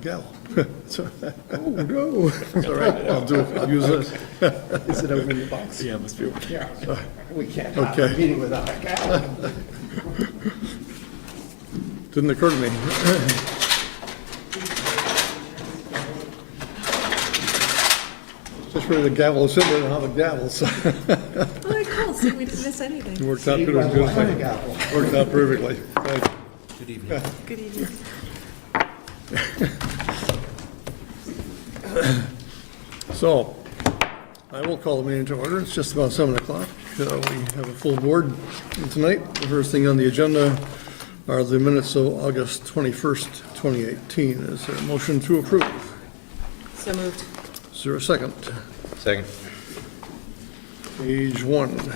gavel. So, oh, no. It's all right. I'll use this. Is it over in the box? Yeah, it must be over here. Yeah. We can't have a Okay. meeting without a gavel. Didn't occur to me. Just where the gavel is sitting, I don't have a gavel, so Oh, cool, so we didn't miss anything. it worked out See, good. It was well, good. I had a gavel. Worked out perfectly. Thanks. Good evening. Good evening. So, I will call the meeting to order. It's just about 7 o'clock. We have a full board tonight. The first thing on the agenda are the minutes of August 21st, 2018. Is there a motion to approve? So moved. Is there a second? Second. Page 1.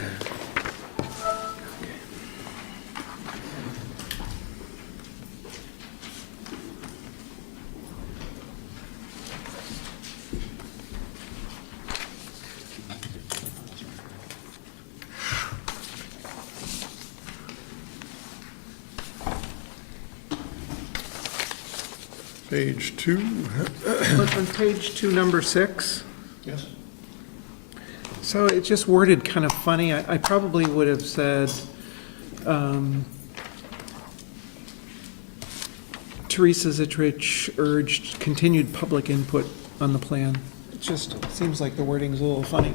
Page 2. On page 2, number 6, Yes. so it just worded kind of funny. I probably would have said, Teresa Zitrich urged continued public input on the plan. It just seems like the wording's a little funny.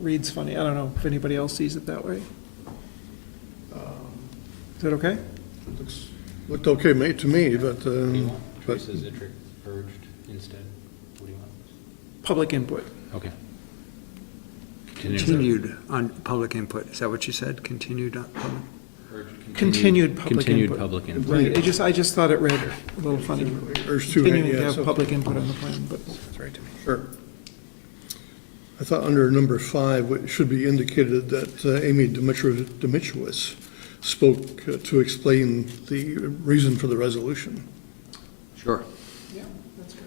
Reads funny. I don't know if anybody else sees it that way. Is that okay? Looked okay to me, but, What do you want? but Teresa Zitrick urged instead. What do you want? Public input. Okay. Continued on public input, is that what you said? Continued on public? Continued public Continued input. public input. Right, I just thought it read a little funny. there's two. Continuing to yeah, have so- public input on the plan, but That's right to me. Sure. I thought under number 5, it should be indicated that Amy Dimitriewicz spoke to explain the reason for the resolution. Sure. yeah, that's good.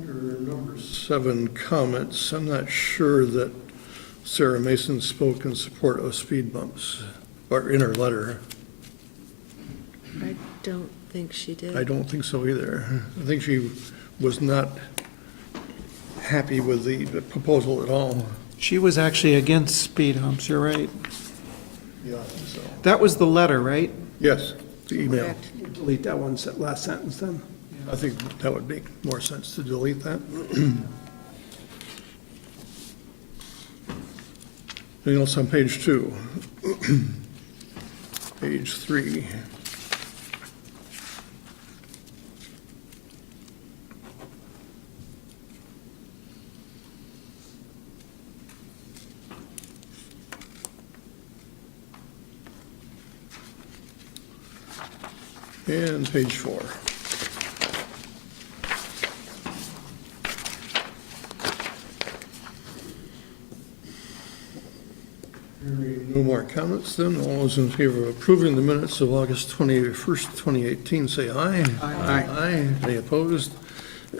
Under number 7, comments, I'm not sure that Sarah Mason spoke in support of speed bumps, or in her letter. I don't think she did. I don't think so either. I think she was not happy with the proposal at all. She was actually against speed humps, you're right. Yeah, I think so. That was the letter, right? Yes, the email. Correct. Delete that one, last sentence then. I think that would make more sense to delete that. Anything else on page 2? Page 3. And page 4. Hearing no more comments, then all those in favor of approving the minutes of August 21st, 2018, say aye. Aye. Aye. Any opposed?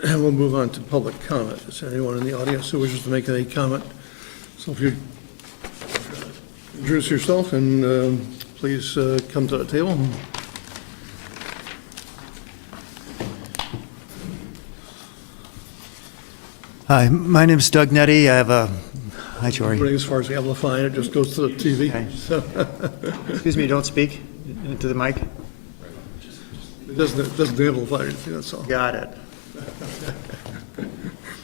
And we'll move on to public comment. Is there anyone in the audience who wishes to make any comment? So if you introduce yourself and please come to the table. Hi, my name's Doug Nettie. I have a, hi, Jory. Everybody, as far as amplifying it, just goes to the TV. Okay. So Excuse me, don't speak into the mic. it doesn't amplify anything, that's all. Got it.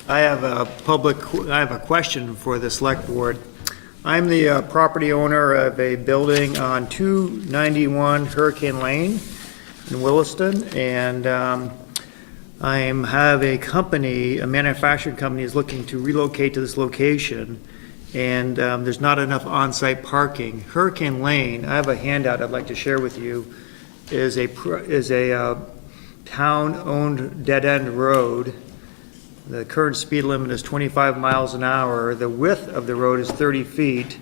I have a question for the select board. I'm the property owner of a building on 291 Hurricane Lane in Williston, and I have a company, a manufacturing company is looking to relocate to this location, and there's not enough on-site parking. Hurricane Lane, I have a handout I'd like to share with you, is a town-owned dead-end road. The current speed limit is 25 miles an hour. The width of the road is 30 feet,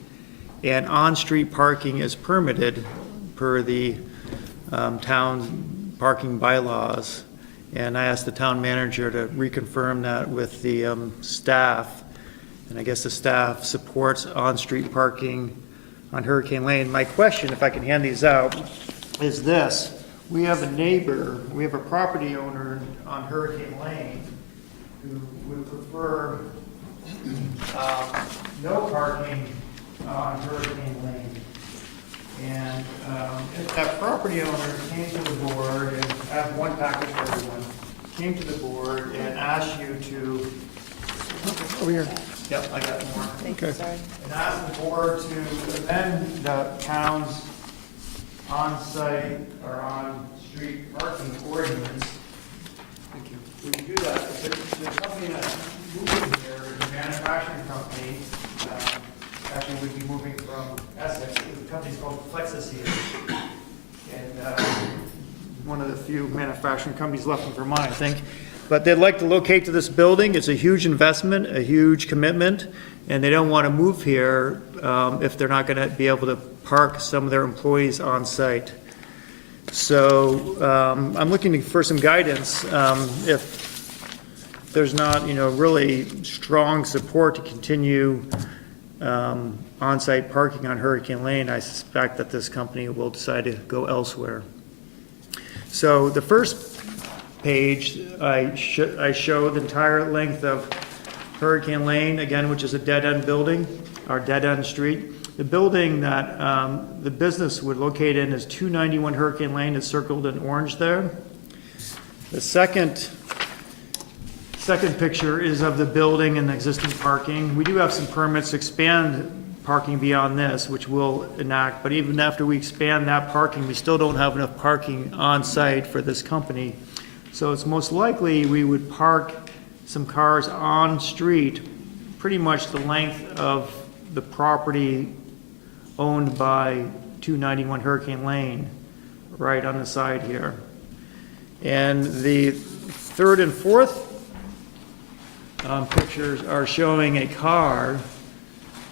and on-street parking is permitted per the town parking bylaws. And I asked the town manager to reconfirm that with the staff. And I guess the staff supports on-street parking on Hurricane Lane. My question, if I can hand these out, is this. We have a neighbor, we have a property owner on Hurricane Lane who would prefer no parking on Hurricane Lane. And if that property owner came to the board, and I have one package for everyone, came to the board and asked you to, Over here. yep, I got more. Thank you, sorry. And asked the board to amend the town's on-site or on-street parking ordinance. Thank you. We can do that. The company that's moving here is a manufacturing company. Actually, we'd be moving from Essex. The company's called Flexus here. And one of the few manufacturing companies left in Vermont, I think. But they'd like to locate to this building. It's a huge investment, a huge commitment, and they don't want to move here if they're not going to be able to park some of their employees on site. So I'm looking for some guidance. If there's not, really strong support to continue on-site parking on Hurricane Lane, I suspect that this company will decide to go elsewhere. So the first page, I show the entire length of Hurricane Lane, again, which is a dead-end building, or dead-end street. The building that the business would locate in is 291 Hurricane Lane, is circled in orange there. The second picture is of the building and the existing parking. We do have some permits to expand parking beyond this, which we'll enact, but even after we expand that parking, we still don't have enough parking on site for this company. So it's most likely we would park some cars on street, pretty much the length of the property owned by 291 Hurricane Lane, right on the side here. And the third and fourth pictures are showing a car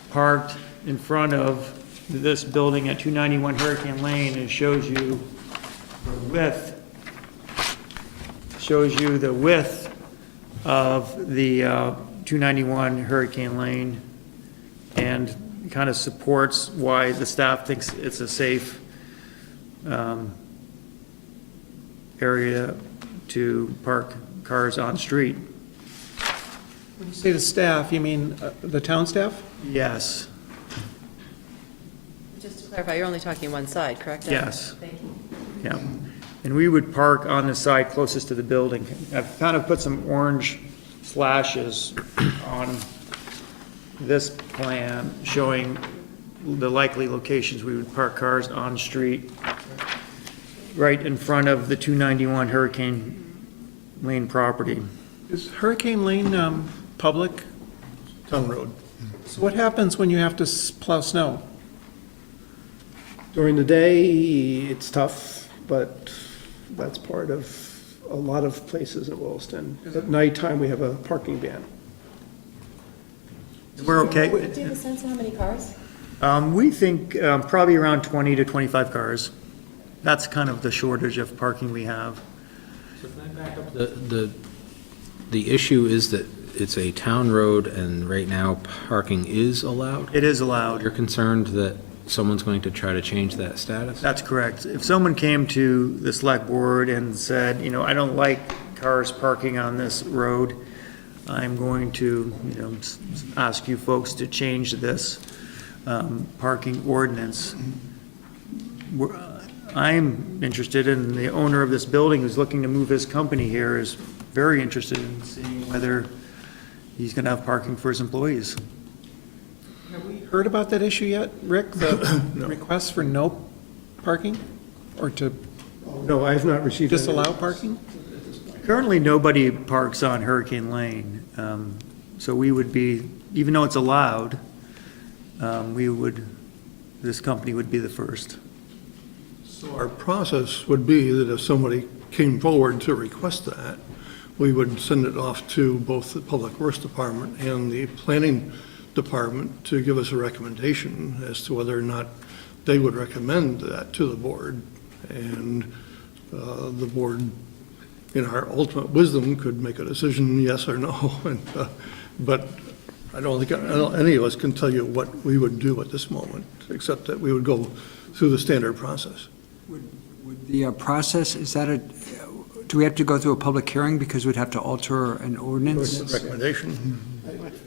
parked in front of this building at 291 Hurricane Lane, and shows you the width of the 291 Hurricane Lane, and kind of supports why the staff thinks it's a safe area to park cars on street. When you say the staff, you mean the town staff? Yes, Just to clarify, you're only talking one side, correct? Yes. Thank you. yeah. And we would park on the side closest to the building. I've kind of put some orange slashes on this plan showing the likely locations we would park cars on street, right in front of the 291 Hurricane Lane property. Is Hurricane Lane public? Town road. So what happens when you have to plow snow? During the day, it's tough, but that's part of a lot of places in Williston. At nighttime, we have a parking ban. We're okay. Do you have a sense of how many cars? We think probably around 20 to 25 cars. That's kind of the shortage of parking we have. So can I back up? The issue is that it's a town road, and right now parking is allowed? It is allowed. You're concerned that someone's going to try to change that status? That's correct. If someone came to the select board and said, I don't like cars parking on this road, I'm going to, ask you folks to change this parking ordinance. I'm interested, and the owner of this building who's looking to move his company here is very interested in seeing whether he's going to have parking for his employees. Have we heard about that issue yet, Rick? The request for no parking? Or to No, I have not received. any- disallow parking? Currently, nobody parks on Hurricane Lane, so we would be, even though it's allowed, this company would be the first. So our process would be that if somebody came forward to request that, we would send it off to both the Public Works Department and the Planning Department to give us a recommendation as to whether or not they would recommend that to the board. And the board, in our ultimate wisdom, could make a decision, yes or no. But I don't think any of us can tell you what we would do at this moment, except that we would go through the standard process. Would the process, do we have to go through a public hearing because we'd have to alter an ordinance? Recommendation.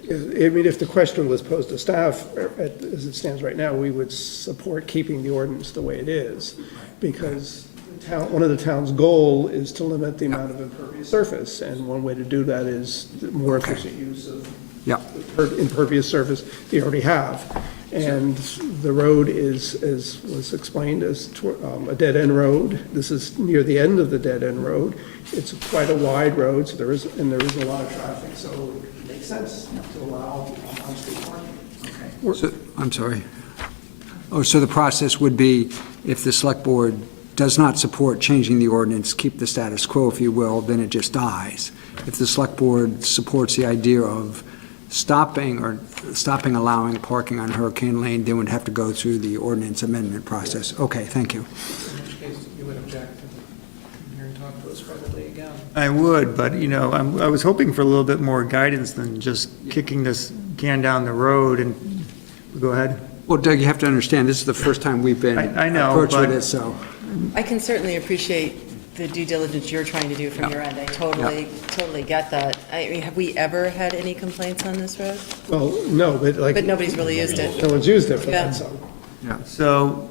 I mean, if the question was posed to staff, as it stands right now, we would support keeping the ordinance the way it is, because one of the town's goal is to limit the amount of impervious surface, and one way to do that is the more efficient use of Yeah. impervious surface you already have. And the road is, as was explained, as a dead-end road. This is near the end of the dead-end road. It's quite a wide road, so there is a lot of traffic, so it makes sense to allow on-street parking. So, I'm sorry. Oh, so the process would be, if the select board does not support changing the ordinance, keep the status quo, if you will, then it just dies. If the select board supports the idea of stopping allowing parking on Hurricane Lane, they would have to go through the ordinance amendment process. Okay, thank you. In which case, you would object to come here and talk to us probably again. I would, but, I was hoping for a little bit more guidance than just kicking this can down the road and, go ahead. Well, Doug, you have to understand, this is the first time we've been I know, approached with but- it, so. I can certainly appreciate the due diligence you're trying to do from your end. I totally get that. I mean, have we ever had any complaints on this road? Well, no, but like, But nobody's really used it. no one's used it for Yeah. that, so. So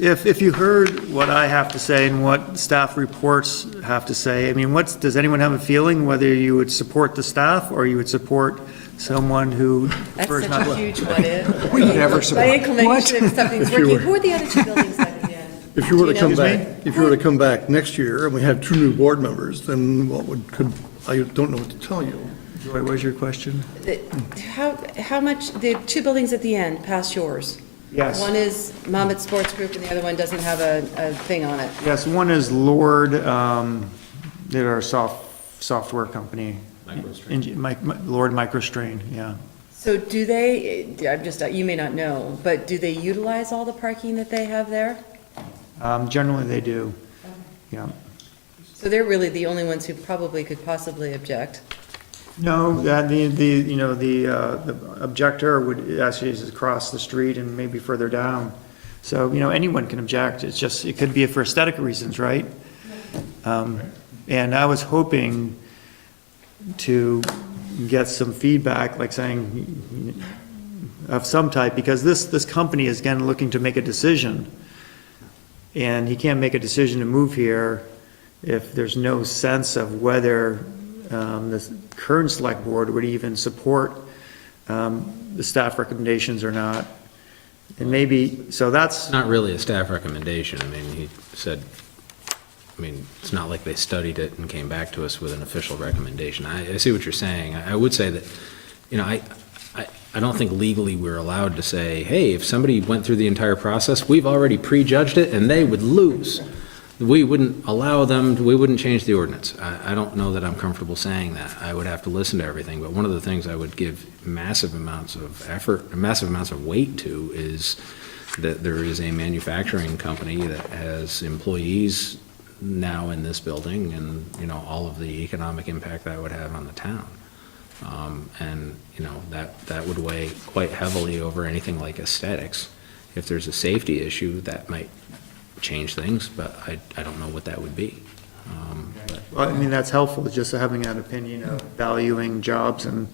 if you heard what I have to say and what staff reports have to say, I mean, does anyone have a feeling whether you would support the staff or you would support someone who That's prefers such not a to? huge what if. We never support. My inclination if something's If you working. were- Who are the other two buildings that are in? If you were to Do come know? back, if you were to come back next year and we had 2 new board members, then I don't know what to tell you. Joy, what was your question? How much, the 2 buildings at the end, past yours? Yes. One is Monmouth Sports Group and the other one doesn't have a thing on it. Yes, one is Lord, they're our software company. Lord MicroStrain, yeah. So do they, you may not know, but do they utilize all the parking that they have there? Generally, they do, yeah. So they're really the only ones who probably could possibly object. No, that the objector would actually is across the street and maybe further down. So, anyone can object. It's just, it could be for aesthetic reasons, right? And I was hoping to get some feedback, like saying, of some type, because this company is again looking to make a decision. And he can't make a decision to move here if there's no sense of whether the current select board would even support the staff recommendations or not. And maybe, so that's, It's not really a staff recommendation. I mean, he said, it's not like they studied it and came back to us with an official recommendation. I see what you're saying. I would say that, I don't think legally we're allowed to say, hey, if somebody went through the entire process, we've already prejudged it and they would lose. We wouldn't allow them, we wouldn't change the ordinance. I don't know that I'm comfortable saying that. I would have to listen to everything, but one of the things I would give massive amounts of effort, massive amounts of weight to is that there is a manufacturing company that has employees now in this building and, all of the economic impact that would have on the town. And, that would weigh quite heavily over anything like aesthetics. If there's a safety issue, that might change things, but I don't know what that would be. well, that's helpful, just having that opinion of valuing jobs in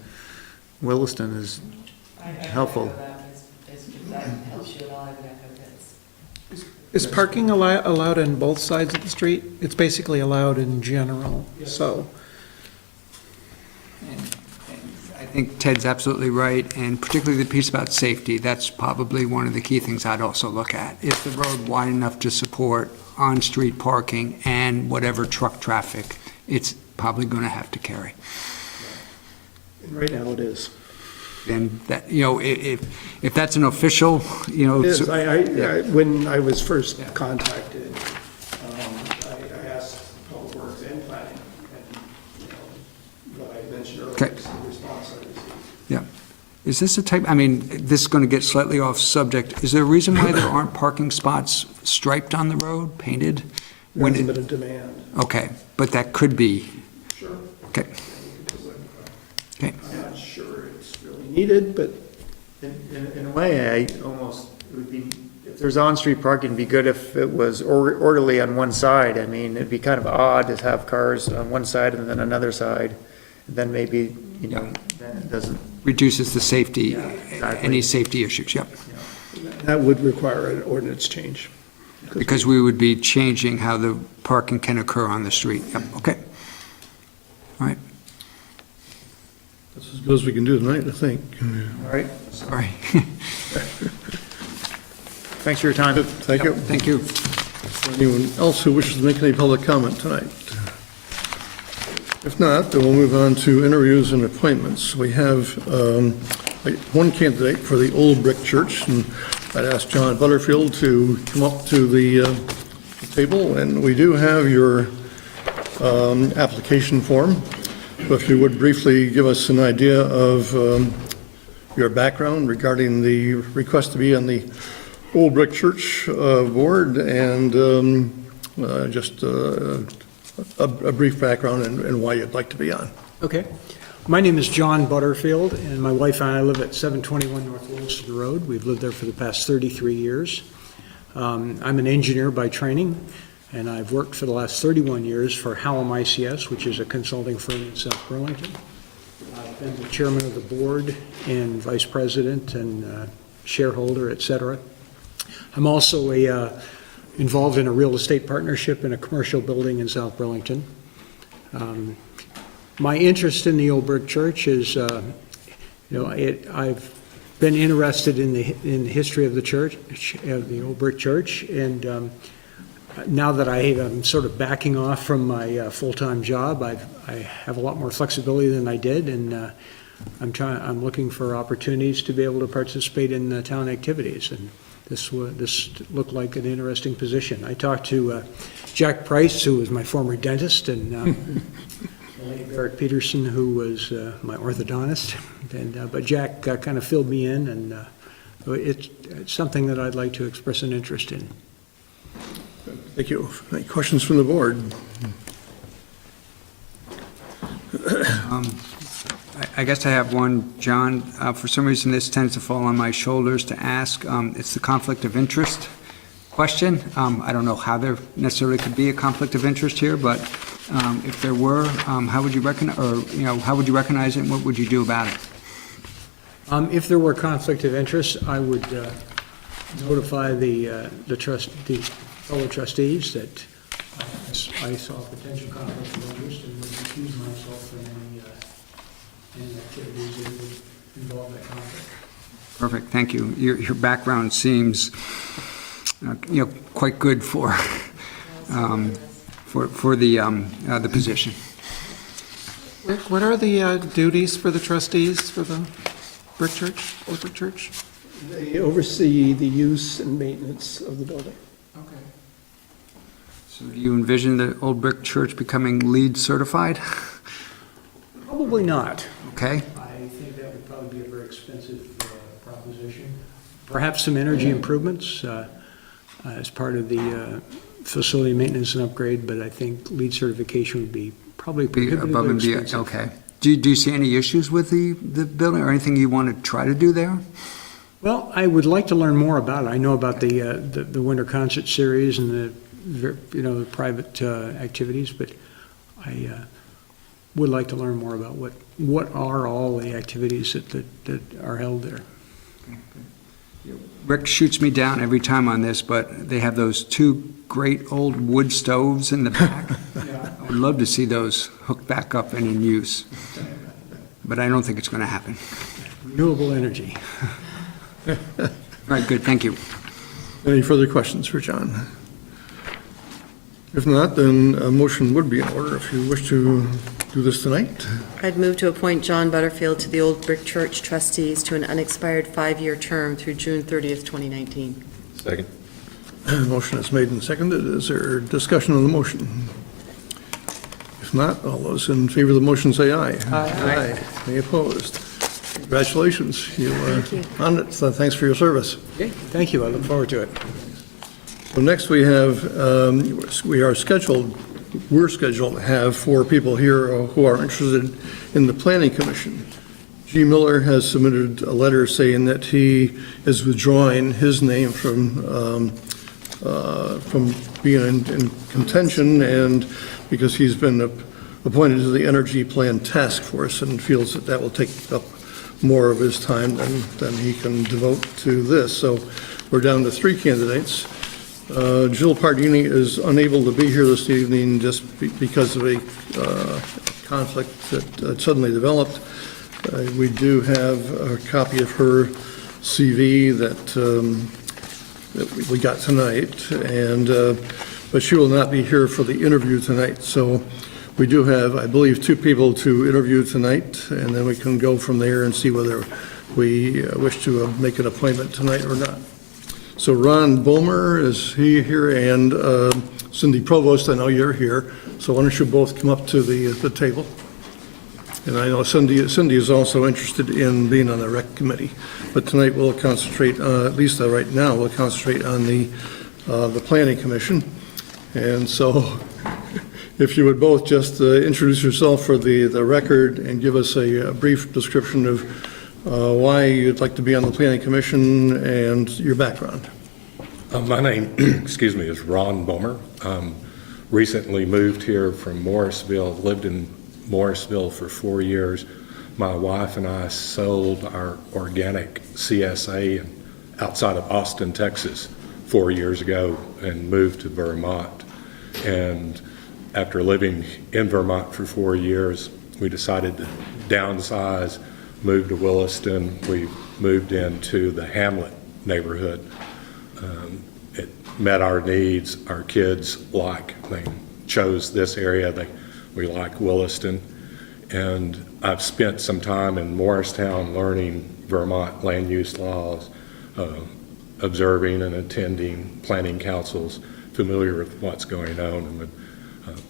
Williston is helpful. Is parking allowed on both sides of the street? It's basically allowed in general, so. I think Ted's absolutely right, and particularly the piece about safety, that's probably one of the key things I'd also look at. Is the road wide enough to support on-street parking and whatever truck traffic it's probably going to have to carry? And right now it is. And that, if that's an official, It is. When I was first contacted, I asked Public Works and Planning, and what I mentioned earlier, Okay. is the response I received. yeah. Is this a type, this is going to get slightly off subject. Is there a reason why there aren't parking spots striped on the road, painted? When There's a it- bit of demand. Okay, but that could be, Sure. okay, okay. I'm not sure it's really needed, but In a way, it would be, if there's on-street parking, it'd be good if it was orderly on one side. It'd be kind of odd to have cars on one side and then another side. And then maybe, then it doesn't. Reduces the safety, exactly. any safety issues, yep. that would require an ordinance change. Because we would be changing how the parking can occur on the street, yep, okay. All right, That's as good as we can do tonight, I think. All right, sorry. thanks for your time. Thank you. Thank you. Anyone else who wishes to make any public comment tonight? If not, then we'll move on to interviews and appointments. We have one candidate for the Old Brick Church, and I'd ask John Butterfield to come up to the table, and we do have your application form. If you would briefly give us an idea of your background regarding the request to be on the Old Brick Church board, and just a brief background and why you'd like to be on. Okay. My name is John Butterfield, and my wife and I live at 721 North Williston Road. We've lived there for the past 33 years. I'm an engineer by training, and I've worked for the last 31 years for Hallam ICS, which is a consulting firm in South Burlington. I've been the chairman of the board and vice president and shareholder, et cetera. I'm also involved in a real estate partnership in a commercial building in South Burlington. My interest in the Old Brick Church is, I've been interested in the history of the church, of the Old Brick Church, and now that I am sort of backing off from my full-time job, I have a lot more flexibility than I did, and I'm looking for opportunities to be able to participate in the town activities, and this looked like an interesting position. I talked to Jack Price, who was my former dentist, and Eric Peterson, who was my orthodontist, but Jack kind of filled me in, and it's something that I'd like to express an interest in. Thank you. Any questions from the board? I guess I have one, John. For some reason, this tends to fall on my shoulders to ask. It's the conflict of interest question. I don't know how there necessarily could be a conflict of interest here, but if there were, how would you recognize, or how would you recognize it, and what would you do about it? If there were conflict of interest, I would notify the fellow trustees that I saw potential conflict of interest and would recuse myself from any activities that would involve that conflict. Perfect, thank you. Your background seems, quite good for the position. Rick, what are the duties for the trustees for the Brick Church, Old Brick Church? They oversee the use and maintenance of the building. Okay. So do you envision the Old Brick Church becoming LEED certified? Probably not. Okay, I think that would probably be a very expensive proposition. Perhaps some energy improvements as part of the facility maintenance and upgrade, but I think LEED certification would be probably be above prohibitively and beyond, expensive. okay. Do you see any issues with the building, or anything you want to try to do there? Well, I would like to learn more about it. I know about the winter concert series and the private activities, but I would like to learn more about what are all the activities that are held there. Rick shoots me down every time on this, but they have those two great old wood stoves in the back. I would love to see those hooked back up and in use, but I don't think it's going to happen. Renewable energy. All right, good, thank you. Any further questions for John? If not, then a motion would be in order if you wish to do this tonight. I'd move to appoint John Butterfield to the Old Brick Church trustees to an unexpired 5-year term through June 30th, 2019. Second. Motion is made and seconded. Is there discussion on the motion? If not, all those in favor of the motion say aye. Aye. Any opposed? Congratulations. You are on it. So thanks for your service. Okay, thank you. I look forward to it. So next we have, we're scheduled to have 4 people here who are interested in the Planning Commission. G. Miller has submitted a letter saying that he is withdrawing his name from being in contention, and because he's been appointed to the Energy Plan Task Force and feels that that will take up more of his time than he can devote to this. So we're down to 3 candidates. Jill Pardini is unable to be here this evening just because of a conflict that suddenly developed. We do have a copy of her CV that we got tonight, and but she will not be here for the interview tonight. So we do have, I believe, 2 people to interview tonight, and then we can go from there and see whether we wish to make an appointment tonight or not. So Ron Bulmer, is he here? And Cindy Provost, I know you're here. So why don't you both come up to the table? And I know Cindy is also interested in being on the rec committee. But tonight we'll concentrate, at least right now, we'll concentrate on the planning commission. And so if you would both just introduce yourself for the record and give us a brief description of why you'd like to be on the planning commission and your background. My name, excuse me, is Ron Bulmer. Recently moved here from Morrisville, lived in Morrisville for 4 years. My wife and I sold our organic CSA outside of Austin, Texas 4 years ago and moved to Vermont. And after living in Vermont for 4 years, we decided to downsize, move to Williston. We moved into the Hamlet neighborhood. It met our needs. Our kids they chose this area. We like Williston. And I've spent some time in Morristown learning Vermont land use laws, observing and attending planning councils, familiar with what's going on. And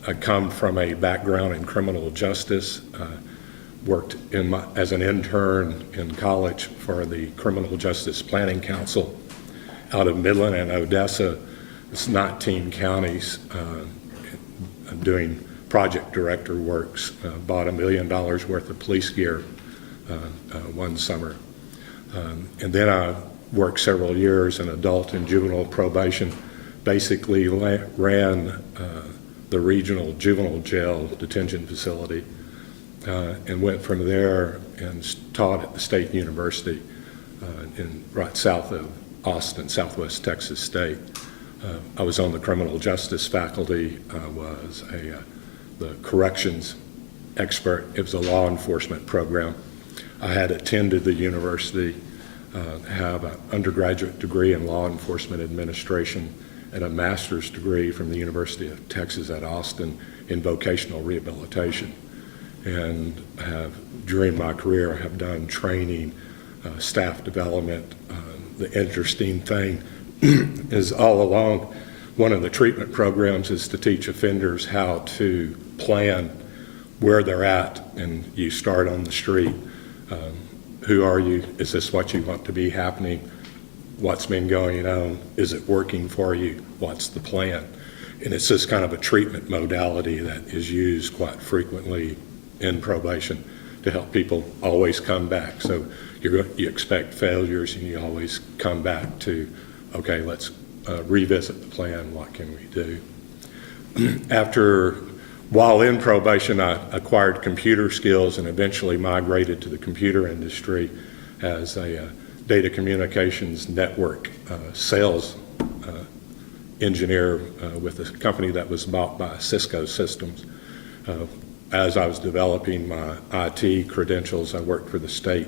I come from a background in criminal justice. Worked as an intern in college for the Criminal Justice Planning Council out of Midland and Odessa. It's 19 counties. Doing project director works. Bought $1 million worth of police gear one summer. And then I worked several years in adult and juvenile probation. Basically ran the regional juvenile jail detention facility. And went from there and taught at the State University right south of Austin, Southwest Texas State. I was on the criminal justice faculty. I was the corrections expert. It was a law enforcement program. I had attended the university, have an undergraduate degree in law enforcement administration and a master's degree from the University of Texas at Austin in vocational rehabilitation. And during my career, I have done training, staff development. The interesting thing is all along, one of the treatment programs is to teach offenders how to plan where they're at, and you start on the street. Who are you? Is this what you want to be happening? What's been going on? Is it working for you? What's the plan? And it's just kind of a treatment modality that is used quite frequently in probation to help people always come back. So you expect failures and you always come back to, okay, let's revisit the plan. What can we do? While in probation, I acquired computer skills and eventually migrated to the computer industry as a data communications network sales engineer with a company that was bought by Cisco Systems. As I was developing my IT credentials, I worked for the state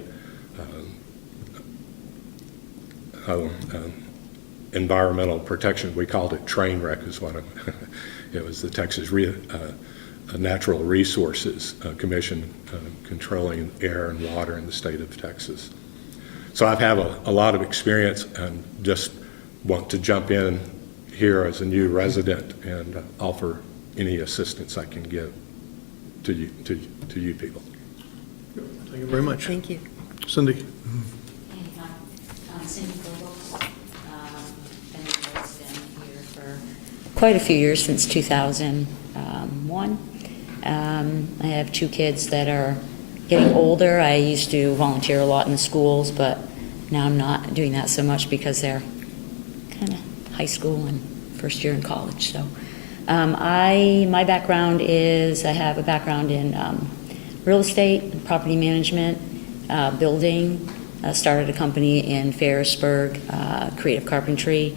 environmental protection. We called it train wreck is what it was the Texas Natural Resources Commission controlling air and water in the state of Texas. So I have a lot of experience and just want to jump in here as a new resident and offer any assistance I can give to you people. Thank you very much. Thank you. Cindy? Cindy Phillips. Been in Williston here for quite a few years, since 2001. I have 2 kids that are getting older. I used to volunteer a lot in the schools, but now I'm not doing that so much because they're kind of high school and first year in college. So my background is, I have a background in real estate, property management, building. Started a company in Ferrisburg, creative carpentry,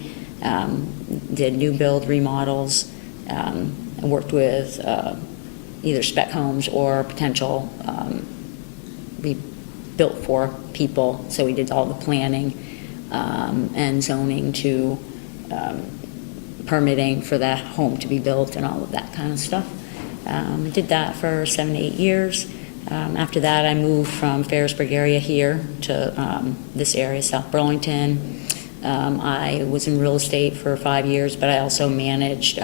did new build remodels, and worked with either spec homes or potential we built for people. So we did all the planning and zoning to permitting for that home to be built and all of that kind of stuff. I did that for 7 to 8 years. After that, I moved from Ferrisburg area here to this area, South Burlington. I was in real estate for 5 years, but I also managed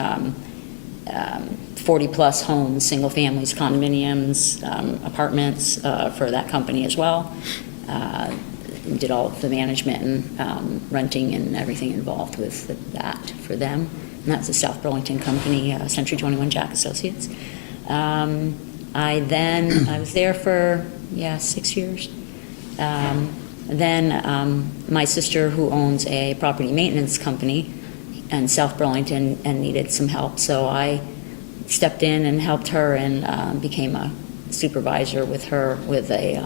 40-plus homes, single families, condominiums, apartments for that company as well. Did all of the management and renting and everything involved with that for them. And that's a South Burlington company, Century 21 Jack Associates. I was there for, 6 years. Then my sister, who owns a property maintenance company in South Burlington, and needed some help, so I stepped in and helped her and became a supervisor with her with a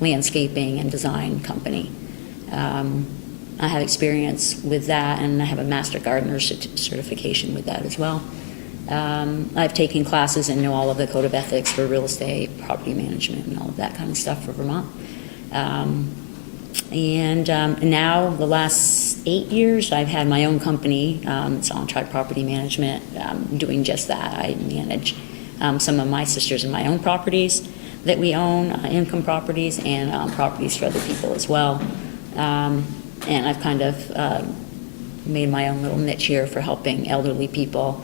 landscaping and design company. I have experience with that, and I have a master gardener certification with that as well. I've taken classes and know all of the code of ethics for real estate, property management, and all of that kind of stuff for Vermont. Now, the last 8 years, I've had my own company. It's On Track Property Management, doing just that. I manage some of my sisters and my own properties that we own, income properties, and properties for other people as well. And I've kind of made my own little niche here for helping elderly people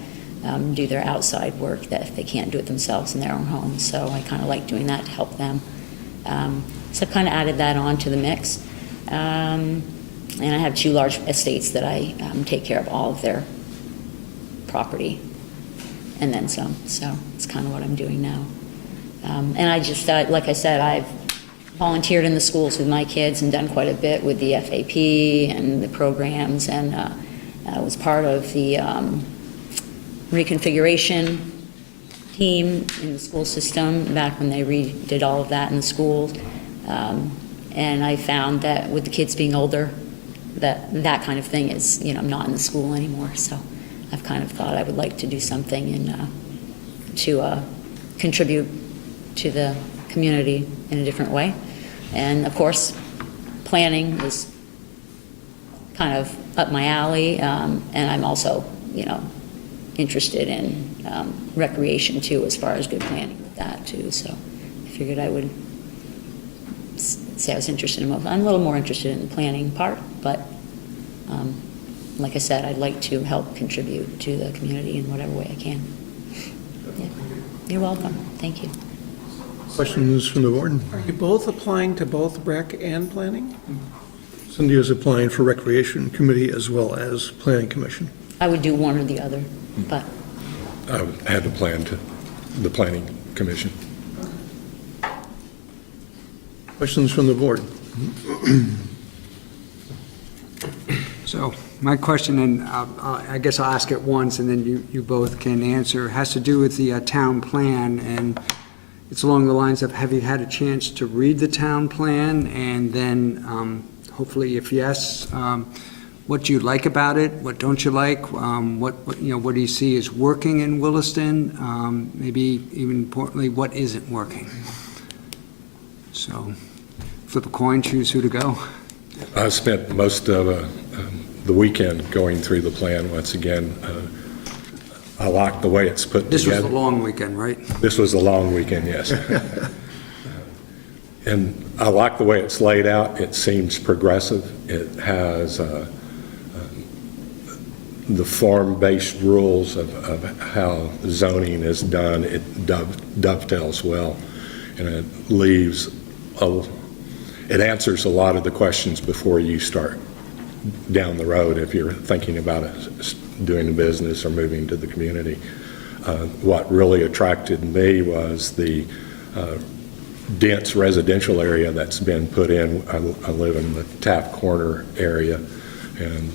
do their outside work that if they can't do it themselves in their own homes. So I kind of like doing that to help them. So I've kind of added that on to the mix. And I have 2 large estates that I take care of all of their property and then some. So it's kind of what I'm doing now. And I just, like I said, I've volunteered in the schools with my kids and done quite a bit with the FAP and the programs, and I was part of the reconfiguration team in the school system back when they redid all of that in the schools. And I found that with the kids being older, that kind of thing is, not in the school anymore. So I've kind of thought I would like to do something to contribute to the community in a different way. And of course, planning is kind of up my alley, and I'm also, interested in recreation too, as far as good planning with that too. So I figured I would say I was interested in both. I'm a little more interested in the planning part, but like I said, I'd like to help contribute to the community in whatever way I can. Yeah. You're welcome. Thank you. Questions from the board? Are you both applying to both rec and planning? Cindy is applying for Recreation Committee as well as Planning Commission. I would do one or the other, but I had to plan to the Planning Commission. Questions from the board? So my question, and I guess I'll ask it once, and then you both can answer, has to do with the town plan, and it's along the lines of, have you had a chance to read the town plan? And then, hopefully, if yes, what do you like about it? What don't you like? What do you see is working in Williston? Maybe even importantly, what isn't working? So, flip a coin, choose who to go. I spent most of the weekend going through the plan once again. I like the way it's put This together. was the long weekend, right? This was a long weekend, yes. And I like the way it's laid out. It seems progressive. It has the form-based rules of how zoning is done. It dovetails well, and it leaves it answers a lot of the questions before you start down the road if you're thinking about it, doing a business or moving to the community. What really attracted me was the dense residential area that's been put in. I live in the Taft Corner area and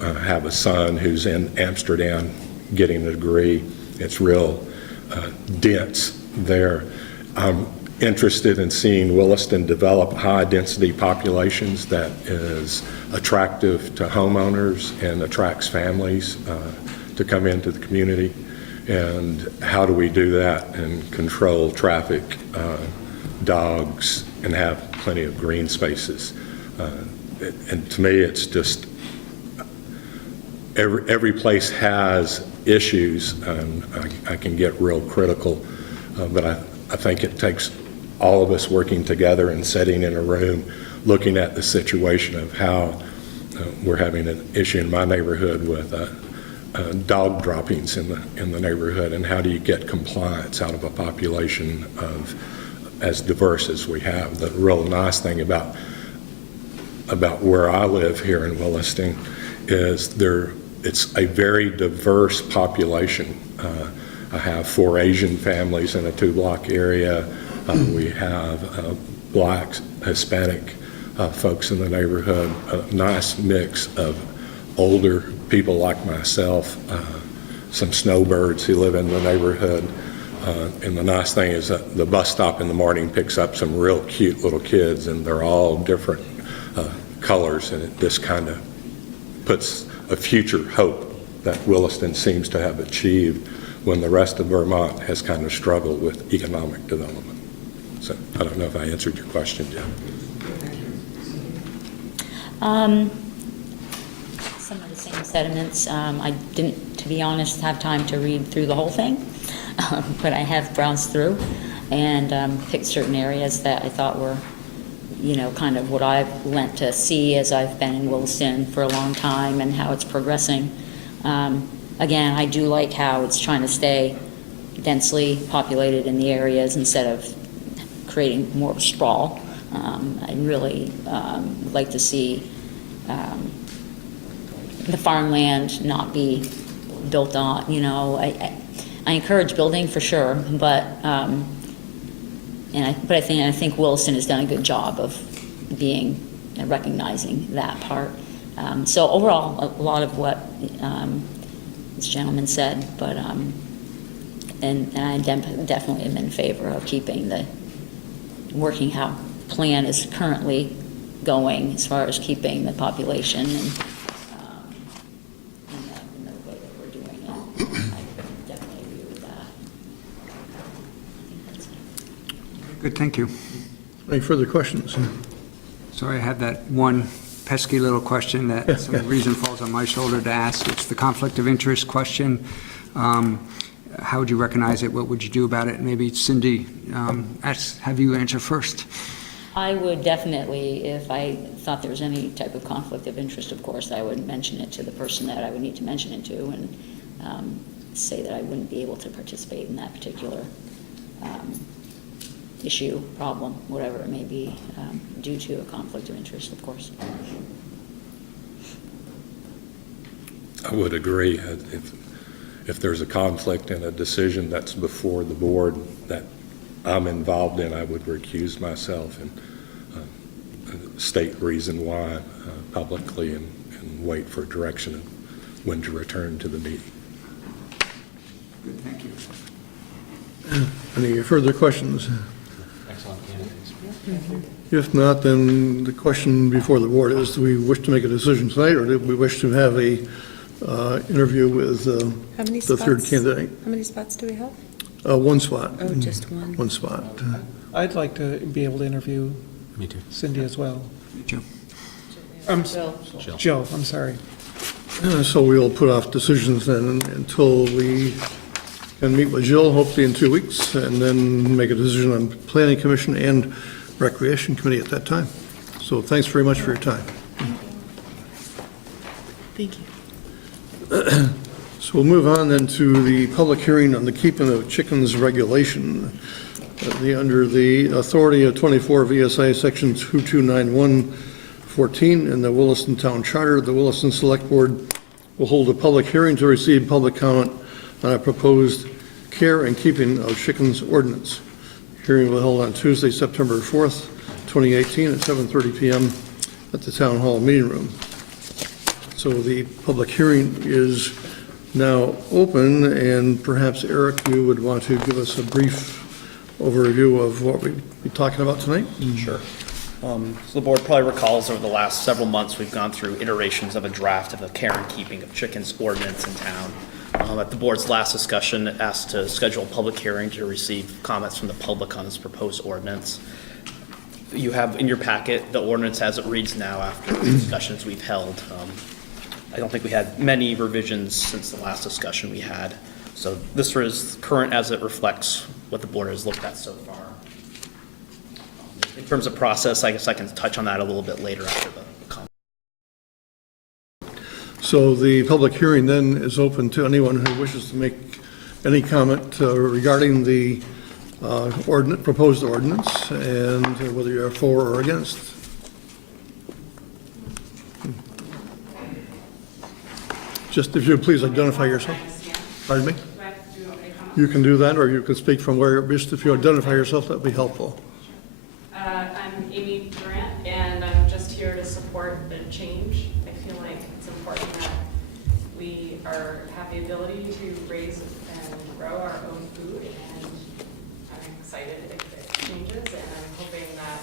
have a son who's in Amsterdam getting a degree. It's real dense there. I'm interested in seeing Williston develop high-density populations that is attractive to homeowners and attracts families to come into the community. And how do we do that and control traffic, dogs, and have plenty of green spaces? And to me, it's just every place has issues, and I can get real critical, but I think it takes all of us working together and sitting in a room looking at the situation of how we're having an issue in my neighborhood with dog droppings in the neighborhood, and how do you get compliance out of a population of as diverse as we have? The real nice thing about where I live here in Williston is it's a very diverse population. I have 4 Asian families in a 2-block area. We have blacks, Hispanic folks in the neighborhood, a nice mix of older people like myself, some snowbirds who live in the neighborhood. And the nice thing is that the bus stop in the morning picks up some real cute little kids, and they're all different colors, and it just kind of puts a future hope that Williston seems to have achieved when the rest of Vermont has kind of struggled with economic development. So I don't know if I answered your question, Jim. Some of the same sentiments. I didn't, to be honest, have time to read through the whole thing, but I have browsed through and picked certain areas that I thought were, kind of what I've lent to see as I've been in Williston for a long time and how it's progressing. Again, I do like how it's trying to stay densely populated in the areas instead of creating more of a sprawl. I really would like to see the farmland not be built on. I encourage building for sure, but I think Williston has done a good job of recognizing that part. So overall, a lot of what this gentleman said, but and I definitely am in favor of keeping working how plan is currently going as far as keeping the population and in the way that we're doing it. I definitely agree with that. I think that's it. Good, thank you. Any further questions? Sorry, I had that one pesky little question that some reason falls on my shoulder to ask. It's the conflict of interest question. How would you recognize it? What would you do about it? Maybe Cindy, have you answer first. I would definitely, if I thought there was any type of conflict of interest, of course, I would mention it to the person that I would need to mention it to and say that I wouldn't be able to participate in that particular issue, problem, whatever it may be, due to a conflict of interest, of course. I would agree. If there's a conflict in a decision that's before the board that I'm involved in, I would recuse myself and state reason why publicly and wait for direction of when to return to the meeting. Good, thank you. Any further questions? Excellent candidates. If not, then the question before the board is, do we wish to make a decision tonight, or do we wish to have a interview with How many the third spots? candidate? How many spots do we have? One spot. Oh, just one. One spot. I'd like to be able to interview Me too. Cindy as well. Joe. Bill. Joe, I'm sorry. So we'll put off decisions then until we can meet with Jill, hopefully in 2 weeks, and then make a decision on Planning Commission and Recreation Committee at that time. So thanks very much for your time. Thank you. So we'll move on then to the public hearing on the keeping of chickens regulation. Under the authority of 24 VSI Section 2291-14 in the Williston Town Charter, the Williston Selectboard will hold a public hearing to receive public comment on a proposed care and keeping of chickens ordinance. Hearing will be held on Tuesday, September 4th, 2018 at 7:30 p.m. at the Town Hall Meeting Room. So the public hearing is now open, and perhaps Eric, you would want to give us a brief overview of what we'll be talking about tonight? Sure. So the board probably recalls over the last several months, we've gone through iterations of a draft of a care and keeping of chickens ordinance in town. At the board's last discussion, it asked to schedule a public hearing to receive comments from the public on this proposed ordinance. You have in your packet the ordinance as it reads now after the discussions we've held. I don't think we had many revisions since the last discussion we had. So this is current as it reflects what the board has looked at so far. In terms of process, I guess I can touch on that a little bit later after the So the public hearing then is open to anyone who wishes to make any comment regarding the proposed ordinance, and whether you're for or against. Just if you please identify yourself. Pardon me? You can do that, or you can speak from where you're, just if you identify yourself, that'd be helpful. I'm Amy Durant, and I'm just here to support the change. I feel like it's important that we have the ability to raise and grow our own food, and I'm excited if it changes, and I'm hoping that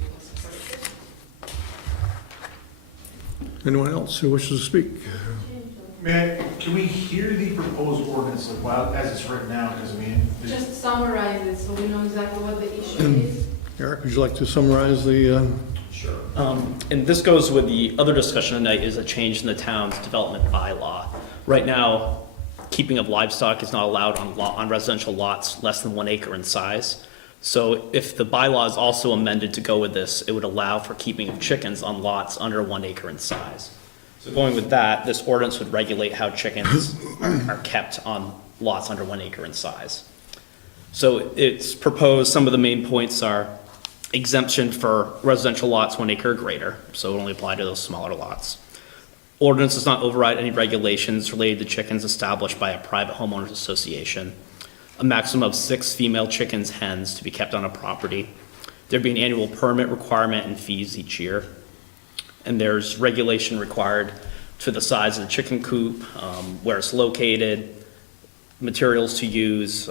you will support it too. Anyone else who wishes to speak? Can we hear the proposed ordinance as it's written now? Because I mean, Just summarize it so we know exactly what the issue is. Eric, would you like to summarize the, Sure. And this goes with the other discussion tonight, is a change in the town's development bylaw. Right now, keeping of livestock is not allowed on residential lots less than 1 acre in size. So if the bylaw is also amended to go with this, it would allow for keeping of chickens on lots under 1 acre in size. So going with that, this ordinance would regulate how chickens are kept on lots under 1 acre in size. So it's proposed, some of the main points are exemption for residential lots 1 acre or greater, so it would only apply to those smaller lots. Ordinance does not override any regulations related to chickens established by a private homeowners association. A maximum of 6 female chickens, hens, to be kept on a property. There'd be an annual permit requirement and fees each year. And there's regulation required to the size of the chicken coop, where it's located, materials to use,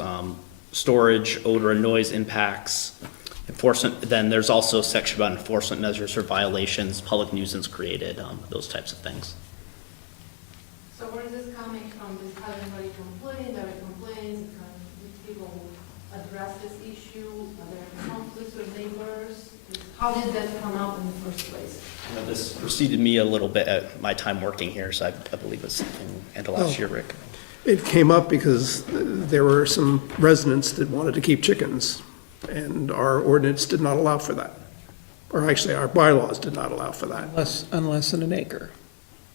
storage, odor and noise impacts, enforcement. Then there's also a section about enforcement measures for violations, public nuisance created, those types of things. So where is this coming from? Has anybody complained? Are there complaints? Did people address this issue? Are there conflicts with neighbors? How did that come up in the first place? This preceded me a little bit at my time working here, so I believe it's something end of last year, Rick. It came up because there were some residents that wanted to keep chickens, and our ordinance did not allow for that. Or actually, our bylaws did not allow for that. Unless in an acre.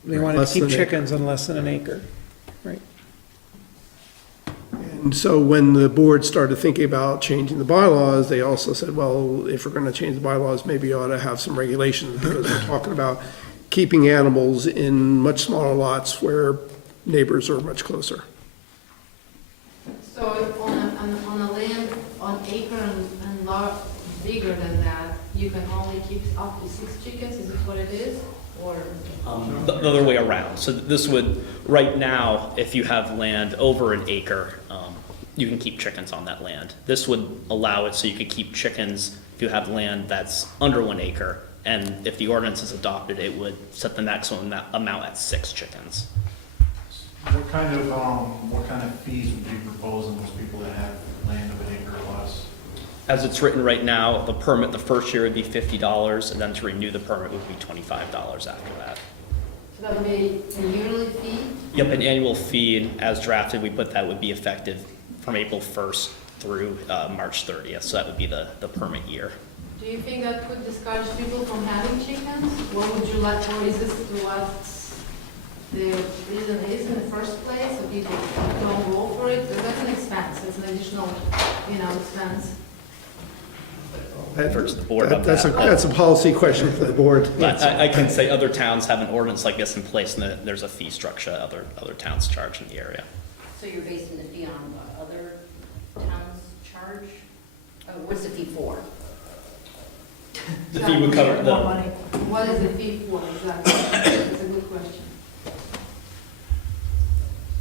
They Right. wanted Less to keep than an acre. chickens on less than an acre. Right. And so when the board started thinking about changing the bylaws, they also said, well, if we're going to change the bylaws, maybe you ought to have some regulations, because we're talking about keeping animals in much smaller lots where neighbors are much closer. So if on a land, on acre and lot bigger than that, you can only keep up to 6 chickens, is it what it is? Or? The other way around. So this would, right now, if you have land over an acre, you can keep chickens on that land. This would allow it so you could keep chickens if you have land that's under 1 acre. And if the ordinance is adopted, it would set the maximum amount at 6 chickens. what kind of fees would you propose on those people that have land of an acre or less? As it's written right now, the permit the first year would be $50, and then to renew the permit would be $25 after that. So that would be a yearly fee? Yep, an annual fee, and as drafted, we put that would be effective from April 1st through March 30th, so that would be the permit year. Do you think that could discourage people from having chickens? What would you like, or is this what the reason is in the first place, so people don't go for it? Because that's an expense, it's an additional, expense. First, the board on That's that. a policy question for the board. But I can say other towns have an ordinance like this in place, and there's a fee structure other towns charge in the area. So you're basing the fee on what other towns charge? What's the fee for? The fee would cover More the, money. What is the fee for exactly? That's a good question.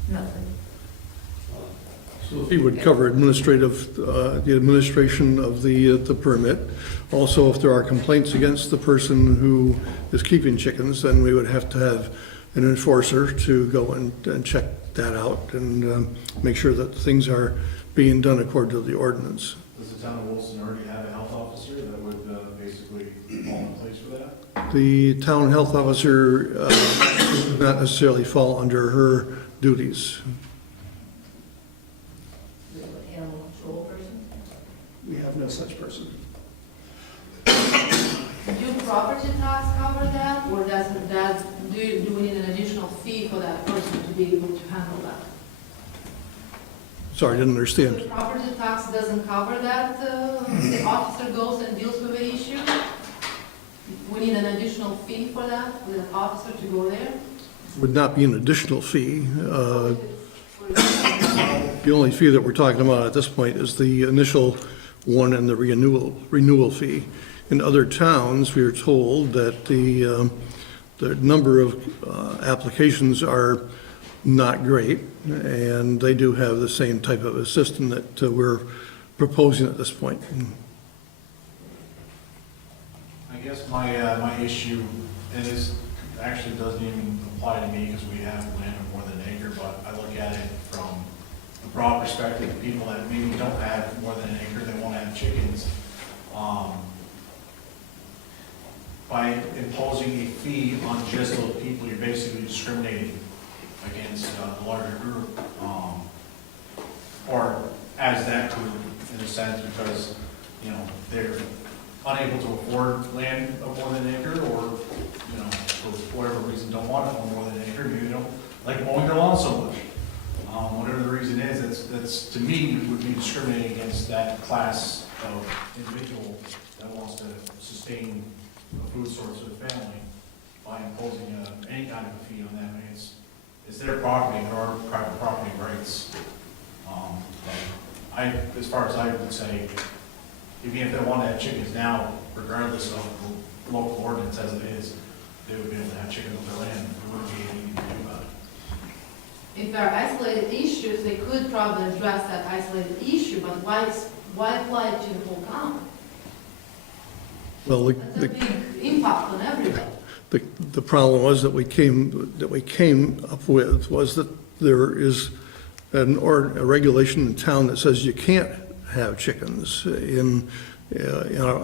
Nothing. so the fee would cover the administration of the permit. Also, if there are complaints against the person who is keeping chickens, then we would have to have an enforcer to go and check that out and make sure that things are being done according to the ordinance. Does the town of Williston already have a health officer that would basically fall in place for that? The town health officer does not necessarily fall under her duties. Animal control person? We have no such person. do property tax cover that, or doesn't that, do we need an additional fee for that person to be able to handle that? Sorry, I didn't The understand. property tax doesn't cover that, the officer goes and deals with the issue? We need an additional fee for that, with an officer to go there? Would not be an additional fee. The only fee that we're talking about at this point is the initial one and the renewal fee. In other towns, we are told that the number of applications are not great, and they do have the same type of a system that we're proposing at this point. I guess my issue, and this actually doesn't even apply to me because we have land of more than an acre, but I look at it from a broad perspective of people that maybe don't have more than an acre, they want to have chickens. By imposing a fee on just those people, you're basically discriminating against the larger group, or as that group in a sense, because, you know, they're unable to afford land of more than an acre, or, you know, for whatever reason don't want it on more than an acre, maybe they don't like mowing their lawn so much. Whatever the reason is, that's to me would be discriminating against that class of individual that wants to sustain a food source for the family by imposing any kind of a fee on them. I mean, it's their property, there are private property rights. As far as I would say, even if they want to have chickens now, regardless of the local ordinance as it is, they would be able to have chickens on their land. There wouldn't be anything to do about it. If there are isolated issues, they could probably address that isolated issue, but why apply it to the whole county? Well, That's a big impact on everybody. the problem was that we came up with was that there is a regulation in town that says you can't have chickens on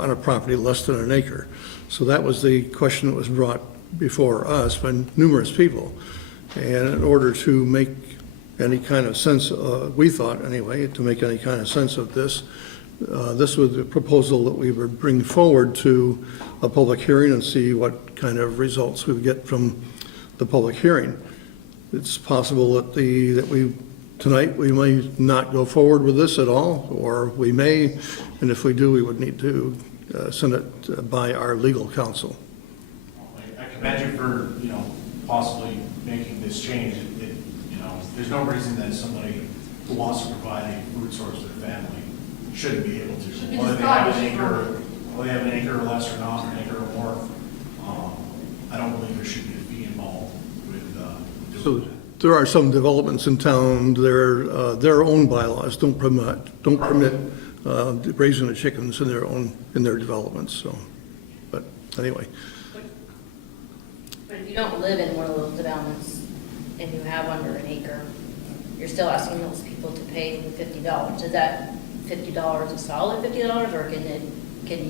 a property less than an acre. So that was the question that was brought before us by numerous people. And in order to make any kind of sense, we thought anyway, to make any kind of sense of this, this was a proposal that we would bring forward to a public hearing and see what kind of results we would get from the public hearing. It's possible that tonight we may not go forward with this at all, or we may, and if we do, we would need to send it by our legal counsel. I commend you for, you know, possibly making this change. You know, there's no reason that somebody who wants to provide a food source to their family shouldn't be able to. Should be Whether they have an discouraged. acre or less or not, or an acre or more, I don't believe there should be a fee involved with doing So that. there are some developments in town, their own bylaws don't permit raising the chickens in their developments, so, but anyway. But if you don't live in one of those developments and you have under an acre, you're still asking those people to pay the $50. Is that $50 a solid $50, or can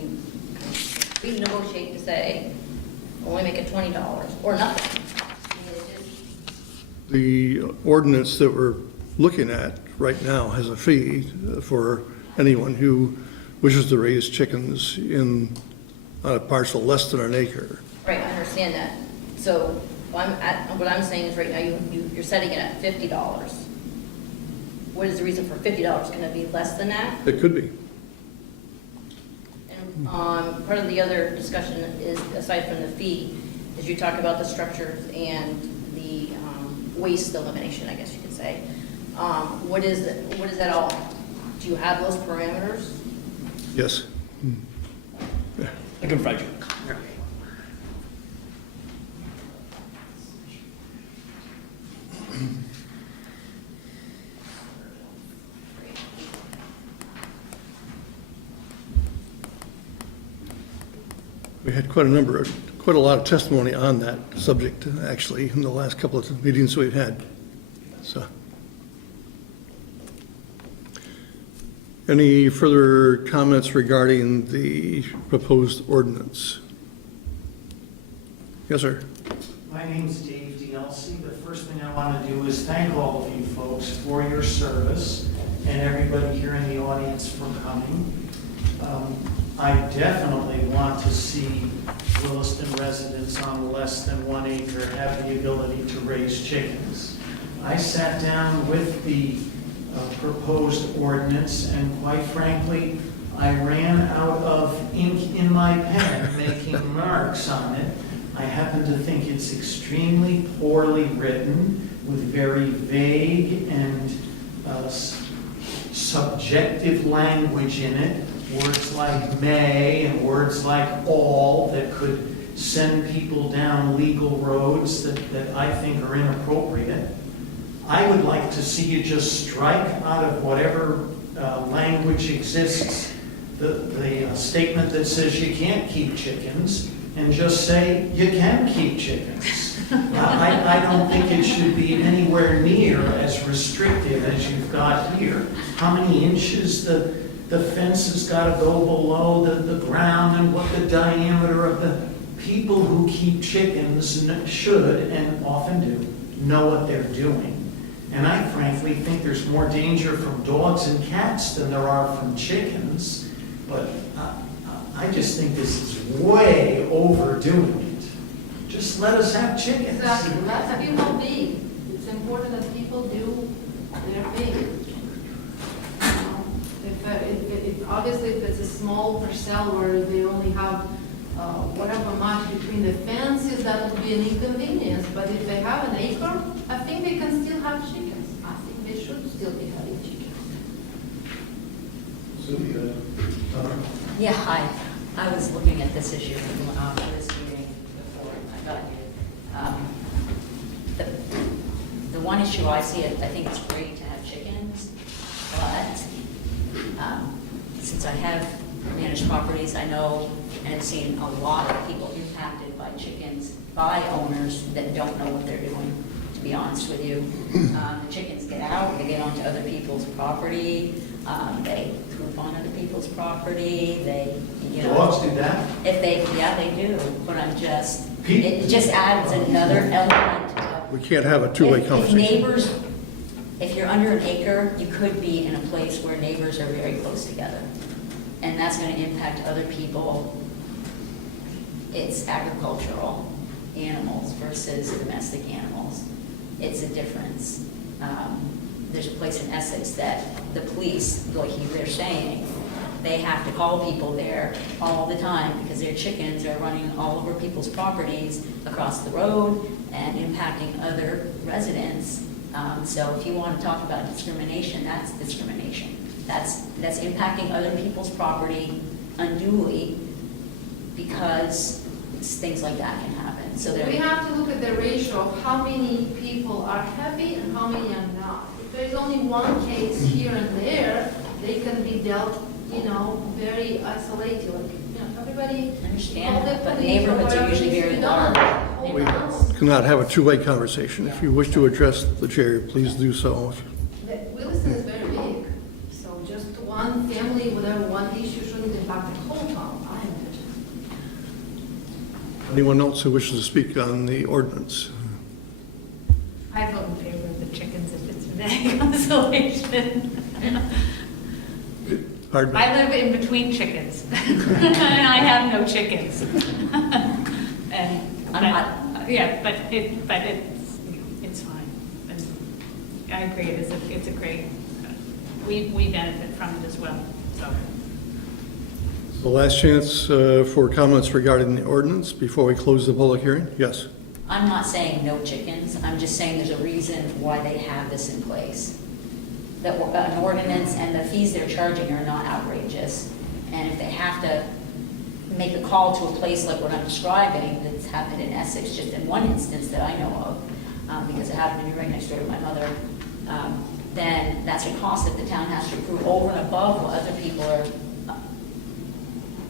you negotiate to say, only make it $20 or nothing? I mean, it just- The ordinance that we're looking at right now has a fee for anyone who wishes to raise chickens in a parcel less than an acre. Right, I understand that. So what I'm saying is right now, you're setting it at $50. What is the reason for $50? Can it be less than that? It could be. And part of the other discussion is, aside from the fee, is you talk about the structures and the waste elimination, I guess you could say. What is that all? Do you have those parameters? Yes. I can provide you. We had quite a lot of testimony on that subject, actually, in the last couple of meetings we've had. So, any further comments regarding the proposed ordinance? Yes, sir. My name's Dave DLC. The first thing I want to do is thank all of you folks for your service and everybody here in the audience for coming. I definitely want to see Williston residents on less than 1 acre have the ability to raise chickens. I sat down with the proposed ordinance, and quite frankly, I ran out of ink in my pen making marks on it. I happen to think it's extremely poorly written with very vague and subjective language in it, words like may and words like all that could send people down legal roads that I think are inappropriate. I would like to see you just strike out of whatever language exists the statement that says you can't keep chickens, and just say you can keep chickens. I don't think it should be anywhere near as restrictive as you've got here. How many inches the fence has got to go below the ground, and what the diameter of the people who keep chickens should, and often do, know what they're doing. And I frankly think there's more danger from dogs and cats than there are from chickens. But I just think this is way overdoing it. Just let us have chickens. Exactly, let people be. It's important that people do their thing. If obviously if it's a small parcel where they only have whatever much between the fences, that would be an inconvenience. But if they have an acre, I think they can still have chickens. I think they should still be having chickens. Yeah, hi. I was looking at this issue for this meeting before I got here. The one issue I see, I think it's great to have chickens, but since I have managed properties, I know and have seen a lot of people impacted by chickens, by owners that don't know what they're doing, to be honest with you. The chickens get out, they get onto other people's property, they poop on other people's property, they, you know. Dogs do that? Yeah, they do, but it just adds another element of. We can't have a two-way If conversation. neighbors, if you're under an acre, you could be in a place where neighbors are very close together. And that's going to impact other people. It's agricultural animals versus domestic animals. It's a difference. There's a place in Essex that the police, like they're saying, they have to call people there all the time because their chickens are running all over people's properties across the road and impacting other residents. So if you want to talk about discrimination, that's discrimination. That's impacting other people's property unduly because things like that can happen. So We have to look at the ratio of how many people are happy and how many are not. If there's only one case here and there, they can be dealt, very isolated. Like, everybody. I understand, call the but police or neighborhoods are whatever usually needs to very be done. large. We Neighborhoods. cannot have a two-way conversation. If you wish to address the chair, please do so. Williston is very big, so just one family, whatever, one issue shouldn't impact the whole town. I imagine. Anyone else who wishes to speak on the ordinance? I vote in favor of the chickens if it's vague consolation. Pardon me? I live in between chickens, and I have no chickens. And, but it's fine. And I agree, it's a great, we benefit from it as well, so. The last chance for comments regarding the ordinance before we close the public hearing? Yes. I'm not saying no chickens, I'm just saying there's a reason why they have this in place. That an ordinance and the fees they're charging are not outrageous. And if they have to make a call to a place like what I'm describing, that's happened in Essex, just in one instance that I know of, because it happened to be right next door to my mother, then that's a cost that the town has to approve over and above what other people are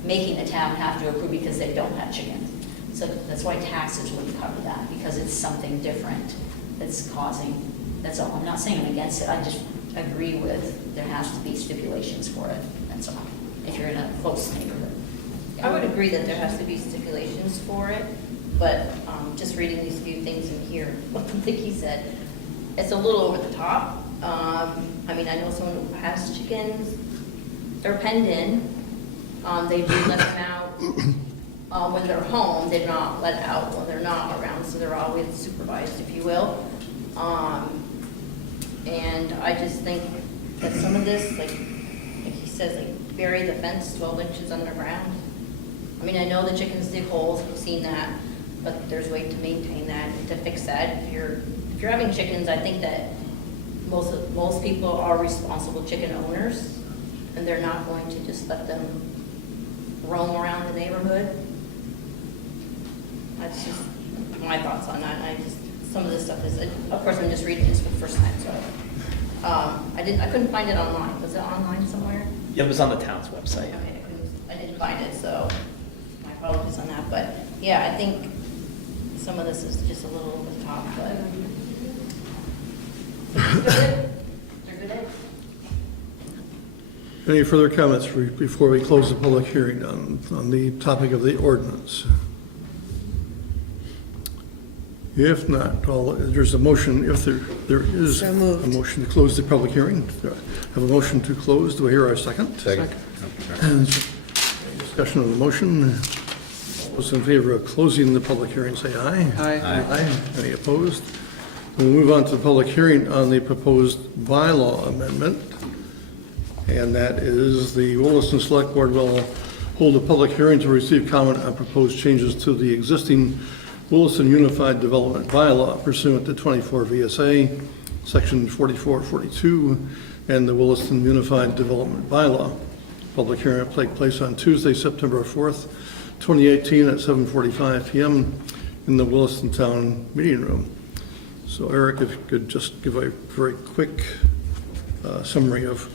making the town have to approve because they don't have chickens. So that's why taxes wouldn't cover that, because it's something different that's causing, that's all. I'm not saying I'm against it, I just agree with there has to be stipulations for it, that's all, if you're in a close neighborhood. I would agree that there has to be stipulations for it, but just reading these few things in here, what Vicki said, it's a little over the top. I know someone who has chickens, they're penned in, They do let them out when they're home. They're not let out when they're not around, so they're always supervised, if you will. And I just think that some of this, like he says, like bury the fence 12 inches underground. I mean, I know the chickens dig holes, we've seen that, but there's a way to maintain that, to fix that. If you're having chickens, I think that most people are responsible chicken owners, and they're not going to just let them roam around the neighborhood. That's just my thoughts on that. Some of this stuff is, of course, I'm just reading this for the first time, so. I couldn't find it online. Was it online somewhere? Yeah, it was on the town's website. Okay, I didn't find it, so my apologies on that. But yeah, I think some of this is just a little over the top, but they're good. Any further comments before we close the public hearing on the topic of the ordinance? If not, there's a motion, if there is a motion to close the public hearing. Have a motion to close. Do I hear our second? Second. And discussion of the motion. Those in favor of closing the public hearing, say aye. Aye. Any opposed? We'll move on to the public hearing on the proposed bylaw amendment. And that is the Williston Selectboard will hold a public hearing to receive comment on proposed changes to the existing Williston Unified Development Bylaw pursuant to 24 VSA, Section 4442, and the Williston Unified Development Bylaw. Public hearing will take place on Tuesday, September 4th, 2018 at 7:45 p.m. in the Williston Town Meeting Room. So Eric, if you could just give a very quick summary of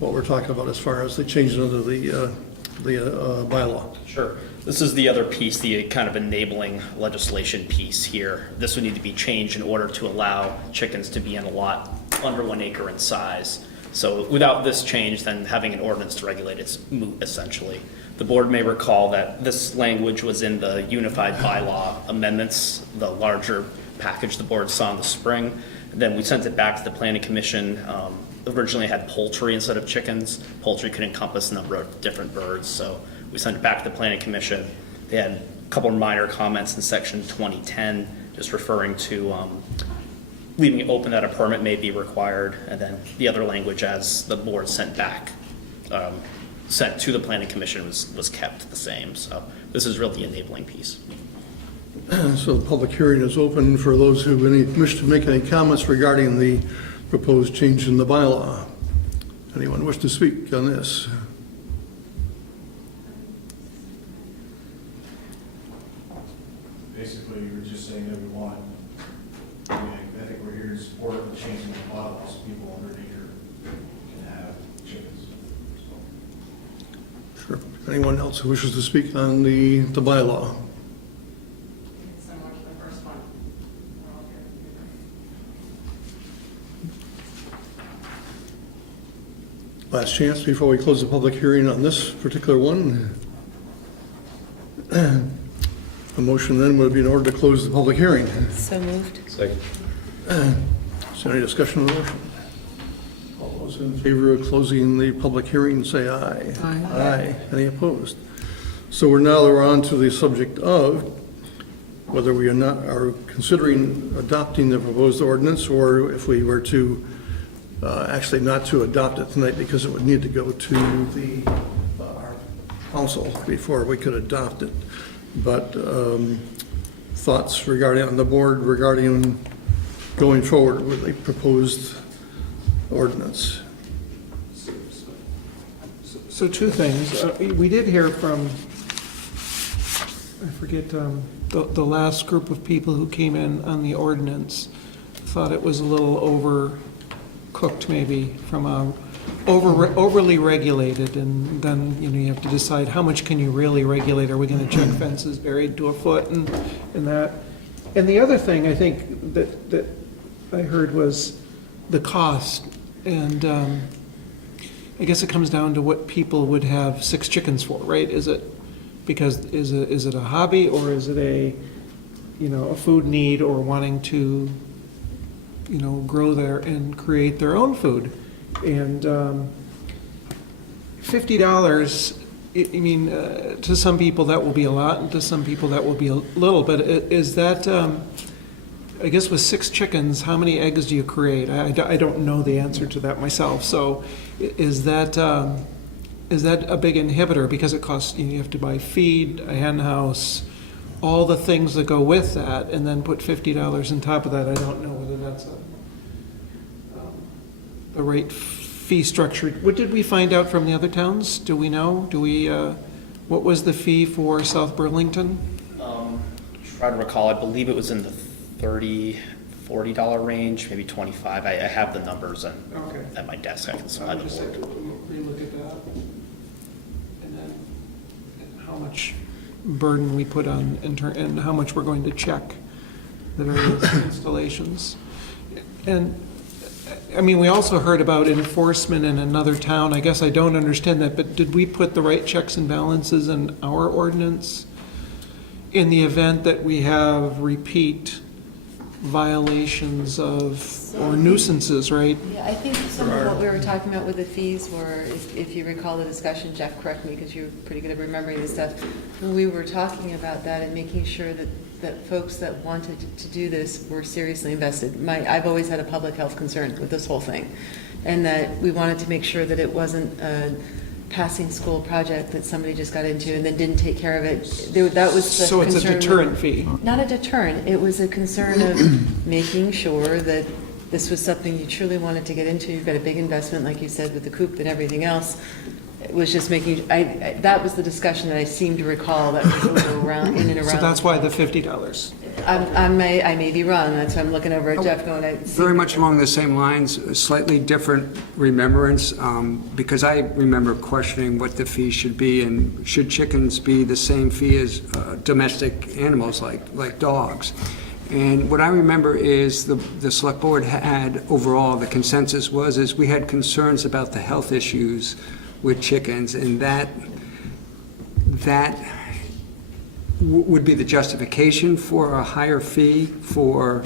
what we're talking about as far as the changes under the bylaw. Sure. This is the other piece, the kind of enabling legislation piece here. This would need to be changed in order to allow chickens to be in a lot under 1 acre in size. So without this change, then having an ordinance to regulate it's moot, essentially. The board may recall that this language was in the unified bylaw amendments, the larger package the board saw in the spring. Then we sent it back to the planning commission. Originally had poultry instead of chickens. Poultry could encompass a number of different birds, so we sent it back to the planning commission. They had a couple of minor comments in section 2010, just referring to leaving it open that a permit may be required, and then the other language as the board sent back, sent to the planning commission was kept the same. So this is really the enabling piece. So the public hearing is open for those who wish to make any comments regarding the proposed change in the bylaw. Anyone wish to speak on this? Basically, you were just saying that we want, I think we're here to support the change in the bylaws, so people under an acre can have chickens. Sure. Anyone else who wishes to speak on the bylaw? Similar to the first one. We're all here. Last chance before we close the public hearing on this particular one. A motion then would be in order to close the public hearing. So moved. Second. Is there any discussion on the motion? All those in favor of closing the public hearing, say aye. Aye. Any opposed? So we're on to the subject of whether we are considering adopting the proposed ordinance, or if we were to actually not to adopt it tonight because it would need to go to our council before we could adopt it. But thoughts on the board regarding going forward with a proposed ordinance? So two things. We did hear from, I forget, the last group of people who came in on the ordinance thought it was a little overcooked maybe from overly regulated, and then, you have to decide how much can you really regulate? Are we going to check fences buried to a foot and that? And the other thing I think that I heard was the cost, and I guess it comes down to what people would have 6 chickens for, right? Is it a hobby, or is it a food need, or wanting to grow there and create their own food? And $50, I mean, to some people that will be a lot, and to some people that will be a little, but is that, I guess with 6 chickens, how many eggs do you create? I don't know the answer to that myself, so is that a big inhibitor? Because it costs, you have to buy feed, a hen house, all the things that go with that, and then put $50 on top of that. I don't know whether that's the right fee structure. What did we find out from the other towns? Do we know? What was the fee for South Burlington? Try to recall, I believe it was in the $30, $40 range, maybe 25. I have the numbers at my desk. I can supply the board. Relook at that. And then how much burden we put on, and how much we're going to check the various installations. And, I mean, we also heard about enforcement in another town. I guess I don't understand that, but did we put the right checks and balances in our ordinance in the event that we have repeat violations or nuisances, right? Yeah, I think some of what we were talking about with the fees were, if you recall the discussion, Jeff, correct me, because you're pretty good at remembering this stuff. When we were talking about that and making sure that folks that wanted to do this were seriously invested. I've always had a public health concern with this whole thing, and that we wanted to make sure that it wasn't a passing school project that somebody just got into and then didn't take care of it. That was the So it's a concern. deterrent fee? Not a deterrent. It was a concern of making sure that this was something you truly wanted to get into. You've got a big investment, like you said, with the coop and everything else. It was just making, that was the discussion that I seem to recall that was around, in and around. So that's why the $50. I may be wrong. That's why I'm looking over at Jeff going, Very much along the same lines, a slightly different remembrance, because I remember questioning what the fee should be, and should chickens be the same fee as domestic animals like dogs? And what I remember is the select board had, overall, the consensus is we had concerns about the health issues with chickens, and that would be the justification for a higher fee for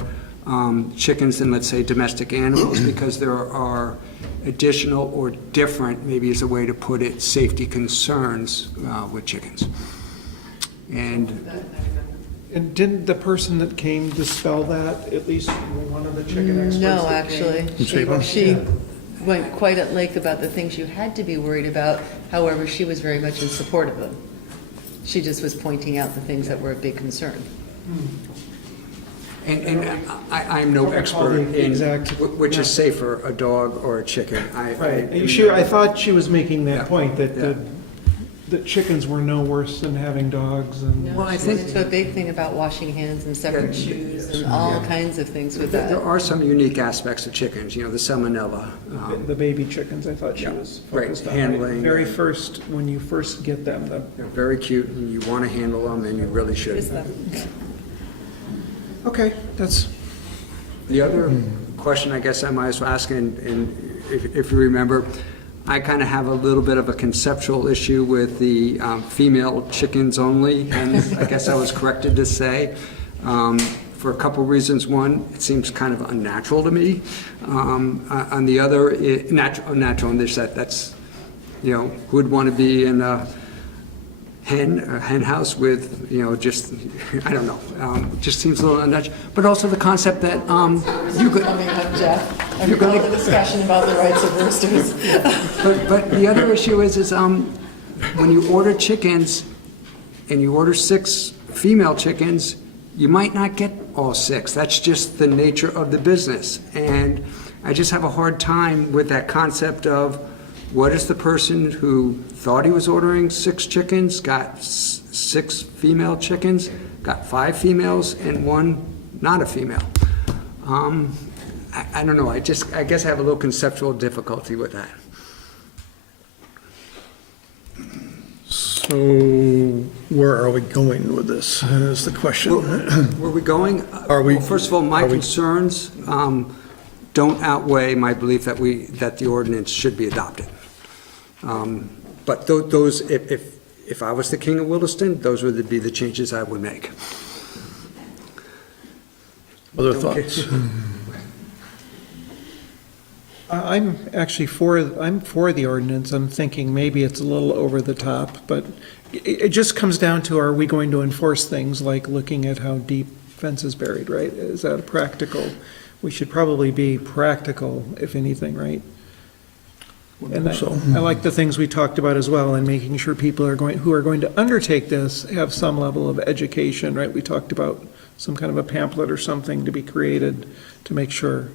chickens than, let's say, domestic animals, because there are additional or different, maybe is a way to put it, safety concerns with chickens. And didn't the person that came dispel that, at least one of the chicken experts? no, that actually. came? She went quite at length about the things you had to be worried about. However, she was very much in support of them. She just was pointing out the things that were a big concern. And I'm no expert in which is safer, a dog or a chicken. I thought she was making that point, that chickens were no worse than having dogs. And No, she went into a big thing about washing hands and separate shoes and all kinds of things with that. There are some unique aspects of chickens, the salmonella. The baby chickens, I thought she was focused on. Handling. Very first, when you first get them, They're very cute, and you want to handle them, and you really should. Is that- Okay, that's. The other question I guess I might as well ask, and if you remember, I kind of have a little bit of a conceptual issue with the female chickens only, and I guess I was corrected to say, for a couple reasons. One, it seems kind of unnatural to me. On the other, natural in this, that's, who would want to be in a hen house with, just, I don't know, just seems a little unnatural. But also the concept that you could. Coming up, Jeff. You're going to discussion about the rights of roosters. But the other issue is when you order chickens and you order 6 female chickens, you might not get all 6. That's just the nature of the business. And I just have a hard time with that concept of, what is the person who thought he was ordering 6 chickens, got 6 female chickens, got 5 females, and 1 not a female? I don't know. I guess I have a little conceptual difficulty with that. So where are we going with this, is the question. Where are we going? Well, first of all, my concerns don't outweigh my belief that the ordinance should be adopted. But those, if I was the king of Williston, those would be the changes I would make. Other thoughts? I'm actually I'm for the ordinance. I'm thinking maybe it's a little over the top, but it just comes down to, are we going to enforce things like looking at how deep fence is buried, right? Is that practical? We should probably be practical, if anything, right? And I like the things we talked about as well, and making sure people who are going to undertake this have some level of education, right? We talked about some kind of a pamphlet or something to be created to make sure.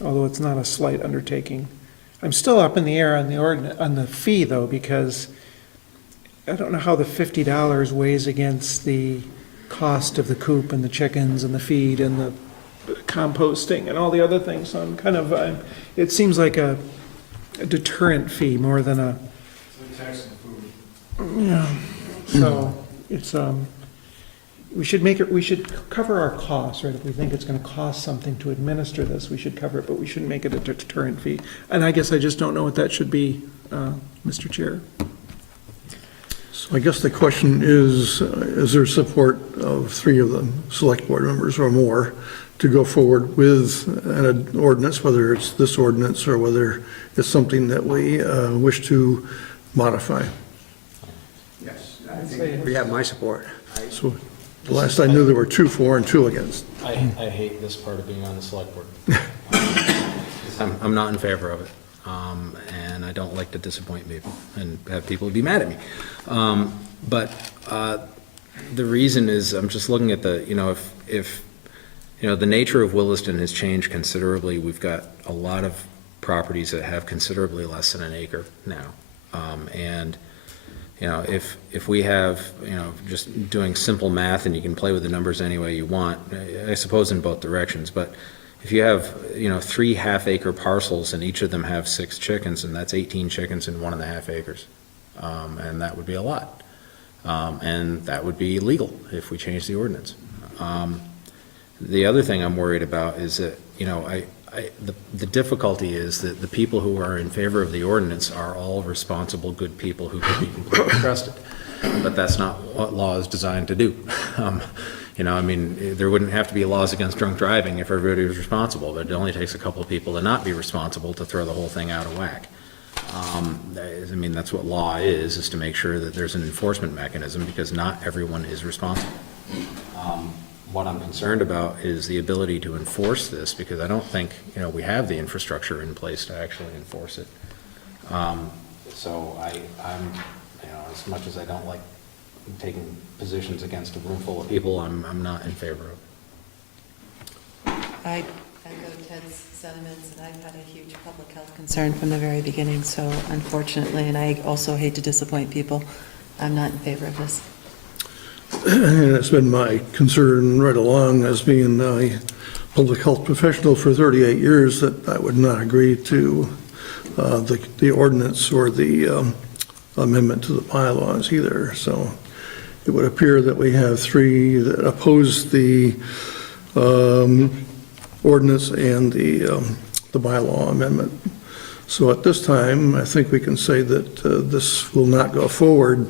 Although it's not a slight undertaking. I'm still up in the air on the fee though, because I don't know how the $50 weighs against the cost of the coop and the chickens and the feed and the composting and all the other things. So it seems like a deterrent fee more than a. It's like tax on food. Yeah. So it's, we should cover our costs, right? If we think it's gonna cost something to administer this, we should cover it, but we shouldn't make it a deterrent fee. And I guess I just don't know what that should be, Mr. Chair. So I guess the question is there support of 3 of the select board members or more to go forward with an ordinance, whether it's this ordinance or whether it's something that we wish to modify? Yes, I think we have my support. So the last I knew, there were 2 for and 2 against. I hate this part of being on the select board. I'm not in favor of it, and I don't like to disappoint people and have people be mad at me. But the reason is, I'm just looking at the, if the nature of Williston has changed considerably. We've got a lot of properties that have considerably less than an acre now, and if we have, just doing simple math, and you can play with the numbers any way you want, I suppose in both directions, but if you have, 3 half-acre parcels and each of them have 6 chickens, and that's 18 chickens in 1.5 acres, and that would be a lot, and that would be illegal if we change the ordinance. The other thing I'm worried about is that, the difficulty is that the people who are in favor of the ordinance are all responsible, good people who can be completely trusted. But that's not what law is designed to do. There wouldn't have to be laws against drunk driving if everybody was responsible, but it only takes a couple of people to not be responsible to throw the whole thing out of whack. That's what law is to make sure that there's an enforcement mechanism, because not everyone is responsible. What I'm concerned about is the ability to enforce this, because I don't think, we have the infrastructure in place to actually enforce it. So I'm, as much as I don't like taking positions against a room full of people, I'm not in favor of it. I echo Ted's sentiments, and I've had a huge public health concern from the very beginning, so unfortunately, and I also hate to disappoint people, I'm not in favor of this. And it's been my concern right along, as being a public health professional for 38 years, that I would not agree to the ordinance or the amendment to the bylaws either. So it would appear that we have 3 that oppose the ordinance and the bylaw amendment. So at this time, I think we can say that this will not go forward.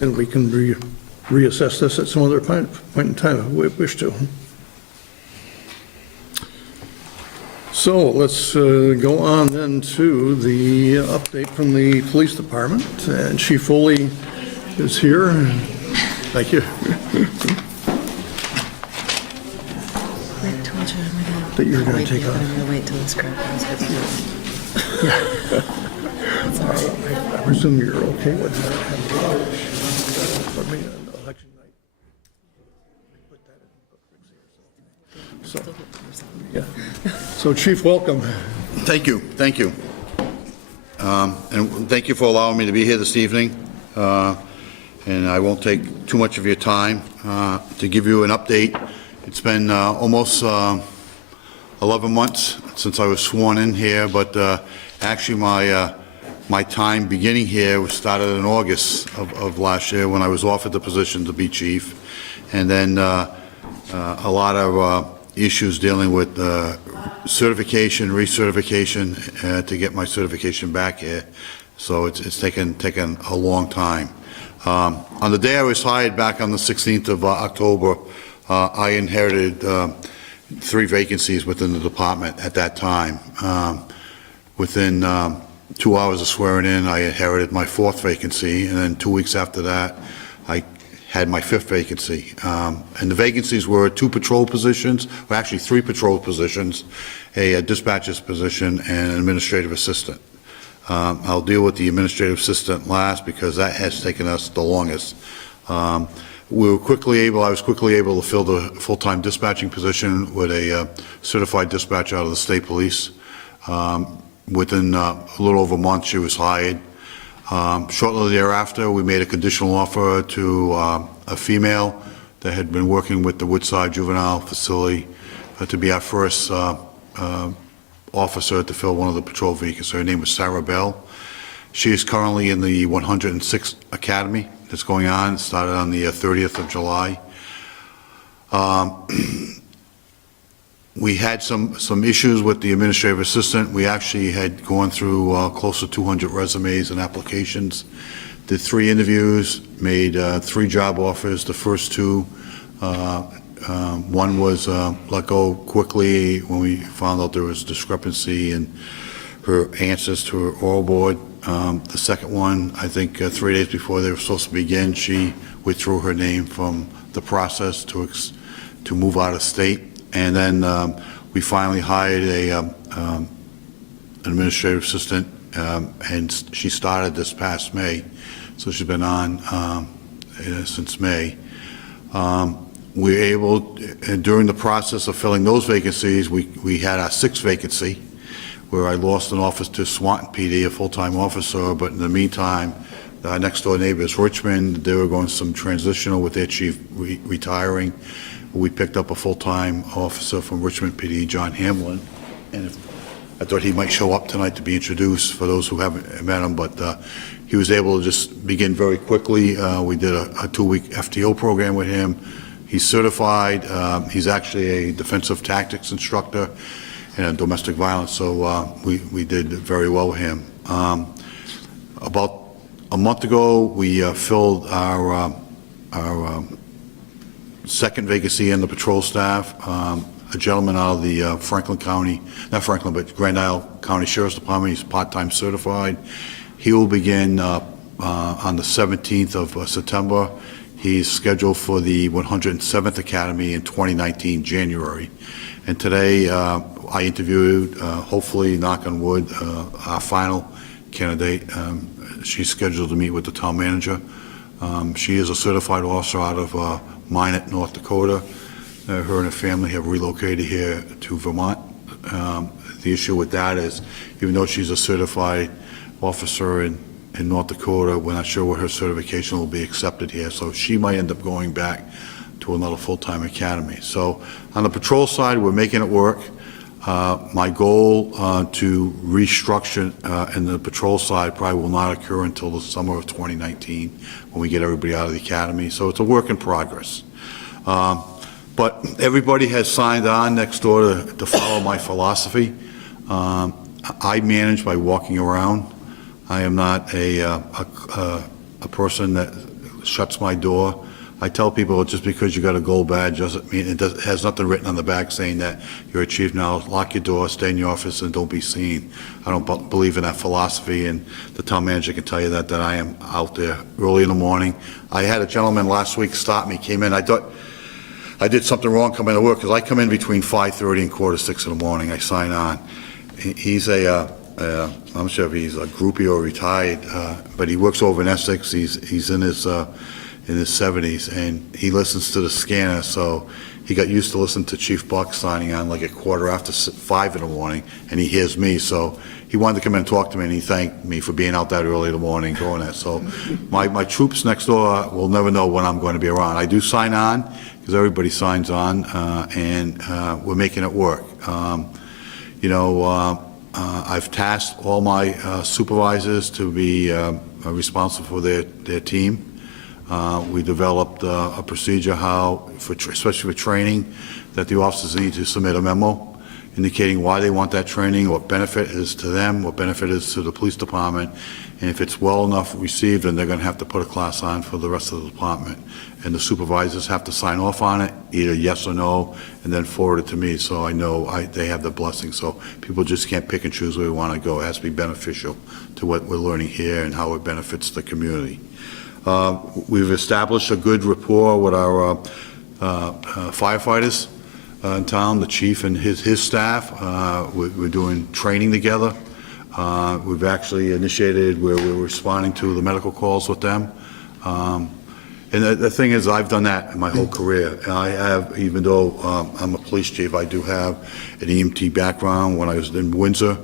And we can reassess this at some other point in time if we wish to. So let's go on then to the update from the police department. And Chief Foley is here. Thank you. I told you That you're going to take off. I'm going to wait till this crap is I presume you're okay with that. Election night. Put that in. So, yeah. So Chief, welcome. Thank you. And thank you for allowing me to be here this evening. And I won't take too much of your time to give you an update. It's been almost 11 months since I was sworn in here, but actually my time beginning here was started in August of last year, when I was offered the position to be chief. And then a lot of issues dealing with certification, recertification, to get my certification back here. So it's taken a long time. On the day I was hired back on the 16th of October, I inherited 3 vacancies within the department at that time. Within 2 hours of swearing in, I inherited my 4th vacancy, and then 2 weeks after that, I had my 5th vacancy. And the vacancies were 2 patrol positions, or actually 3 patrol positions, a dispatcher's position, and an administrative assistant. I'll deal with the administrative assistant last because that has taken us the longest. I was quickly able to fill the full-time dispatching position with a certified dispatcher out of the state police. Within a little over a month, she was hired. Shortly thereafter, we made a conditional offer to a female that had been working with the Woodside Juvenile Facility to be our first officer to fill one of the patrol vehicles. Her name was Sarah Bell. She is currently in the 106th Academy that's going on. It started on the 30th of July. We had some issues with the administrative assistant. We actually had gone through close to 200 resumes and applications, did 3 interviews, made 3 job offers. The first 2, one was let go quickly when we found out there was discrepancy in her answers to her oral board. The second one, I think 3 days before they were supposed to begin, she withdrew her name from the process to move out of state. And then we finally hired an administrative assistant, and she started this past May. So she's been on since May. We were able, and during the process of filling those vacancies, we had our 6th vacancy, where I lost an office to Swanton PD, a full-time officer, but in the meantime, our next door neighbors, Richmond, they were going some transitional with their chief retiring. We picked up a full-time officer from Richmond PD, John Hamlin, and I thought he might show up tonight to be introduced for those who haven't met him, but he was able to just begin very quickly. We did a 2-week FTO program with him. He's certified. He's actually a defensive tactics instructor and domestic violence, so we did very well with him. About a month ago, we filled our 2nd vacancy in the patrol staff. A gentleman out of the Franklin County, not Franklin, but Grand Isle County Sheriff's Department. He's part-time certified. He will begin on the 17th of September. He's scheduled for the 107th Academy in 2019, January. And today, I interviewed, hopefully, knock on wood, our final candidate. She's scheduled to meet with the town manager. She is a certified officer out of Minot, North Dakota. Her and her family have relocated here to Vermont. The issue with that is, even though she's a certified officer in North Dakota, we're not sure what her certification will be accepted here, so she might end up going back to another full-time academy. So on the patrol side, we're making it work. My goal to restructure in the patrol side probably will not occur until the summer of 2019 when we get everybody out of the academy. So it's a work in progress. But everybody has signed on next door to follow my philosophy. I manage by walking around. I am not a person that shuts my door. I tell people just because you got a gold badge doesn't mean it has nothing written on the back saying that you're a chief. Now lock your door, stay in your office, and don't be seen. I don't believe in that philosophy, and the town manager can tell you that I am out there early in the morning. I had a gentleman last week stop me, came in. I thought I did something wrong coming to work because I come in between 5:30 and 5:45 in the morning. I sign on. He's I'm sure if he's a groupie or retired, but he works over in Essex. He's in his 70s, and he listens to the scanner, so he got used to listening to Chief Buck signing on like at 5:15 in the morning, and he hears me, so he wanted to come in and talk to me, and he thanked me for being out that early in the morning doing that. So my troops next door will never know when I'm going to be around. I do sign on, because everybody signs on, and we're making it work. I've tasked all my supervisors to be responsible for their team. We developed a procedure how, especially for training, that the officers need to submit a memo. indicating why they want that training, what benefit is to them, what benefit is to the police department, and if it's well enough received, then they're going to have to put a class on for the rest of the department. And the supervisors have to sign off on it, either yes or no, and then forward it to me, so I know they have the blessing. So people just can't pick and choose where they want to go. It has to be beneficial to what we're learning here and how it benefits the community. We've established a good rapport with our firefighters in town, the chief and his staff. We're doing training together. We've actually initiated where we're responding to the medical calls with them. And the thing is, I've done that in my whole career. I have, even though I'm a police chief, I do have an EMT background. When I was in Windsor,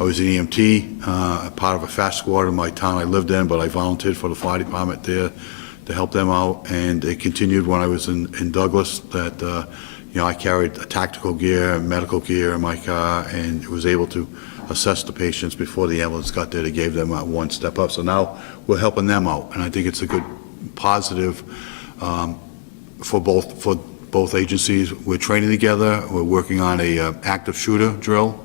I was an EMT, part of a fast squad in my town I lived in, but I volunteered for the fire department there to help them out. And it continued when I was in Douglas that, I carried tactical gear and medical gear in my car and was able to assess the patients before the ambulance got there. They gave them one step up. So now we're helping them out, and I think it's a good positive for both agencies. We're training together. We're working on a active shooter drill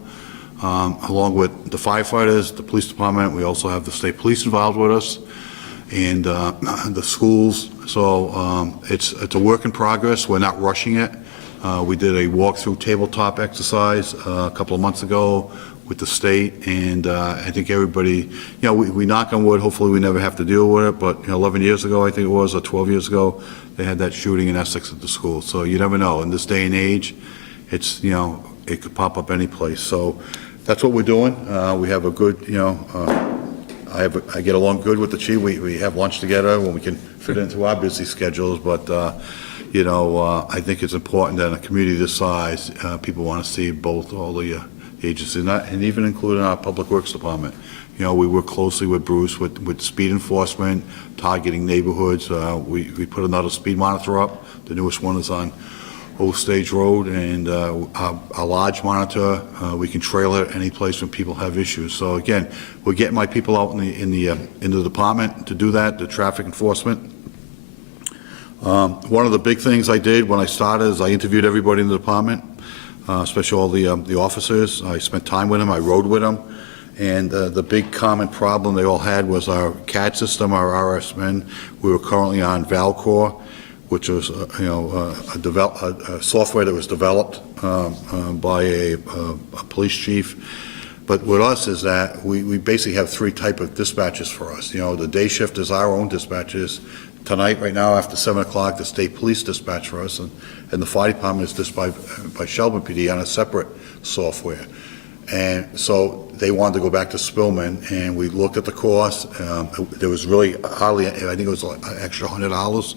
along with the firefighters, the police department. We also have the state police involved with us, and the schools. So it's a work in progress. We're not rushing it. We did a walkthrough tabletop exercise a couple of months ago with the state, and I think everybody, we knock on wood, hopefully we never have to deal with it, but 11 years ago, I think it was, or 12 years ago, they had that shooting in Essex at the school. So you never know. In this day and age, it's, it could pop up any place. So that's what we're doing. We have a good, I get along good with the chief. We have lunch together when we can fit into our busy schedules, but I think it's important that in a community this size, people want to see all the agencies, and even including our Public Works Department. We work closely with Bruce with speed enforcement, targeting neighborhoods. We put another speed monitor up. The newest one is on Old Stage Road, and a large monitor. We can trail it any place when people have issues. So again, we're getting my people out in the department to do that, the traffic enforcement. One of the big things I did when I started is I interviewed everybody in the department, especially all the officers. I spent time with them. I rode with them. And the big common problem they all had was our CAD system, our RSMN. We were currently on Valcor, which was a software that was developed by a police chief. But with us is that we basically have three type of dispatches for us. The day shift is our own dispatches. Tonight, right now, after 7 o'clock, the state police dispatch for us, and the fire department is dispatched by Shelburne PD on a separate software. And so they wanted to go back to Spillman, and we looked at the cost. There was really hardly, I think it was like an extra $100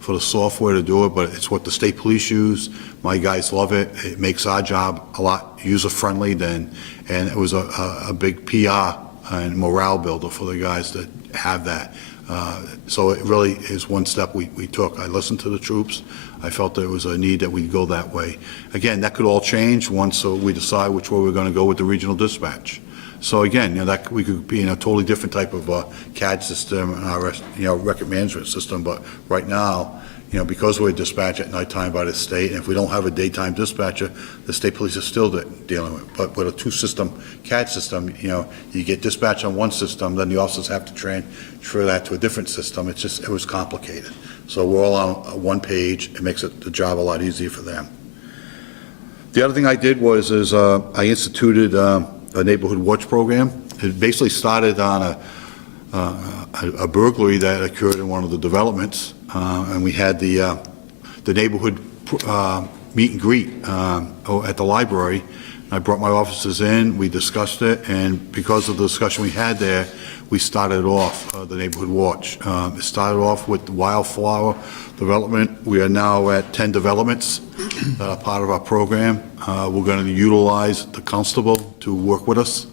for the software to do it, but it's what the state police use. My guys love it. It makes our job a lot user-friendly and it was a big PR and morale builder for the guys that have that. So it really is one step we took. I listened to the troops. I felt there was a need that we'd go that way. Again, that could all change once we decide which way we're going to go with the regional dispatch. So again, that we could be in a totally different type of CAD system and our record management system. But right now, because we're dispatched at nighttime by the state, and if we don't have a daytime dispatcher, the state police are still dealing with it. But with a two-system CAD system, you get dispatch on one system, then the officers have to transfer that to a different system. It was complicated. So we're all on one page. It makes the job a lot easier for them. The other thing I did was I instituted a neighborhood watch program. It basically started on a burglary that occurred in one of the developments, and we had the neighborhood meet and greet at the library. I brought my officers in, we discussed it, and because of the discussion we had there, we started off the neighborhood watch. It started off with Wildflower Development. We are now at 10 developments that are part of our program. We're going to utilize the constable to work with us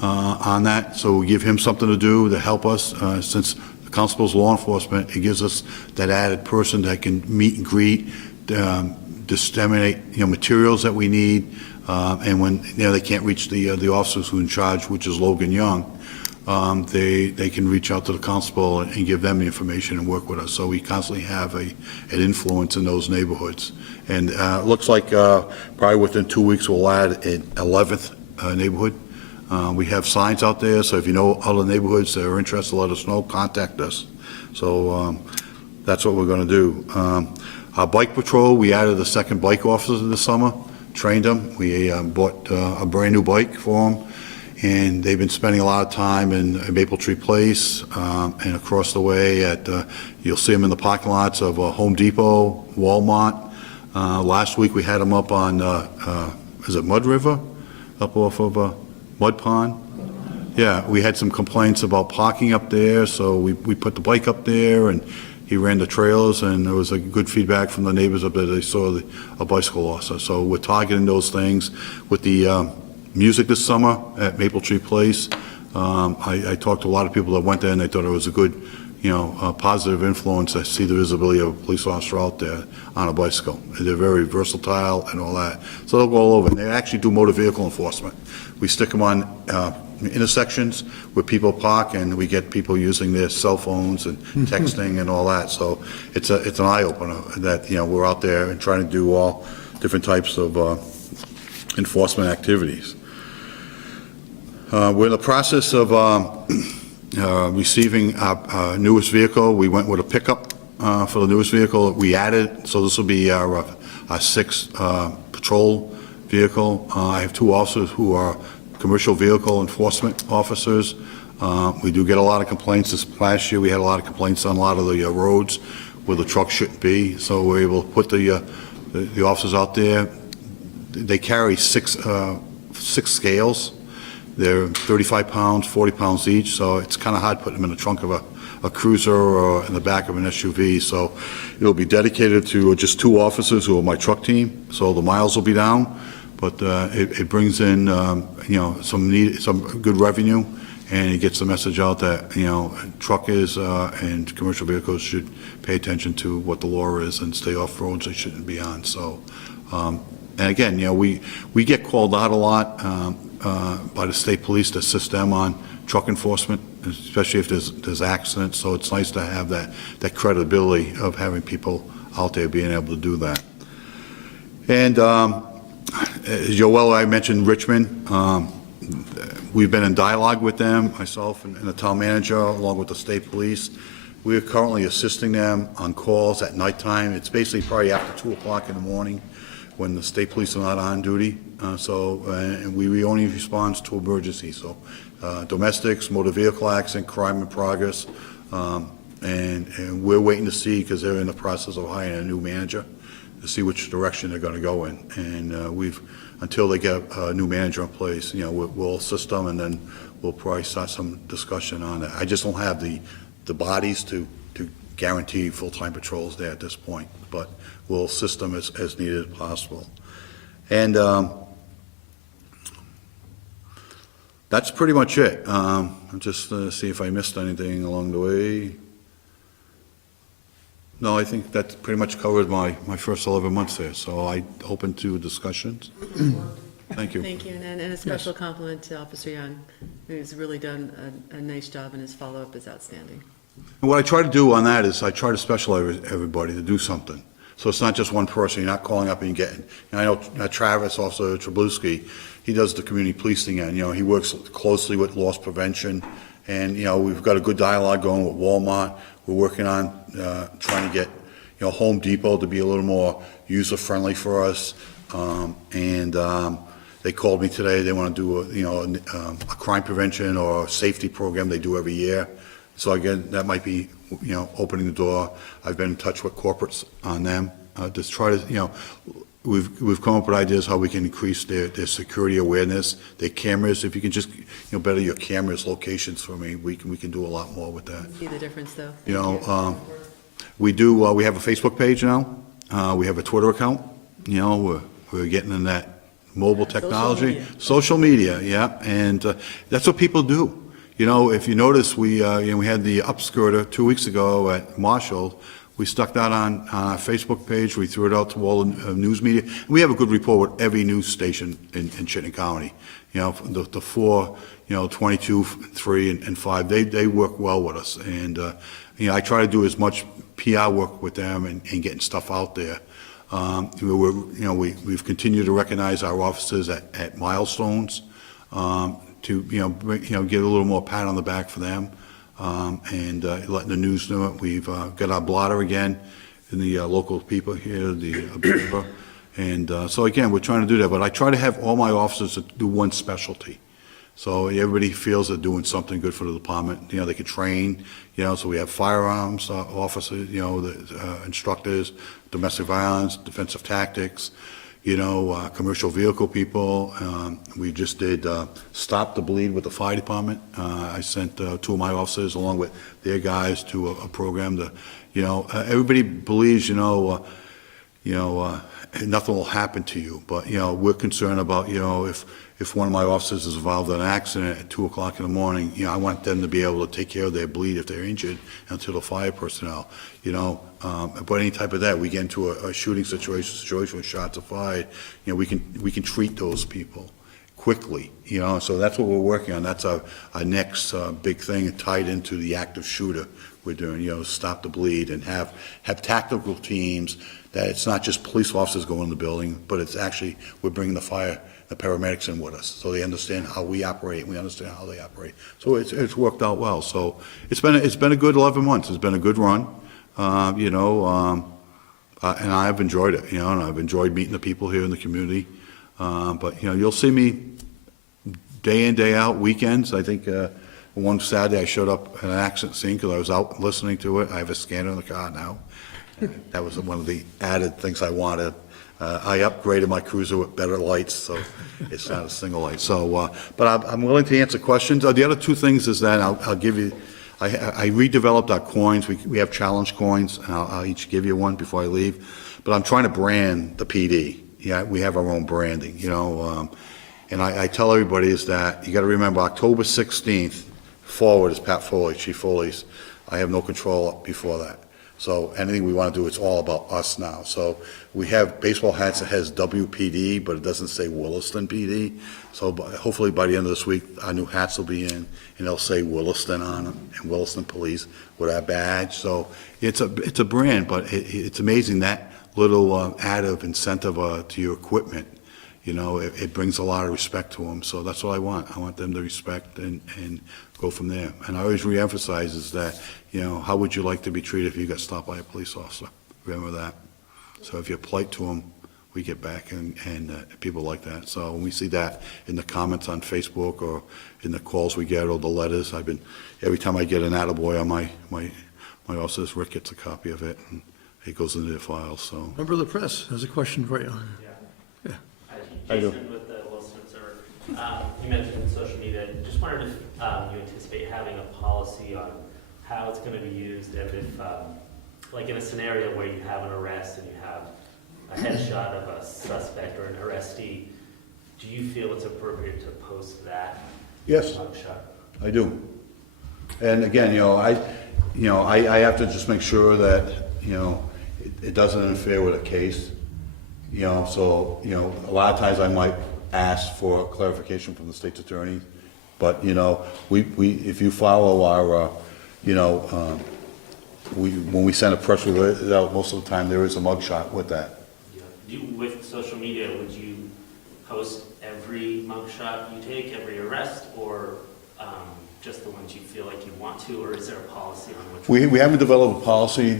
on that, so we give him something to do to help us. Since the constable's law enforcement, it gives us that added person that can meet and greet, disseminate materials that we need, and when they can't reach the officers who are in charge, which is Logan Young, they can reach out to the constable and give them the information and work with us. So we constantly have an influence in those neighborhoods. And it looks like probably within 2 weeks, we'll add an 11th neighborhood. We have signs out there, so if you know other neighborhoods that are interested, let us know, contact us. So that's what we're going to do. Our bike patrol, we added a second bike officer this summer, trained them. We bought a brand-new bike for them, and they've been spending a lot of time in Maple Tree Place and across the way at, you'll see them in the parking lots of Home Depot, Walmart. Last week, we had them up on, is it Mud River? Up off of Mud Pond? Yeah, we had some complaints about parking up there, so we put the bike up there, and he ran the trailers, and there was a good feedback from the neighbors up there. They saw a bicycle officer. So we're targeting those things. With the music this summer at Maple Tree Place, I talked to a lot of people that went there, and they thought it was a good, positive influence. I see the visibility of a police officer out there on a bicycle. They're very versatile and all that. So they'll go all over. And they actually do motor vehicle enforcement. We stick them on intersections where people park, and we get people using their cell phones and texting and all that. So it's an eye-opener that, we're out there and trying to do all different types of enforcement activities. We're in the process of receiving our newest vehicle. We went with a pickup for the newest vehicle. We added, so this will be our sixth patrol vehicle. I have 2 officers who are commercial vehicle enforcement officers. We do get a lot of complaints. This last year, we had a lot of complaints on a lot of the roads where the trucks shouldn't be. So we're able to put the officers out there. They carry six scales. They're 35 pounds, 40 pounds each, so it's kind of hard putting them in the trunk of a cruiser or in the back of an SUV. So it'll be dedicated to just 2 officers who are my truck team, so the miles will be down. But it brings in, some good revenue, and it gets the message out that, truckers and commercial vehicles should pay attention to what the law is and stay off roads they shouldn't be on. So, and again, we get called out a lot by the state police to assist them on truck enforcement, especially if there's accidents. So it's nice to have that credibility of having people out there being able to do that. And Joel, I mentioned Richmond. We've been in dialogue with them, myself and the town manager, along with the state police. We are currently assisting them on calls at nighttime. It's basically probably after 2 o'clock in the morning when the state police are not on duty. And we only respond to emergencies. So domestics, motor vehicle accident, crime in progress. And we're waiting to see, because they're in the process of hiring a new manager, to see which direction they're going to go in. And until they get a new manager in place, we'll assist them, and then we'll probably start some discussion on it. I just don't have the bodies to guarantee full-time patrols there at this point, but we'll assist them as needed as possible. And that's pretty much it. I'm just see if I missed anything along the way. No, I think that pretty much covered my first 11 months there, so I'm open to discussions. Thank you. Thank you, and a special compliment to Officer Young, who's really done a nice job, and his follow-up is outstanding. And what I try to do on that is I try to specialize everybody to do something. So it's not just one person. You're not calling up and getting. I know Travis, Officer Trabluski, he does the community policing, and he works closely with loss prevention, and we've got a good dialogue going with Walmart. We're working on trying to get Home Depot to be a little more user-friendly for us. And they called me today. They want to do a crime prevention or safety program they do every year. So again, that might be opening the door. I've been in touch with corporates on them to try to we've come up with ideas how we can increase their security awareness, their cameras. If you can just better your cameras locations for me, we can do a lot more with that. See the difference, though. We do. We have a Facebook page now. We have a Twitter account. We're getting in that mobile technology, social media. Yeah, and that's what people do. If you notice, we had the upskirter 2 weeks ago at Marshall. We stuck that on our Facebook page, we threw it out to all the news media. And we have a good rapport with every news station in Chittenden County. You know, the four, 22, 3, and 5, they work well with us. And, I try to do as much PR work with them and getting stuff out there. We've continued to recognize our officers at milestones, to, get a little more pat on the back for them, and letting the news know it. We've got our blotter again in the local people here, the Observer. And so again, we're trying to do that, but I try to have all my officers do one specialty. So everybody feels they're doing something good for the department. They can train, so we have firearms officers, the instructors, domestic violence, defensive tactics, commercial vehicle people. We just did Stop the Bleed with the fire department. I sent 2 of my officers along with their guys to a program to, everybody believes, nothing will happen to you. But, we're concerned about, if one of my officers is involved in an accident at 2 o'clock in the morning, I want them to be able to take care of their bleed if they're injured until the fire personnel, but any type of that, we get into a shooting situation where shots are fired, we can treat those people quickly, so that's what we're working on. That's our next big thing tied into the active shooter we're doing, Stop the Bleed, and have tactical teams that it's not just police officers going in the building, but it's actually, we're bringing the paramedics in with us, so they understand how we operate, and we understand how they operate. So it's worked out well. So it's been a good 11 months. It's been a good run, and I've enjoyed it, and I've enjoyed meeting the people here in the community. But you'll see me day in, day out, weekends. I think one Saturday I showed up at an accident scene because I was out listening to it. I have a scanner in the car now. That was one of the added things I wanted. I upgraded my cruiser with better lights, so it's not a single light. So, but I'm willing to answer questions. The other 2 things is that I'll give you, I redeveloped our coins. We have challenge coins, and I'll each give you one before I leave. But I'm trying to brand the PD. Yeah, we have our own branding, and I tell everybody is that you got to remember October 16th forward is Pat Foley, Chief Foley's. I have no control before that. So anything we want to do, it's all about us now. So we have baseball hats that has WPD, but it doesn't say Williston PD. So hopefully by the end of this week, our new hats will be in, and they'll say Williston on them, and Williston Police with our badge. So it's a brand, but it's amazing that little added incentive to your equipment. It brings a lot of respect to them. So that's what I want. I want them to respect and go from there. And I always reemphasize is that, how would you like to be treated if you got stopped by a police officer? Remember that. So if you're polite to them, we get back, and people like that. So when we see that in the comments on Facebook or in the calls we get or the letters, every time I get an attaboy on my officers, Rick gets a copy of it, and it goes into their files, so. Member of the press has a question for you. Yeah. I do. Jason with the Williston Observer. You mentioned social media. Just wondered if you anticipate having a policy on how it's going to be used, and if, like in a scenario where you have an arrest and you have a headshot of a suspect or an arrestee, do you feel it's appropriate to post that? Yes, mugshot? I do. And again, I have to just make sure that, it doesn't interfere with a case. So, a lot of times I might ask for clarification from the state's attorney, but, if you follow our, when we send a press release out, most of the time there is a mugshot with that. With social media, would you post every mugshot you take, every arrest, or just the ones you feel like you want to, or is there a policy on which? We haven't developed a policy,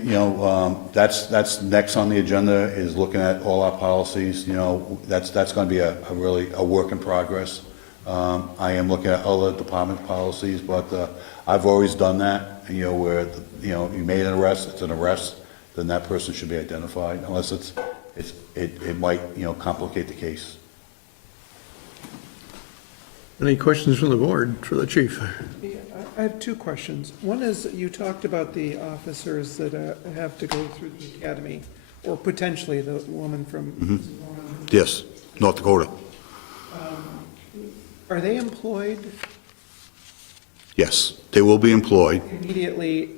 that's next on the agenda is looking at all our policies, that's going to be a work in progress. I am looking at other department policies, but I've always done that, where, you made an arrest, it's an arrest, then that person should be identified, unless it might, complicate the case. Any questions from the board for the chief? Yeah, I have 2 questions. One is, you talked about the officers that have to go through the academy, or potentially the woman from... Yes, North Dakota. Are they employed Yes, they will be employed. immediately,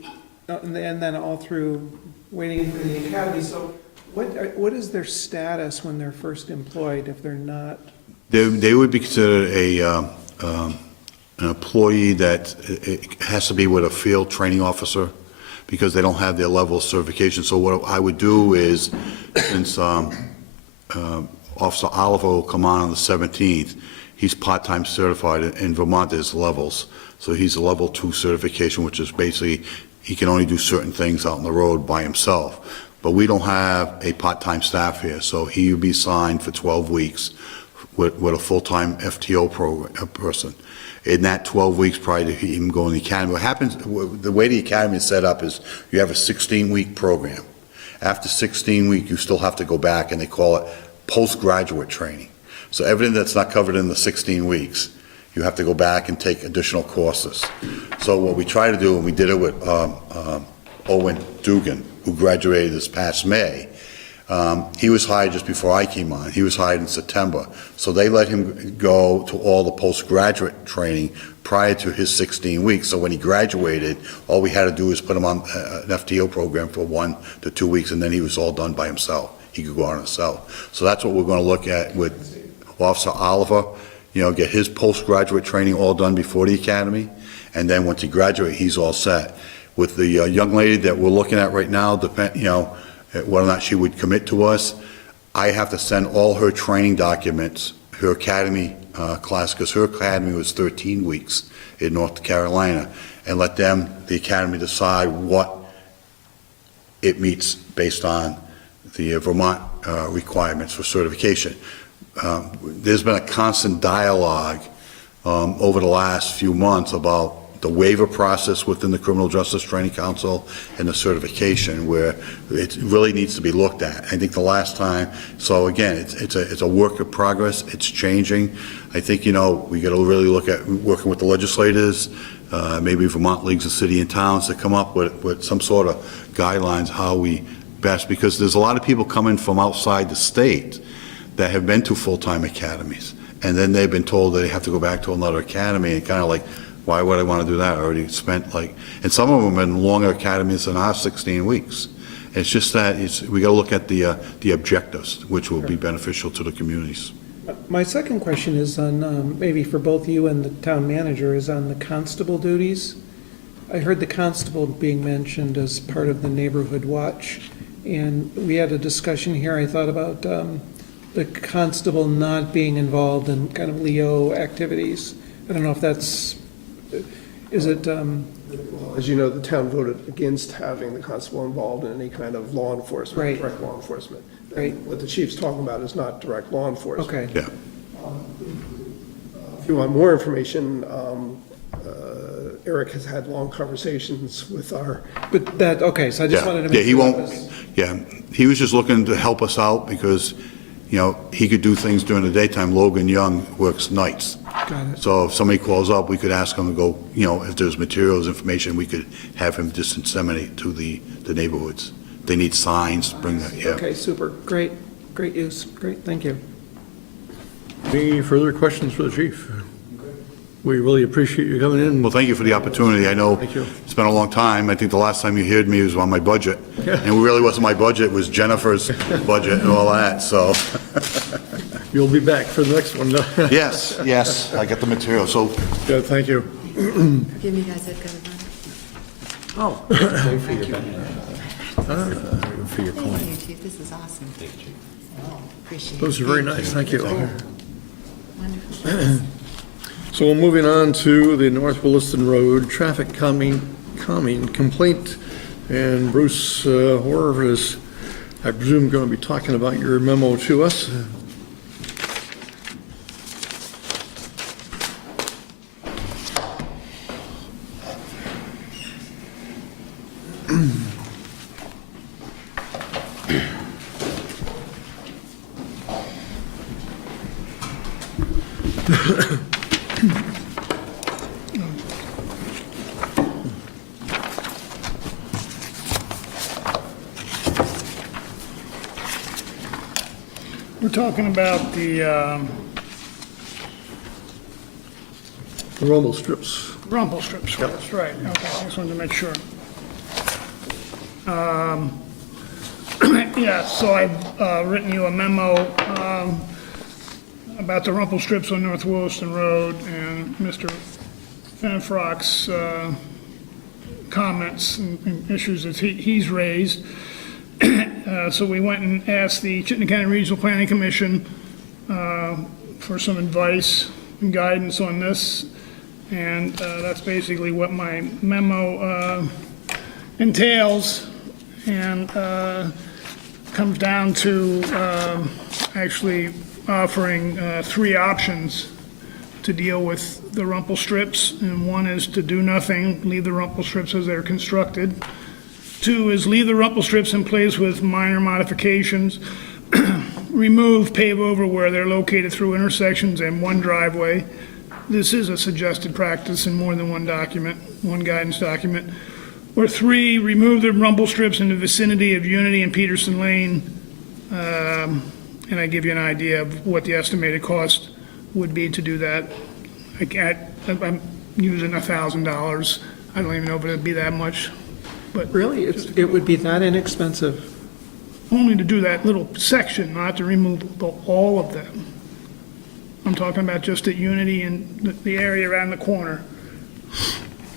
and then all through waiting for the academy, so what is their status when they're first employed if they're not? They would be considered an employee that it has to be with a field training officer because they don't have their level of certification. So what I would do is, since Officer Oliver will come on the 17th, he's part-time certified. In Vermont, there's levels. So he's a level 2 certification, which is basically he can only do certain things out on the road by himself. But we don't have a part-time staff here, so he will be signed for 12 weeks with a full-time FTO person. In that 12 weeks prior to him going to the academy, what happens, the way the academy is set up is you have a 16-week program. After 16 weeks, you still have to go back, and they call it postgraduate training. So everything that's not covered in the 16 weeks, you have to go back and take additional courses. So what we try to do, and we did it with Owen Dugan, who graduated this past May, he was hired just before I came on. He was hired in September. So they let him go to all the postgraduate training prior to his 16 weeks. So when he graduated, all we had to do was put him on an FTO program for 1 to 2 weeks, and then he was all done by himself. He could go on himself. So that's what we're going to look at with Officer Oliver, get his postgraduate training all done before the academy, and then once he graduates, he's all set. With the young lady that we're looking at right now, whether or not she would commit to us, I have to send all her training documents, her academy class, because her academy was 13 weeks in North Carolina, and let them, the academy, decide what it meets based on the Vermont requirements for certification. There's been a constant dialogue over the last few months about the waiver process within the Criminal Justice Training Council and the certification, where it really needs to be looked at. I think the last time, so again, it's a work in progress. It's changing. I think, we got to really look at working with the legislators, maybe Vermont leagues of city and towns to come up with some sort of guidelines how we best, because there's a lot of people coming from outside the state that have been to full-time academies, and then they've been told that they have to go back to another academy, and kind of like, why would I want to do that? I already spent and some of them have been longer academies than our 16 weeks. It's just that we got to look at the objectives, which will be beneficial to the communities. My second question is on, maybe for both you and the town manager, is on the constable duties. I heard the constable being mentioned as part of the neighborhood watch, and we had a discussion here, I thought about the constable not being involved in kind of Leo activities. I don't know if that's, is it? As you know, the town voted against having the constable involved in any kind of law enforcement, Right. direct law enforcement. Right. What the chief's talking about is not direct law enforcement. Okay. Yeah. If you want more information, Eric has had long conversations with our. But that, okay, so I just wanted to make Yeah, he sure won't, that was- yeah, he was just looking to help us out because, he could do things during the daytime. Logan Young works nights. Got it. So if somebody calls up, we could ask him to go, if there's materials, information, we could have him just disseminate to the neighborhoods. They need signs, bring that, yeah. Okay, super, great use, great, thank you. Any further questions for the chief? We really appreciate you coming in. Well, thank you for the opportunity. I know Thank you. it's been a long time. I think the last time you heard me was on my budget. And it really wasn't my budget, it was Jennifer's budget and all that, so. You'll be back for the next one. Yes, I got the material, so. Good, thank you. Give me guys a good one. Oh. For your Thank coin. you, Chief, this is awesome. Thank you, Chief. Appreciate it. Those are very nice, thank you. Wonderful. So we're moving on to the North Williston Road traffic calming complaint. And Bruce Hoare is, I presume, going to be talking about your memo to us. We're talking about the Rumble strips. rumble strips, that's right, okay, I just wanted to make sure. Yeah, so I've written you a memo about the rumple strips on North Williston Road and Mr. Finfrock's comments and issues that he's raised. So we went and asked the Chittenden County Regional Planning Commission for some advice and guidance on this, and that's basically what my memo entails, and comes down to actually offering 3 options to deal with the rumple strips, and one is to do nothing, leave the rumple strips as they're constructed. 2 is leave the rumple strips in place with minor modifications, remove, pave over where they're located through intersections and one driveway. This is a suggested practice in more than one document, one guidance document. Or 3, remove the rumble strips in the vicinity of Unity and Peterson Lane, and I give you an idea of what the estimated cost would be to do that. I'm using $1,000. I don't even know if it'd be that much, but. Really? It would be that inexpensive? Only to do that little section, not to remove all of them. I'm talking about just at Unity and the area around the corner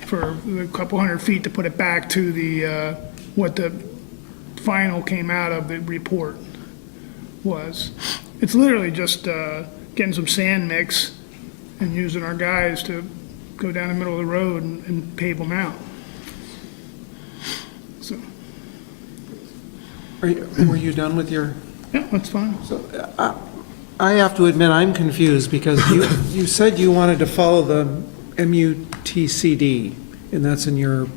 for a couple hundred feet to put it back to the, what the final came out of the report was. It's literally just getting some sand mix and using our guys to go down the middle of the road and pave them out. So. Were you done with your? Yeah, that's fine. So I have to admit, I'm confused because you said you wanted to follow the MUTCD, and that's in your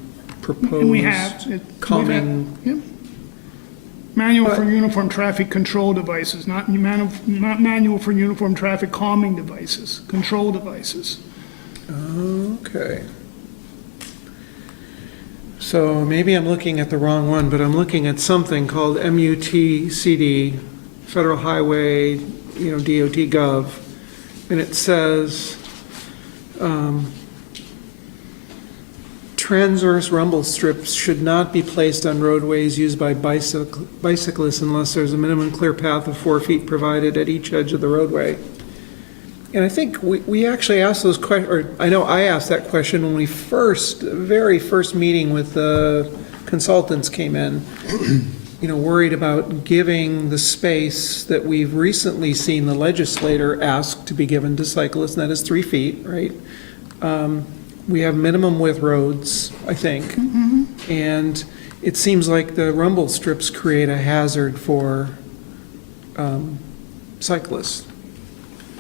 proposed And we have. calming. Yep. Manual for uniform traffic control devices, not manual for uniform traffic calming devices, control devices. Okay. So maybe I'm looking at the wrong one, but I'm looking at something called MUTCD, Federal Highway, DOT Gov, and it says, transverse rumble strips should not be placed on roadways used by bicyclists unless there's a minimum clear path of 4 feet provided at each edge of the roadway. And I think we actually asked those questions, or I know I asked that question when we very first meeting with the consultants came in, worried about giving the space that we've recently seen the legislator ask to be given to cyclists, and that is 3 feet, right? We have minimum width roads, I think, and it seems like the rumble strips create a hazard for cyclists.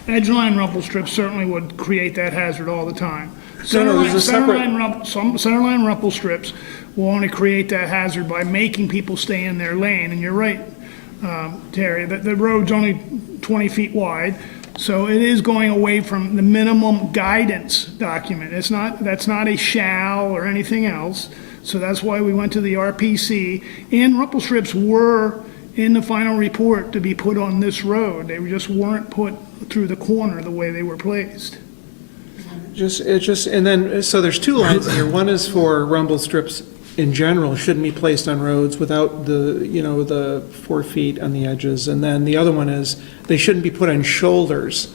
Edgeline rumble strips certainly would create that hazard all the time. Centerline rumble strips will only create that hazard by making people stay in their lane, and you're right, Terry, the road's only 20 feet wide, so it is going away from the minimum guidance document. That's not a shall or anything else, so that's why we went to the RPC, and rumble strips were in the final report to be put on this road. They just weren't put through the corner the way they were placed. And then, so there's 2 lines here. One is for rumble strips in general, shouldn't be placed on roads without the 4 feet on the edges. And then the other one is, they shouldn't be put on shoulders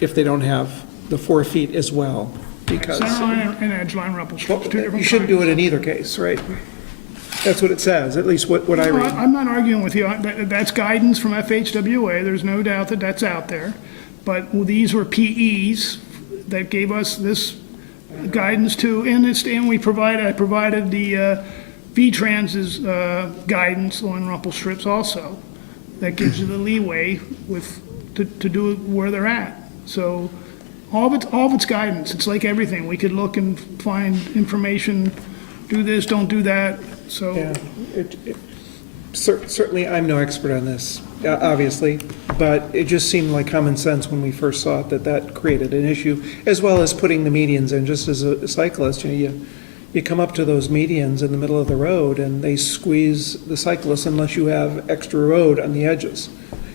if they don't have the 4 feet as well. Because Centerline and edgeline rumble strips, 2 different you shouldn't kinds. do it in either case, right? That's what it says, at least what I No, read. I'm not arguing with you. That's guidance from FHWA. There's no doubt that that's out there. But these were PEs that gave us this guidance too. And I provided the V-Trans's guidance on rumple strips also. That gives you the leeway to do it where they're at. So all of it's guidance. It's like everything. We could look and find information, do this, don't do that. So. Yeah, certainly, I'm no expert on this, obviously, but it just seemed like common sense when we first saw it that created an issue, as well as putting the medians in. Just as a cyclist, you come up to those medians in the middle of the road, and they squeeze the cyclist unless you have extra road on the edges.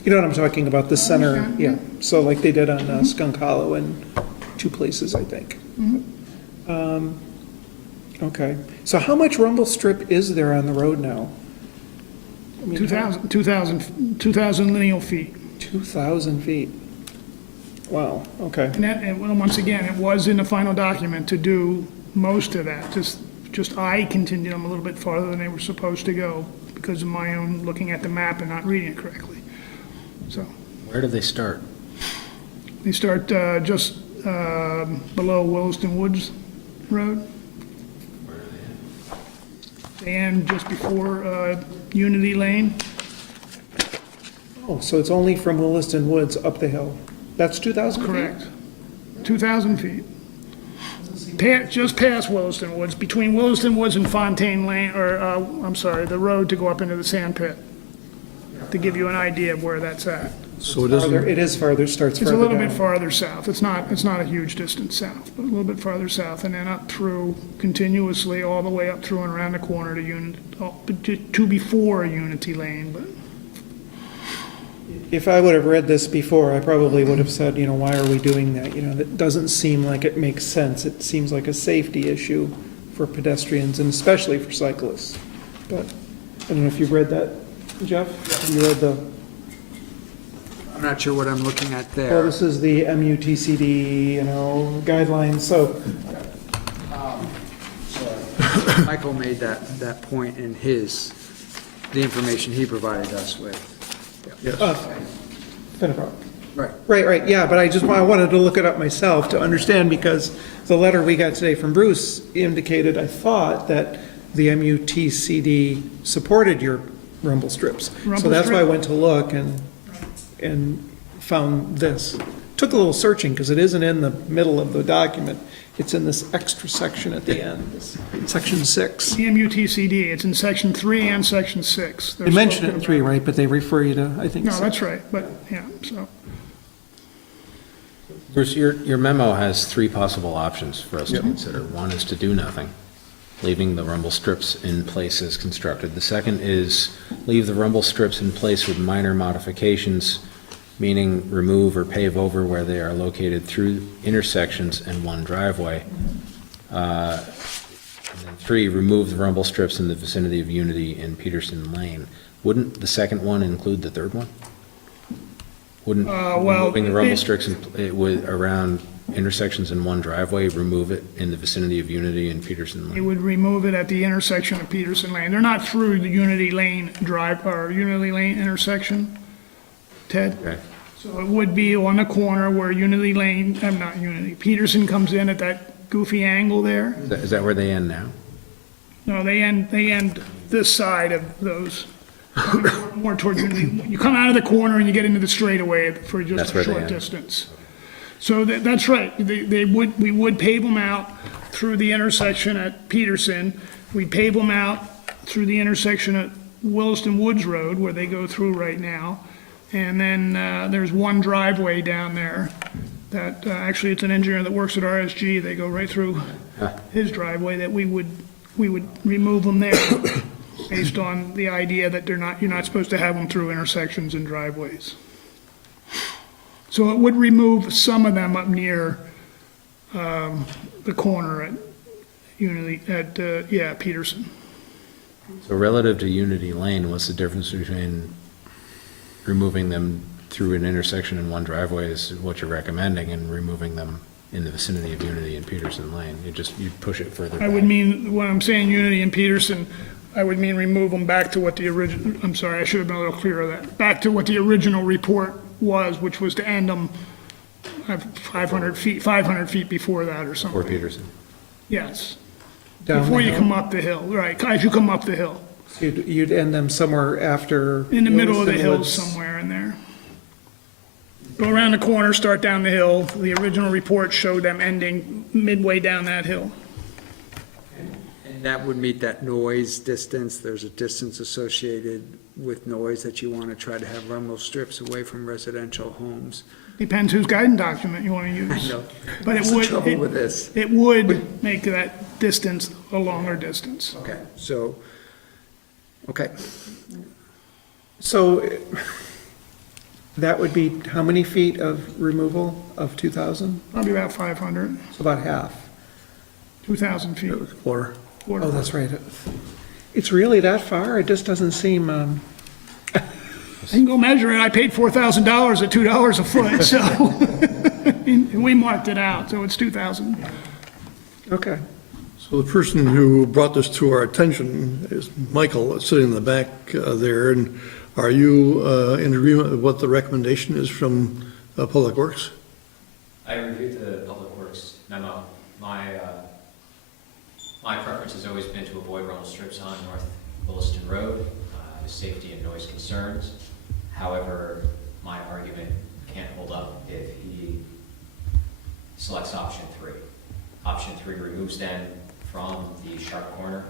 You know what I'm talking about? The center, yeah. So like they did on Skunk Hollow and 2 places, I think. Okay, so how much rumble strip is there on the road now? I mean, 2,000 lineal feet. 2,000 feet. Wow, okay. And that, and well, once again, it was in the final document to do most of that, just I continued them a little bit farther than they were supposed to go because of my own looking at the map and not reading it correctly. So, Where do they start? they start just below Williston Woods Road. They end just before Unity Lane. Oh, so it's only from Williston Woods up the hill. That's 2,000 feet? Correct. 2,000 feet. Just past Williston Woods, between Williston Woods and Fontaine Lane, or, I'm sorry, the road to go up into the sand pit, to give you an idea of where that's at. So it doesn't, It is farther, starts It's further a little down. bit farther south. It's not a huge distance south, but a little bit farther south, and then up through continuously, all the way up through and around the corner to before Unity Lane, but If I would have read this before, I probably would have said, why are we doing that? That doesn't seem like it makes sense. It seems like a safety issue for pedestrians and especially for cyclists. But I don't know if you've read that, Jeff? Have you read the, I'm not sure what I'm looking at well, there. this is the MUTCD, guidelines, so, Michael made that point in the information he provided us with. Finnerbrook. Right. Right, yeah, but I wanted to look it up myself to understand, because the letter we got today from Bruce indicated, I thought, that the MUTCD supported your rumble strips. So that's why I went to look and found this. Took a little searching, because it isn't in the middle of the document. It's in this extra section at the end, section 6. the MUTCD, it's in section 3 and section 6. They mention it in 3, right, but they refer you to, I think, No, 6. that's right, but, yeah, so. Bruce, your memo has three possible options for us to consider. One is to do nothing, leaving the rumble strips in place as constructed. The second is leave the rumble strips in place with minor modifications, meaning remove or pave over where they are located through intersections and one driveway. And then 3, remove the rumble strips in the vicinity of Unity and Peterson Lane. Wouldn't the second one include the third one? Wouldn't removing the rumble strips around intersections in one driveway, remove it in the vicinity of Unity and Peterson It Lane? would remove it at the intersection of Peterson Lane. They're not through the Unity Lane or Unity Lane intersection, Ted? Okay. So it would be on the corner where Unity Lane, not Unity, Peterson comes in at that goofy angle there. Is that where they end now? No, they end this side of those, more towards Unity. You come out of the corner and you get into the straightaway for just That's a where they short end. distance. So that's right. We would pave them out through the intersection at Peterson. We pave them out through the intersection at Williston Woods Road, where they go through right now. And then there's one driveway down there that, actually, it's an engineer that works at RSG. They go right through his driveway, that we would remove them there based on the idea that you're not supposed to have them through intersections and driveways. So it would remove some of them up near the corner at Unity, Peterson. So relative to Unity Lane, what's the difference between removing them through an intersection in one driveway is what you're recommending, and removing them in the vicinity of Unity and Peterson Lane? You push it further I would back. mean, when I'm saying Unity and Peterson, I would mean remove them back to what the original, I'm sorry, I should have been a little clearer of that. Back to what the original report was, which was to end them 500 feet before that or something. Or Peterson. Yes. Down Before the you hill? come up the hill, right, as you come up the hill. So you'd end them somewhere after. In the middle of the Williston hill Woods. somewhere in there. Go around the corner, start down the hill. The original report showed them ending midway down that hill. And that would meet that noise distance. There's a distance associated with noise that you want to try to have rumble strips away from residential homes. Depends whose guidance document you want to use. I know. But That's it the would, trouble with this. it would make that distance a longer distance. Okay, so, okay. So that would be how many feet of removal of 2,000? Probably about 500, So about half. 2,000 feet. Or, Quarter. oh, that's right. It's really that far? It just doesn't seem, I can go measure it. I paid $4,000 at $2 a foot, so we marked it out, so it's 2,000. Okay. So the person who brought this to our attention is Michael, sitting in the back there. And are you in agreement with what the recommendation is from Public Works? I reviewed the Public Works memo. My preference has always been to avoid rumble strips on North Williston Road, safety and noise concerns. However, my argument can't hold up if he selects option 3. Option 3 removes them from the sharp corner.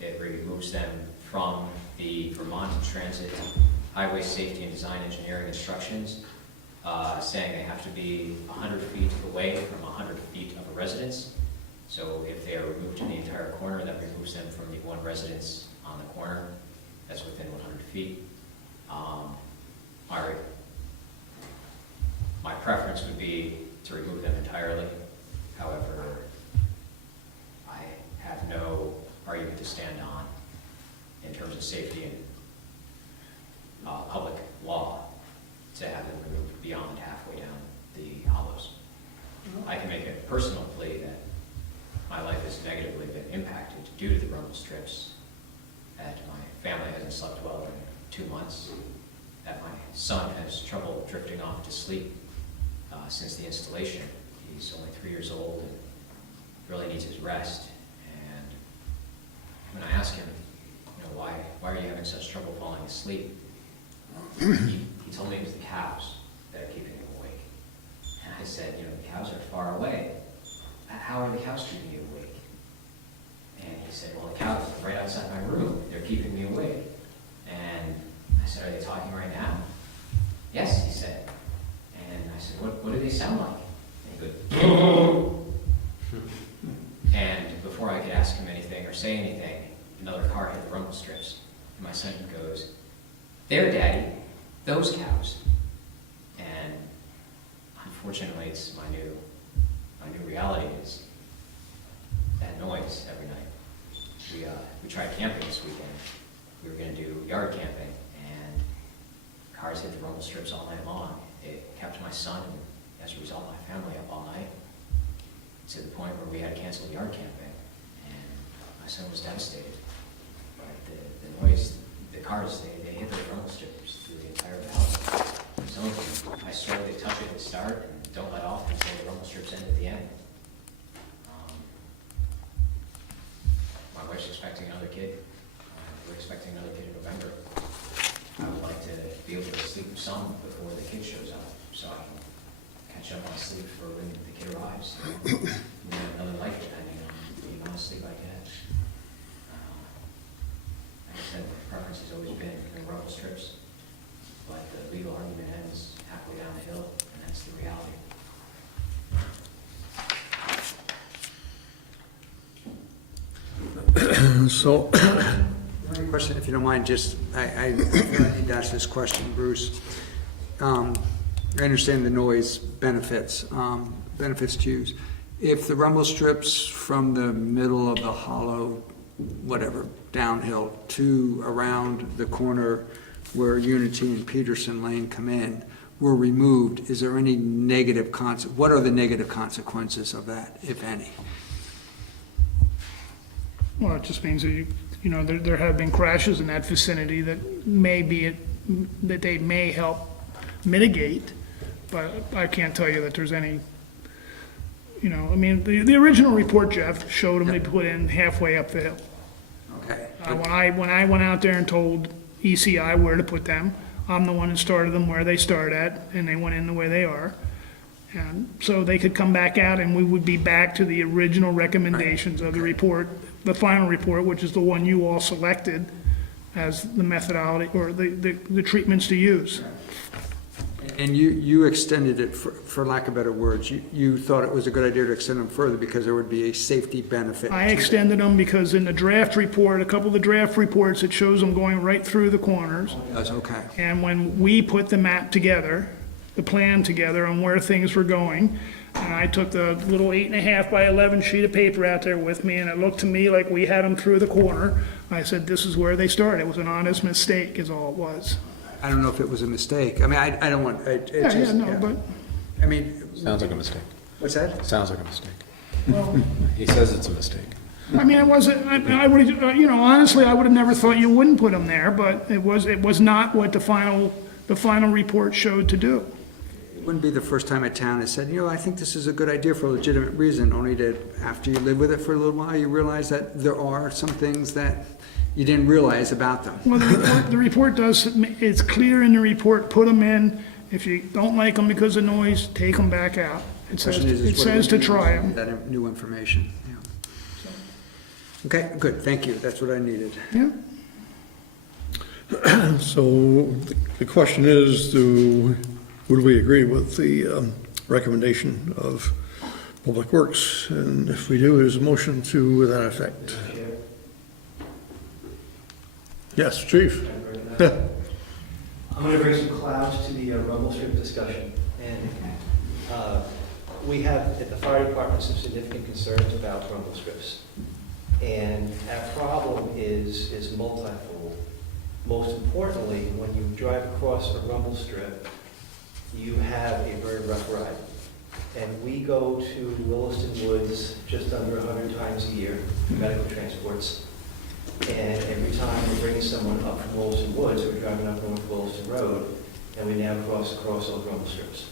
It removes them from the Vermont Transit Highway Safety and Design Engineering instructions, saying they have to be 100 feet away from 100 feet of a residence. So if they are removed in the entire corner, that removes them from the one residence on the corner that's within 100 feet. My preference would be to remove them entirely. However, I have no argument to stand on in terms of safety and public law to have them removed beyond halfway down the hollows. I can make a personal plea that my life has negatively been impacted due to the rumble strips, that my family hasn't slept well in 2 months, that my son has trouble drifting off to sleep since the installation. He's only 3 years old and really needs his rest. And when I asked him, why are you having such trouble falling asleep? He told me it was the cows that are keeping him awake. And I said, the cows are far away. How are the cows keeping you awake? And he said, well, the cows are right outside my room. They're keeping me awake. And I said, are they talking right now? Yes, he said. And I said, what do they sound like? And he goes, and before I could ask him anything or say anything, another car hit the rumble strips. And my son goes, there, Daddy, those cows. And unfortunately, it's my new reality is that noise every night. We tried camping this weekend. We were going to do yard camping, and cars hit the rumble strips all night long. It kept my son, and as a result, my family up all night, to the point where we had to cancel yard camping, and my son was devastated. But the noise, the cars, they hit the rumble strips through the entire valley. Some of them, I swear they touch it at the start and don't let off until the rumble strips end at the end. My wife's expecting another kid. We're expecting another kid in November. I would like to be able to sleep some before the kid shows up, so I can catch up on sleep for when the kid arrives. We have another life depending on the amount of sleep I get. Like I said, my preference has always been the rumble strips, but the legal argument ends halfway down the hill, and that's the reality. So, Question, if you don't mind, just, I need to ask this question, Bruce. I understand the noise benefits to use. If the rumble strips from the middle of the hollow, whatever, downhill to around the corner where Unity and Peterson Lane come in were removed, is there any negative what are the negative consequences of that, if any? Well, it just means that there have been crashes in that vicinity that that they may help mitigate, but I can't tell you that there's any, the original report, Jeff, showed them they put in halfway up the hill. Okay. When I went out there and told ECI where to put them, I'm the one that started them where they start at, and they went in the way they are. And so they could come back out and we would be back to the original recommendations of the report, the final report, which is the one you all selected as the methodology or the treatments to use. And you extended it, for lack of better words, you thought it was a good idea to extend them further because there would be a safety benefit. I extended them because in the draft report, a couple of the draft reports, it shows them going right through the corners. That's okay. And when we put the map together, the plan together on where things were going, and I took the little 8.5 by 11 sheet of paper out there with me, and it looked to me like we had them through the corner. I said, this is where they start. It was an honest mistake is all it was. I don't know if it was a mistake. I mean, I don't want, it Yeah, just, no, yeah. but, I mean. Sounds like a mistake. What's that? Sounds like a mistake. well, He says it's a mistake. I mean, it wasn't, I would, you know, honestly, I would have never thought you wouldn't put them there, but it was not what the final report showed to do. It wouldn't be the first time a town has said, you know, I think this is a good idea for a legitimate reason, only to, after you live with it for a little while, you realize that there are some things that you didn't realize about them. Well, the report does, it's clear in the report, put them in. If you don't like them because of noise, take them back out. It says, Question is it what says to means, try them. That new information, yeah. Okay, good, thank you, that's what I needed. Yeah. So the question is, would we agree with the recommendation of Public Works? And if we do, there's a motion to that effect. Yes, Chief? I'm going to bring some clouds to the rumble strip discussion. And we have, at the fire department, some significant concerns about rumble strips. And our problem is multifold. Most importantly, when you drive across a rumble strip, you have a very rough ride. And we go to Williston Woods just under 100 times a year for medical transports. And every time we're bringing someone up from Williston Woods, we're driving up North Williston Road, and we now cross those rumble strips.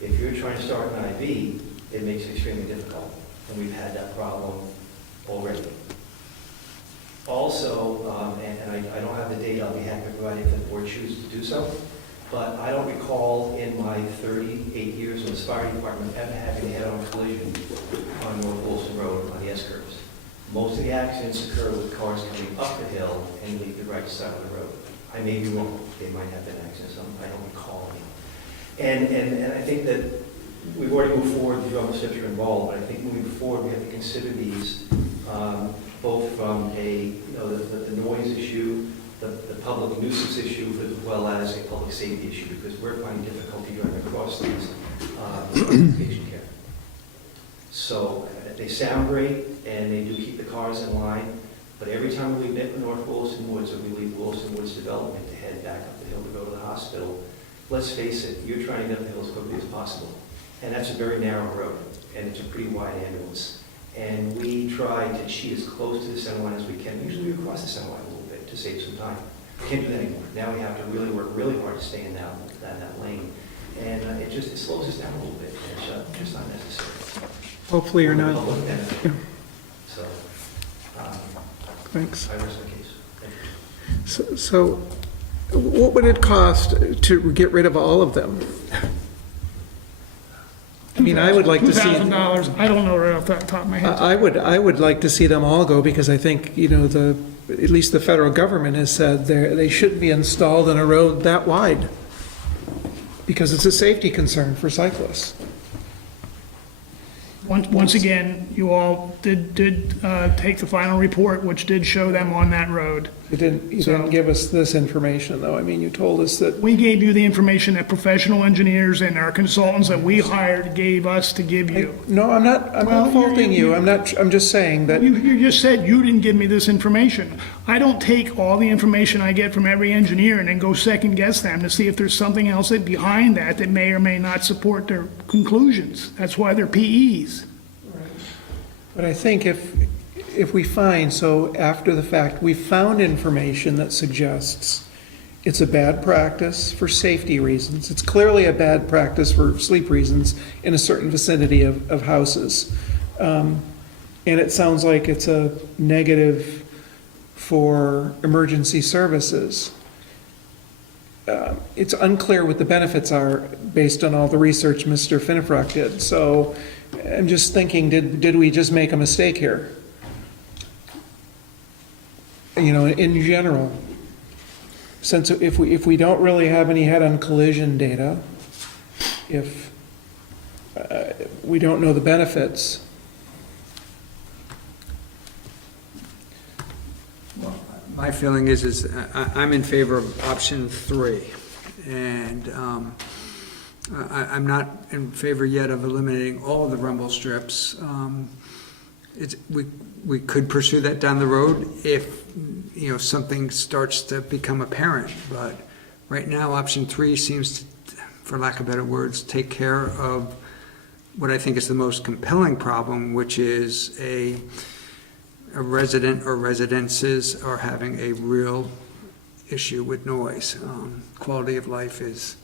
If you're trying to start an IV, it makes it extremely difficult, and we've had that problem already. Also, and I don't have the date, I'll be happy to provide it if the board chooses to do so, but I don't recall in my 38 years in this fire department ever having a head-on collision on North Williston Road on the S-curves. Most of the accidents occur with cars coming up the hill and leave the right side of the road. I may be wrong, they might have been accidents, I don't recall any. And I think that we've already moved forward, the rumble strips are involved, but I think moving forward, we have to consider these both from the noise issue, the public nuisance issue, as well as a public safety issue, because we're finding difficulty driving across these with patient care. So they sound great, and they do keep the cars in line, but every time we leave North Williston Woods, or we leave Williston Woods Development to head back up the hill to go to the hospital, let's face it, you're trying to get up the hill as quickly as possible. And that's a very narrow road, and it's a pretty wide ambulance. And we try to cheat as close to the center line as we can. Usually we cross the center line a little bit to save some time. We can't do that anymore. Now we have to really work really hard to stay in that lane. And it slows us down a little bit, and it's just not necessary. Hopefully you're not. Yeah. So, Thanks. I rest the case. Thank you. So what would it cost to get rid of all of them? I mean, I would like to see. $2,000, I don't know right off the top of my head. I would like to see them all go, because I think, you know, at least the federal government has said they shouldn't be installed in a road that wide, because it's a safety concern for cyclists. Once again, you all did take the final report, which did show them on that road. You didn't give us this information, though. I mean, you told us that. We gave you the information that professional engineers and our consultants that we hired gave us to give you. No, I'm not faulting you. I'm just saying that. You just said you didn't give me this information. I don't take all the information I get from every engineer and then go second guess them to see if there's something else behind that may or may not support their conclusions. That's why they're PEs. But I think if we find, so after the fact, we found information that suggests it's a bad practice for safety reasons, it's clearly a bad practice for sleep reasons in a certain vicinity of houses. And it sounds like it's a negative for emergency services. It's unclear what the benefits are based on all the research Mr. Finnefrock did. So I'm just thinking, did we just make a mistake here? You know, in general, since if we don't really have any head-on collision data, if we don't know the benefits. My feeling is I'm in favor of option 3, and I'm not in favor yet of eliminating all of the rumble strips. We could pursue that down the road if, you know, something starts to become apparent, but Right now, option 3 seems to, for lack of better words, take care of what I think is the most compelling problem, which is a resident or residences are having a real issue with noise. Quality of life is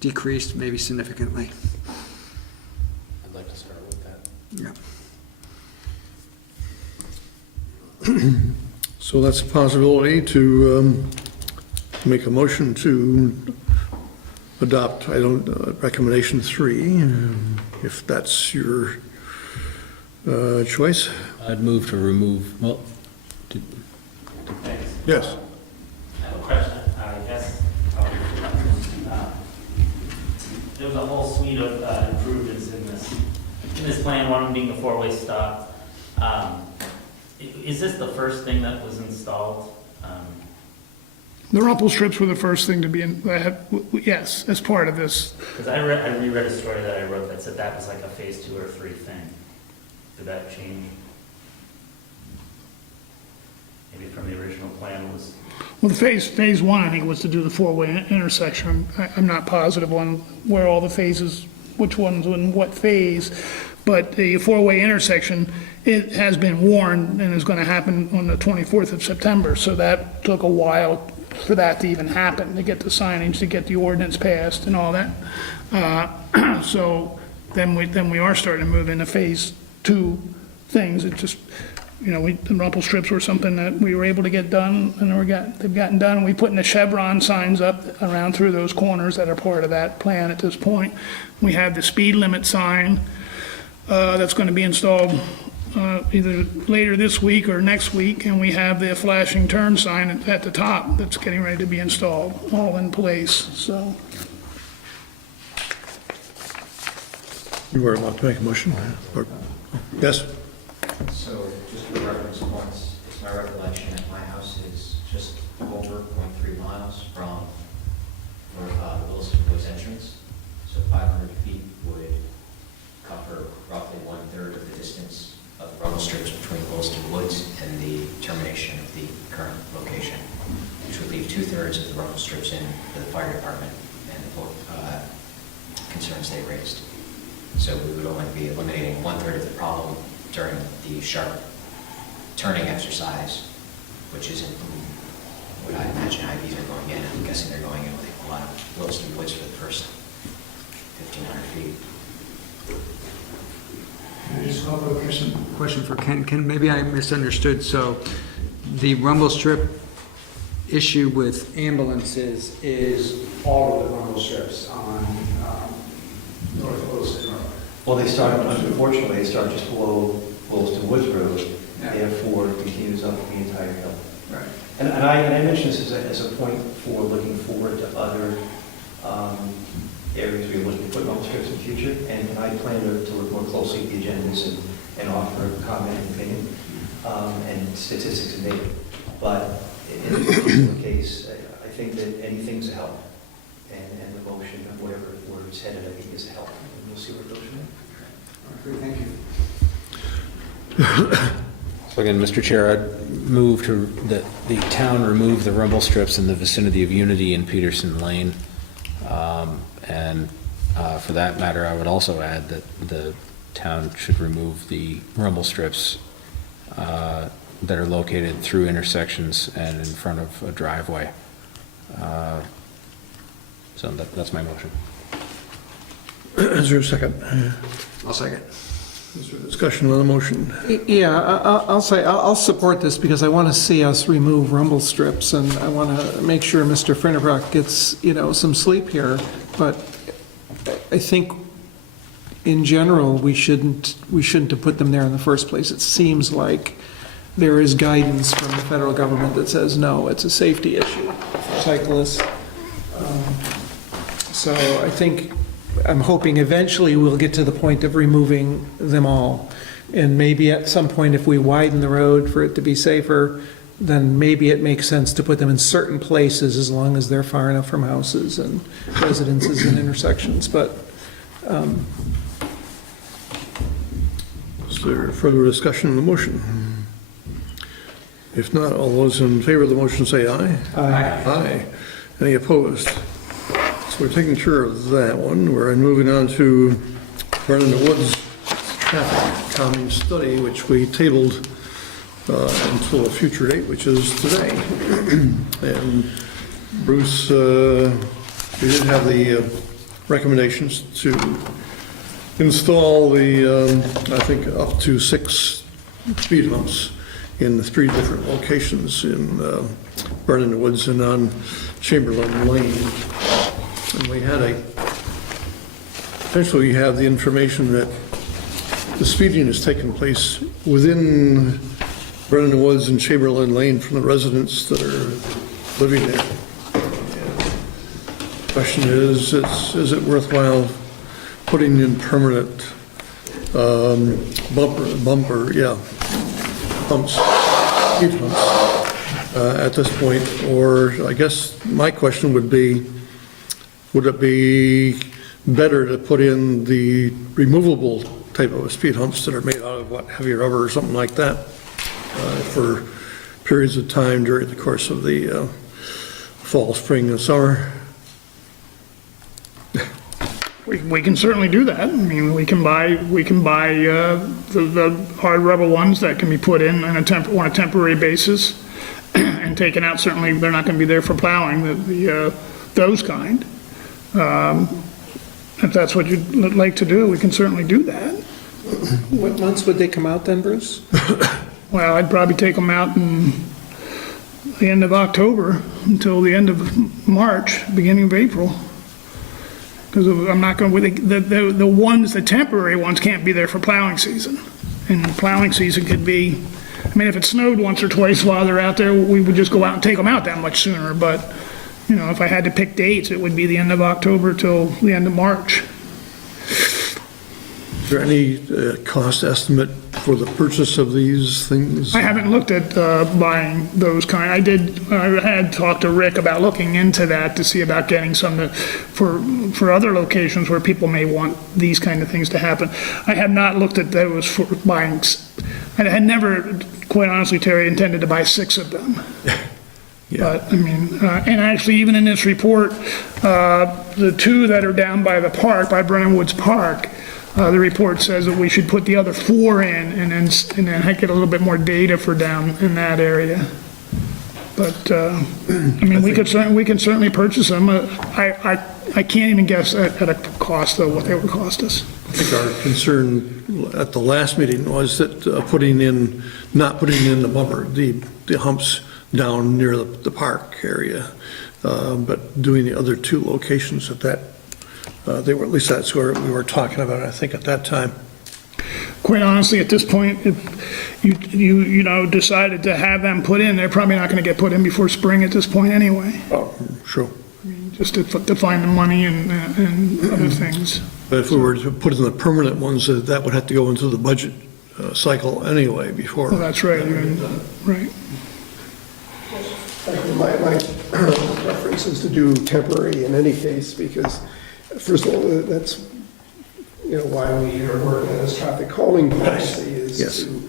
decreased, maybe significantly. I'd like to start with that. Yeah. So that's a possibility to make a motion to adopt, recommendation 3, if that's your choice. I'd move to remove, well, Thanks. Yes. I have a question, I guess. There was a whole suite of improvements in this plan, one of them being the four-way stop. Is this the first thing that was installed? The rumple strips were the first thing to be in, yes, as part of this. Because I reread a story that I wrote that said that was like a phase 2 or 3 thing. Did that change? Maybe from the original plan was. Well, the phase 1, I think, was to do the four-way intersection. I'm not positive on where all the phases, which ones in what phase, but the four-way intersection, it has been warned and is going to happen on the 24th of September, so that took a while for that to even happen, to get the signage, to get the ordinance passed and all that. So then we are starting to move into phase 2 things. It just, the rumple strips were something that we were able to get done, and they've gotten done. We putting the chevron signs up around through those corners that are part of that plan at this point. We have the speed limit sign that's going to be installed either later this week or next week, and we have the flashing turn sign at the top that's getting ready to be installed, all in place, so. You were about to make a motion? Yes? So, just for reference points, it's my recollection that my house is just over 0.3 miles from where the Williston Woods entrance. So 500 feet would cover roughly 1/3 of the distance of the rumble strips between Williston Woods and the termination of the current location, which would leave 2/3 of the rumble strips in the fire department and the concerns they raised. So we would only be eliminating 1/3 of the problem during the sharp turning exercise, which isn't what I imagine IVs are going in. I'm guessing they're going in with a lot of Williston Woods for the first 1,500 feet. Just a question for Ken. Ken, maybe I misunderstood. So the rumble strip issue with ambulances is all of the rumble strips on North Williston Road? Well, unfortunately, they start just below Williston Woods Road, therefore it continues up the entire hill. Right. And I mention this as a point for looking forward to other areas we're looking to put rumble strips in the future, and I plan to look more closely at the agendas and offer a comment and opinion, and statistics and data. But in this particular case, I think that anything's a help, and the motion, whatever where it's headed, I think is a help, and we'll see where it goes from there. Great, thank you. So again, Mr. Chair, I'd move to that the town remove the rumble strips in the vicinity of Unity and Peterson Lane. And for that matter, I would also add that the town should remove the rumble strips that are located through intersections and in front of a driveway. So that's my motion. Is there a second? I'll second. Is there discussion on the motion? Yeah, I'll support this because I want to see us remove rumble strips, and I want to make sure Mr. Frinnerbrock gets, some sleep here. But I think in general, we shouldn't have put them there in the first place. It seems like there is guidance from the federal government that says, no, it's a safety issue for cyclists. So I'm hoping eventually we'll get to the point of removing them all. And maybe at some point, if we widen the road for it to be safer, then maybe it makes sense to put them in certain places as long as they're far enough from houses and residences and intersections. But is there further discussion on the motion? If not, all those in favor of the motion say aye. Aye. Any opposed? So we're taking care of that one. We're moving on to Burn in the Woods traffic calming study, which we tabled until a future date, which is today. And Bruce, we did have the recommendations to install the, I think, up to 6 speed humps in 3 different locations in Burn in the Woods and on Chamberlain Lane. And we had essentially we have the information that the speeding has taken place within Burn in the Woods and Chamberlain Lane from the residents that are living there. The question is it worthwhile putting in permanent humps, speed humps at this point? Or I guess my question would be, would it be better to put in the removable type of speed humps that are made out of heavy rubber or something like that for periods of time during the course of the fall, spring, and summer? We can certainly do that. I mean, we can buy the hard rubber ones that can be put in on a temporary basis and taken out. Certainly, they're not going to be there for plowing, those kind. If that's what you'd like to do, we can certainly do that. What months would they come out then, Bruce? Well, I'd probably take them out in the end of October until the end of March, beginning of April. Because I'm not going to, the temporary ones can't be there for plowing season. And plowing season could be, I mean, if it snowed once or twice while they're out there, we would just go out and take them out that much sooner. But, you know, if I had to pick dates, it would be the end of October till the end of March. Is there any cost estimate for the purchase of these things? I haven't looked at buying those kind. I had talked to Rick about looking into that to see about getting some for other locations where people may want these kind of things to happen. I have not looked at those for buying. I had never, quite honestly, Terry, intended to buy 6 of them. Yeah. But, I mean, and actually, even in this report, the 2 that are down by the park, by Brennan Woods Park, the report says that we should put the other 4 in and then get a little bit more data for down in that area. But, I mean, we can certainly purchase them. I can't even guess at a cost, though, what they would cost us. I think our concern at the last meeting was that not putting in the bumper, the humps down near the park area, but doing the other 2 locations at they were, at least that's where we were talking about, I think, at that time. Quite honestly, at this point, if you decided to have them put in, they're probably not going to get put in before spring at this point anyway. Oh, sure. I mean, just to find the money and other things. But if we were to put in the permanent ones, that would have to go into the budget cycle anyway before. Well, that's right. Right. My preference is to do temporary in any case, because first of all, that's, why we are working on this traffic calming policy is to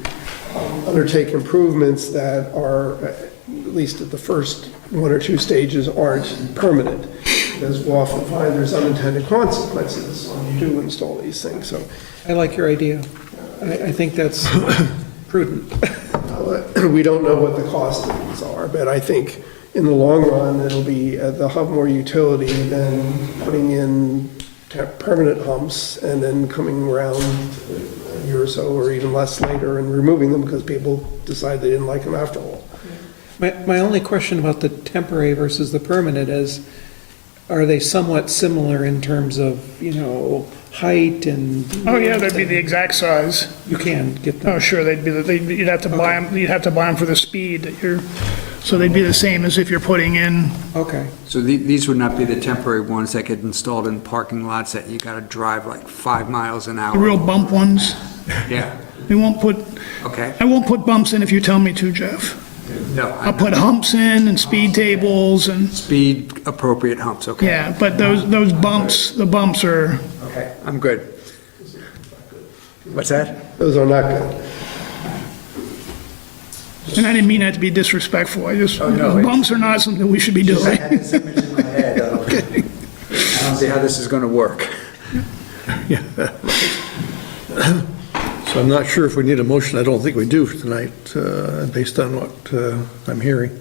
undertake improvements that are, at least at the first 1 or 2 stages, aren't permanent. Because we'll often find there's unintended consequences when you do install these things, so. I like your idea. I think that's prudent. We don't know what the cost of these are, but I think in the long run, they'll have more utility than putting in permanent humps and then coming around a year or so or even less later and removing them because people decide they didn't like them after all. My only question about the temporary versus the permanent is, are they somewhat similar in terms of, height and? Oh, yeah, they'd be the exact size. You can get them. Oh, sure, you'd have to buy them, for the speed that so they'd be the same as if you're putting in. Okay. So these would not be the temporary ones that get installed in parking lots that you gotta drive like 5 miles an hour? The real bump ones. Yeah. We won't put, Okay. I won't put bumps in if you tell me to, Jeff. No. I'll put humps in and speed tables and. Speed appropriate humps, okay. Yeah, but those bumps, the bumps are. Okay, I'm good. What's that? Those are not good. And I didn't mean that to be disrespectful, I just, Oh, no, bumps are not something we should be Just doing. had this image in my head. I don't see how this is going to work. So I'm not sure if we need a motion. I don't think we do tonight, based on what I'm hearing.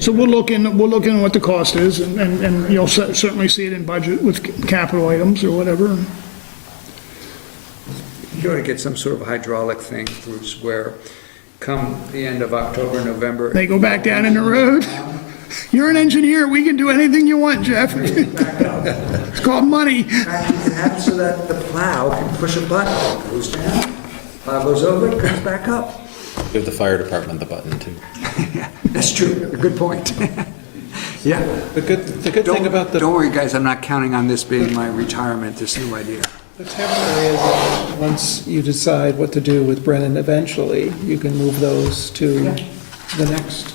So we'll look in what the cost is, and you'll certainly see it in budget with capital items or whatever. You ought to get some sort of hydraulic thing, Bruce, where come the end of October, November. They go back down in the road. You're an engineer, we can do anything you want, Jeff. It's called money. In fact, you can have it so that the plow can push a button, it goes down, plow goes over, it comes back up. Give the fire department the button too. That's true, a good point. Yeah. The good thing about the. Don't worry, guys, I'm not counting on this being my retirement, this new idea. The temporary is, once you decide what to do with Brennan eventually, you can move those to the next.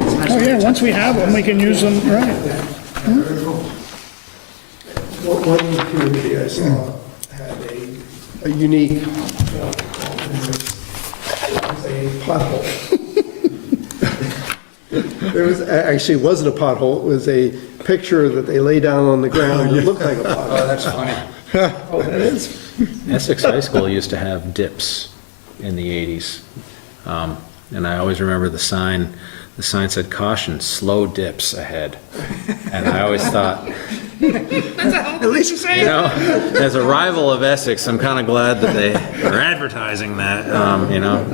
Oh, yeah, once we have them, we can use them, right. One community I saw had a unique, a pothole. There was, actually, it wasn't a pothole, it was a picture that they lay down on the ground that looked like a pothole. Oh, that's funny. Oh, that is? Essex High School used to have dips in the 80s. And I always remember the sign said, "Caution, slow dips ahead." And I always thought, At least you say you know, as a rival of Essex, I'm kind of glad that they are advertising that, you know.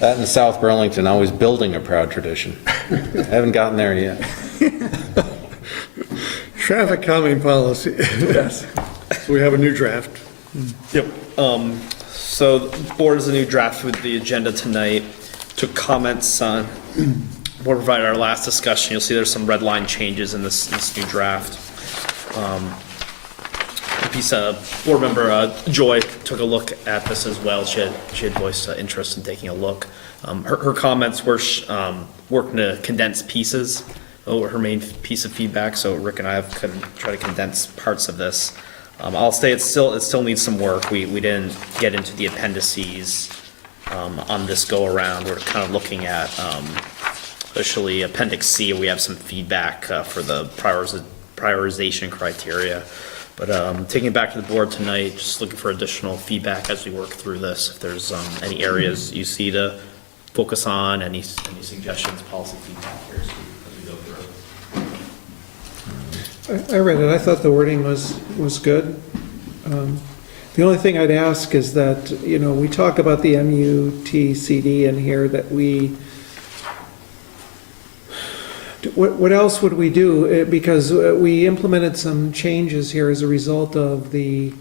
That in South Burlington, always building a proud tradition. I haven't gotten there yet. Traffic calming policy. Yes. So we have a new draft. Yep. So the board has a new draft with the agenda tonight. Took comments on, board provided our last discussion. You'll see there's some red line changes in this new draft. Board member Joy took a look at this as well. She had voiced interest in taking a look. Her comments were working to condense pieces. Her main piece of feedback. So Rick and I have tried to condense parts of this. I'll say it still needs some work. We didn't get into the appendices on this go around. We're kind of looking at especially Appendix C. We have some feedback for the prioritization criteria. But taking it back to the board tonight, just looking for additional feedback as we work through this. If there's any areas you see to focus on, any suggestions, policy feedback here as we go through. I read it, I thought the wording was good. The only thing I'd ask is that, you know, we talk about the MUTCD in here, that what else would we do? Because we implemented some changes here as a result of the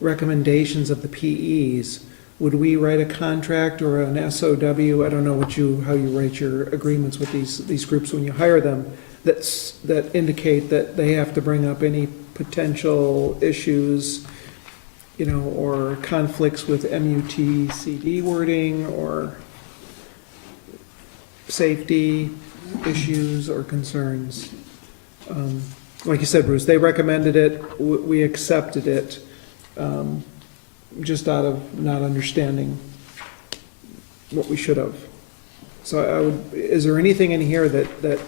recommendations of the PEs. Would we write a contract or an SOW? I don't know how you write your agreements with these groups when you hire them, that indicate that they have to bring up any potential issues, you know, or conflicts with MUTCD wording or safety issues or concerns. Like you said, Bruce, they recommended it, we accepted it, just out of not understanding what we should have. So is there anything in here that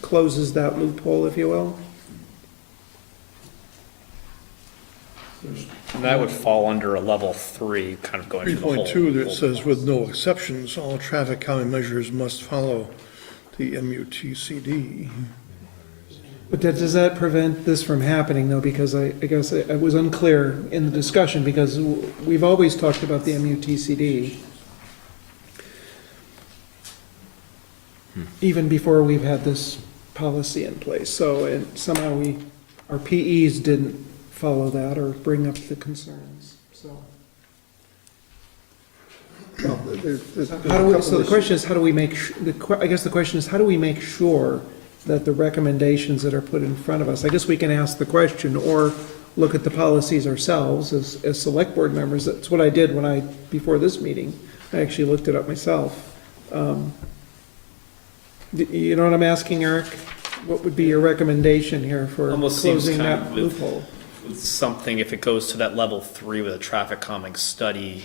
closes that loophole, if you will? And that would fall under a level 3, kind of going through the whole. 3.2, that says, with no exceptions, all traffic calming measures must follow the MUTCD. But does that prevent this from happening, though? Because I guess it was unclear in the discussion, because we've always talked about the MUTCD, even before we've had this policy in place. So somehow our PEs didn't follow that or bring up the concerns, so. Well, So the question is, how do we make, I guess the question is, how do we make sure that the recommendations that are put in front of us, I guess we can ask the question or look at the policies ourselves as select board members. That's what I did before this meeting. I actually looked it up myself. You know what I'm asking, Eric? What would be your recommendation here for Almost seems closing kind that of loophole? something, if it goes to that level 3 with a traffic calming study,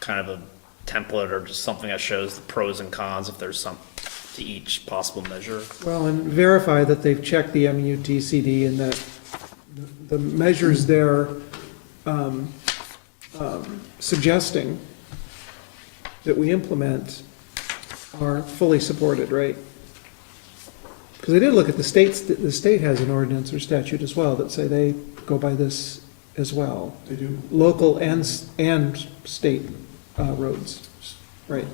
kind of template or just something that shows the pros and cons if there's some to each possible measure. Well, and verify that they've checked the MUTCD and that the measures they're suggesting that we implement are fully supported, right? Because I did look at the state has an ordinance or statute as well that say they go by this as well. They do. Local and state roads, right?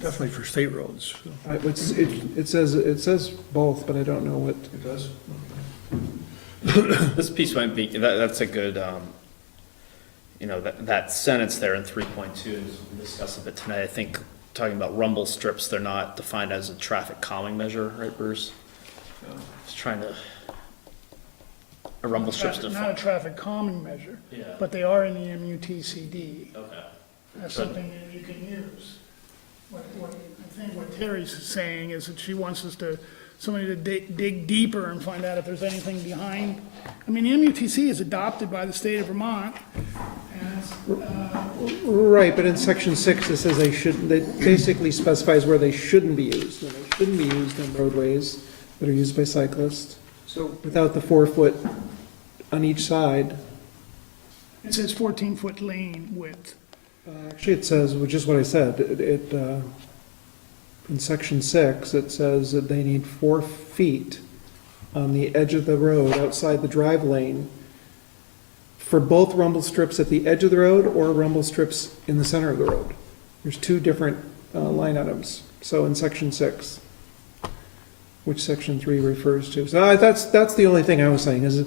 Definitely for state roads. So. It says both, but I don't know what. It does? This piece might be, that's a good, that sentence there in 3.2, we discussed a bit tonight, I think, talking about rumble strips, they're not defined as a traffic calming measure, right, Bruce? Just trying to, a rumble strip's Not a defined. traffic calming measure, Yeah. but they are in the MUTCD. Okay. That's But- something that you can use. I think what Terry's saying is that she wants us to, somebody to dig deeper and find out if there's anything behind. I mean, the MUTC is adopted by the state of Vermont, and Right, but in section 6, it says that basically specifies where they shouldn't be used. And they shouldn't be used on roadways that are used by cyclists. So without the 4-foot on each side. it says 14-foot lane width. Actually, it says, which is what I said, in section 6, it says that they need 4 feet on the edge of the road outside the drive lane for both rumble strips at the edge of the road or rumble strips in the center of the road. There's 2 different line items. So in section 6, which section 3 refers to. So that's the only thing I was saying is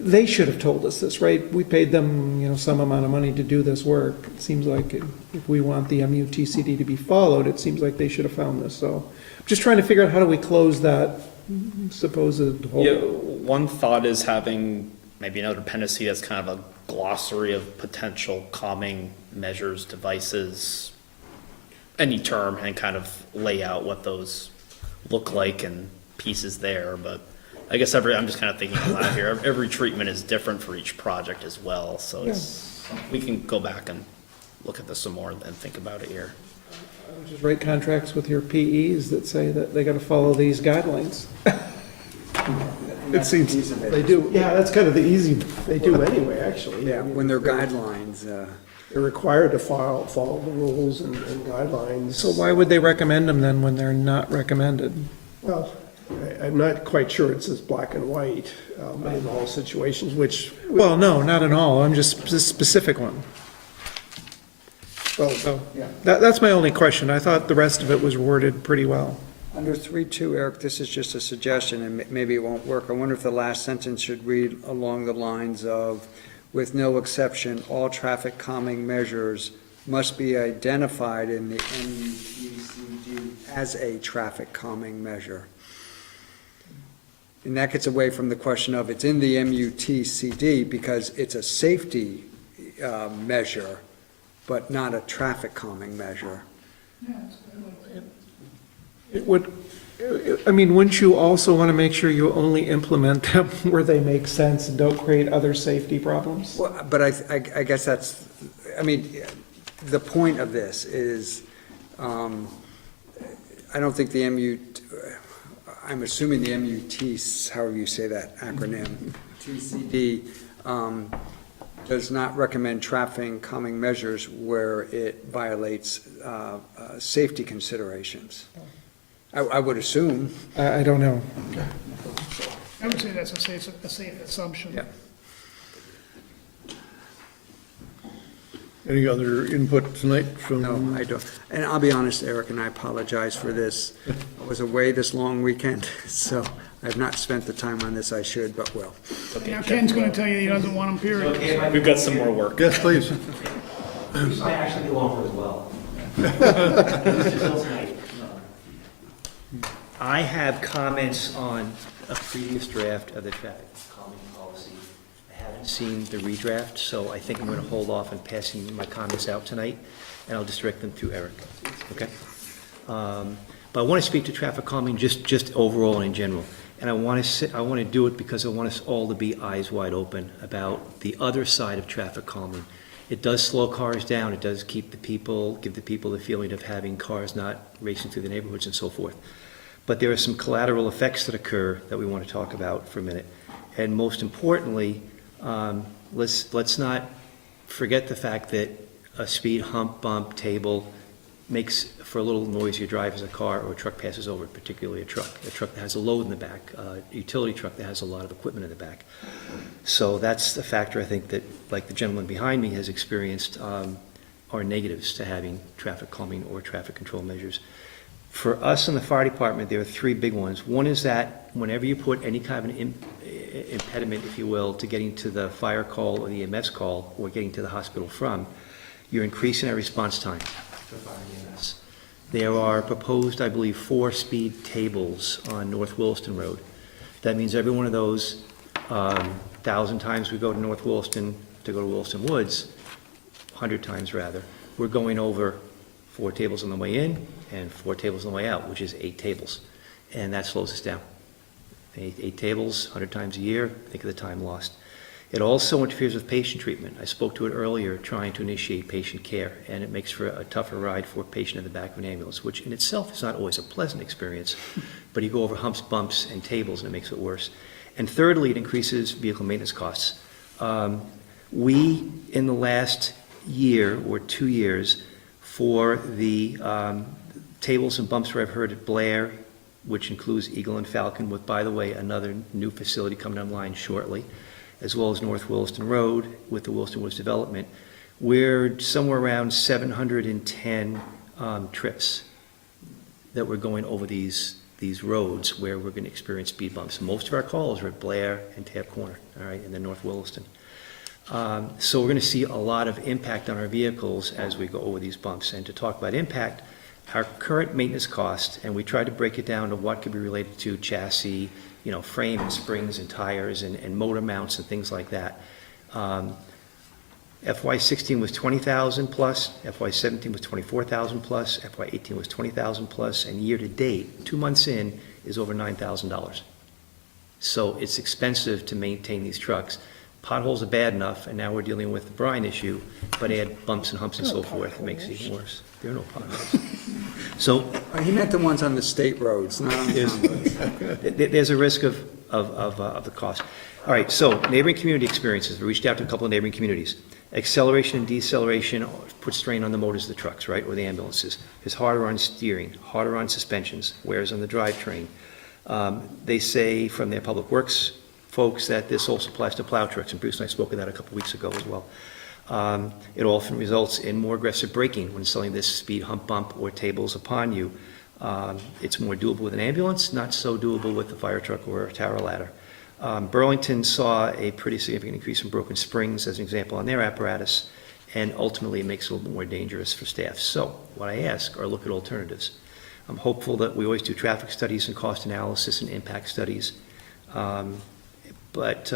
they should have told us this, right? We paid them, some amount of money to do this work. It seems like if we want the MUTCD to be followed, it seems like they should have found this. So I'm just trying to figure out how do we close that supposed hole. Yeah, one thought is having maybe another dependency that's kind of a glossary of potential calming measures, devices, any term, and kind of lay out what those look like and pieces there, but I guess I'm just kind of thinking out loud here. Every treatment is different for each project as well, so we can go back and look at this some more and think about it here. Just write contracts with your PEs that say that they gotta follow these guidelines. It seems, They do, yeah, that's kind of the easy, they do anyway, actually. Yeah, when they're guidelines, They're required to follow the rules and guidelines. So why would they recommend them then when they're not recommended? Well, I'm not quite sure it says black and white in all situations, which, Well, no, not at all. I'm just this specific one. well, So that's my only question. I thought the rest of it was worded pretty well. under 3.2, Eric, this is just a suggestion, and maybe it won't work. I wonder if the last sentence should read along the lines of, with no exception, all traffic calming measures must be identified in the MUTCD as a traffic calming measure. And that gets away from the question of it's in the MUTCD because it's a safety measure, but not a traffic calming measure. It would, I mean, wouldn't you also want to make sure you only implement them where they make sense and don't create other safety problems? Well, but I guess that's, I mean, the point of this is, I don't think the I'm assuming the MUT, however you say that acronym, TCD, does not recommend traffic calming measures where it violates safety considerations. I would assume. I don't know. I would say that's a safe assumption. Yeah. Any other input tonight from? No, I don't. And I'll be honest, Eric, and I apologize for this. I was away this long weekend, so I've not spent the time on this I should, but will. Now Ken's gonna tell you he doesn't want them, period. We've got some more work. Yes, please. This might actually be longer as well. I have comments on a previous draft of the traffic calming policy. I haven't seen the redraft, so I think I'm going to hold off on passing my comments out tonight, and I'll just direct them to Eric, okay? But I want to speak to traffic calming just overall and in general. And I want to do it because I want us all to be eyes wide open about the other side of traffic calming. It does slow cars down, it does give the people the feeling of having cars not racing through the neighborhoods and so forth. But there are some collateral effects that occur that we want to talk about for a minute. And most importantly, let's not forget the fact that a speed hump, bump, table makes for a little noisier drive as a car or a truck passes over, particularly a truck that has a load in the back, a utility truck that has a lot of equipment in the back. So that's a factor I think that, like the gentleman behind me has experienced, are negatives to having traffic calming or traffic control measures. For us in the fire department, there are three big ones. One is that whenever you put any kind of an impediment, if you will, to getting to the fire call or the EMS call or getting to the hospital from, you're increasing our response time for fire and EMS. There are proposed, I believe, 4 speed tables on North Williston Road. That means every one of those, 1,000 times we go to North Williston to go to Williston Woods, 100 times rather, we're going over 4 tables on the way in and 4 tables on the way out, which is 8 tables. And that slows us down. 8 tables, 100 times a year, think of the time lost. It also interferes with patient treatment. I spoke to it earlier, trying to initiate patient care, and it makes for a tougher ride for a patient in the back of an ambulance, which in itself is not always a pleasant experience, but you go over humps, bumps, and tables, and it makes it worse. And thirdly, it increases vehicle maintenance costs. We, in the last year or 2 years, for the tables and bumps where I've heard at Blair, which includes Eagle and Falcon, with, by the way, another new facility coming online shortly, as well as North Williston Road with the Williston Woods development, we're somewhere around 710 trips that we're going over these roads where we're going to experience speed bumps. Most of our calls are at Blair and Tabb Corner, all right, and then North Williston. So we're going to see a lot of impact on our vehicles as we go over these bumps. And to talk about impact, our current maintenance cost, and we try to break it down to what could be related to chassis, frame and springs and tires and motor mounts and things like that. FY16 was 20,000 plus, FY17 was 24,000 plus, FY18 was 20,000 plus, and year to date, 2 months in, is over $9,000. So it's expensive to maintain these trucks. Potholes are bad enough, and now we're dealing with the brine issue, but add bumps and humps and so forth, it makes it even worse. There are no potholes. So He meant the ones on the state roads, not on the town roads. there's a risk of the cost. All right, so neighboring community experiences. We reached out to a couple of neighboring communities. Acceleration and deceleration puts strain on the motors of the trucks, right, or the ambulances. It's harder on steering, harder on suspensions, wears on the drivetrain. They say from their public works folks that this also applies to plow trucks, and Bruce and I spoke of that a couple weeks ago as well. It often results in more aggressive braking when selling this speed hump, bump, or tables upon you. It's more doable with an ambulance, not so doable with a fire truck or a tower ladder. Burlington saw a pretty significant increase in broken springs, as an example, on their apparatus, and ultimately it makes it a little bit more dangerous for staff. So what I ask are look at alternatives. I'm hopeful that we always do traffic studies and cost analysis and impact studies. But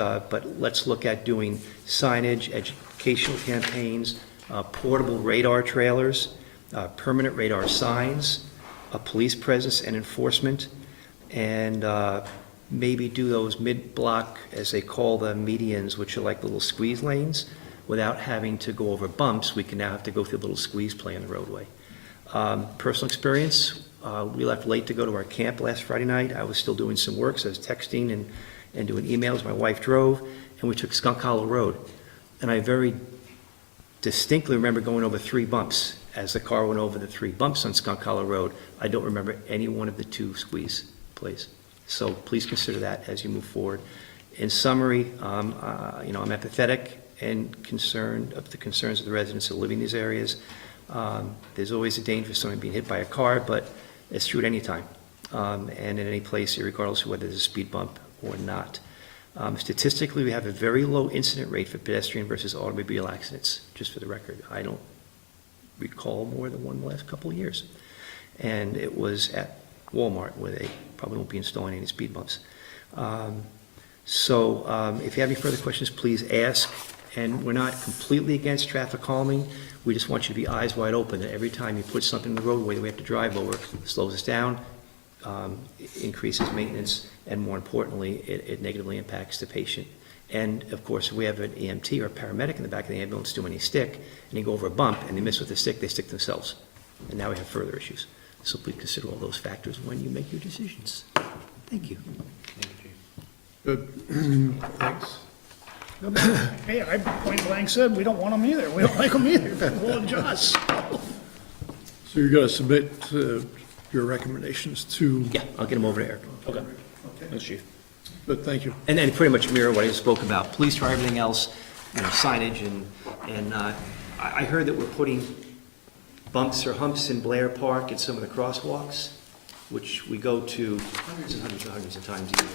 let's look at doing signage, educational campaigns, portable radar trailers, permanent radar signs, a police presence and enforcement, and maybe do those mid-block, as they call them, medians, which are like little squeeze lanes. Without having to go over bumps, we can now have to go through a little squeeze play on the roadway. Personal experience, we left late to go to our camp last Friday night. I was still doing some work, so I was texting and doing emails. My wife drove, and we took Skunk Hollow Road. And I very distinctly remember going over 3 bumps. As the car went over the 3 bumps on Skunk Hollow Road, I don't remember any one of the 2 squeeze plays. So please consider that as you move forward. In summary, I'm empathetic and concerned of the concerns of the residents who live in these areas. There's always a danger of someone being hit by a car, but it's true at any time and in any place, regardless of whether there's a speed bump or not. Statistically, we have a very low incident rate for pedestrian versus automobile accidents, just for the record. I don't recall more than one in the last couple of years. And it was at Walmart, where they probably won't be installing any speed bumps. So if you have any further questions, please ask. And we're not completely against traffic calming. We just want you to be eyes wide open that every time you put something in the roadway that we have to drive over, it slows us down, increases maintenance, and more importantly, it negatively impacts the patient And of course, if we have an EMT or a paramedic in the back of the ambulance doing a stick, and they go over a bump and they miss with the stick, they stick themselves. And now we have further issues. So please consider all those factors when you make your decisions. Thank you. Good. Thanks. Hey, I point blank said, we don't want them either. We don't like them either. We'll adjust. So you're gonna submit your recommendations to, Yeah, I'll get them over to Eric. Okay. Thanks, Chief. but thank you. And then pretty much mirror what I just spoke about. Police try everything else, you know, signage and I heard that we're putting bumps or humps in Blair Park at some of the crosswalks, which we go to hundreds and hundreds and hundreds of times a year.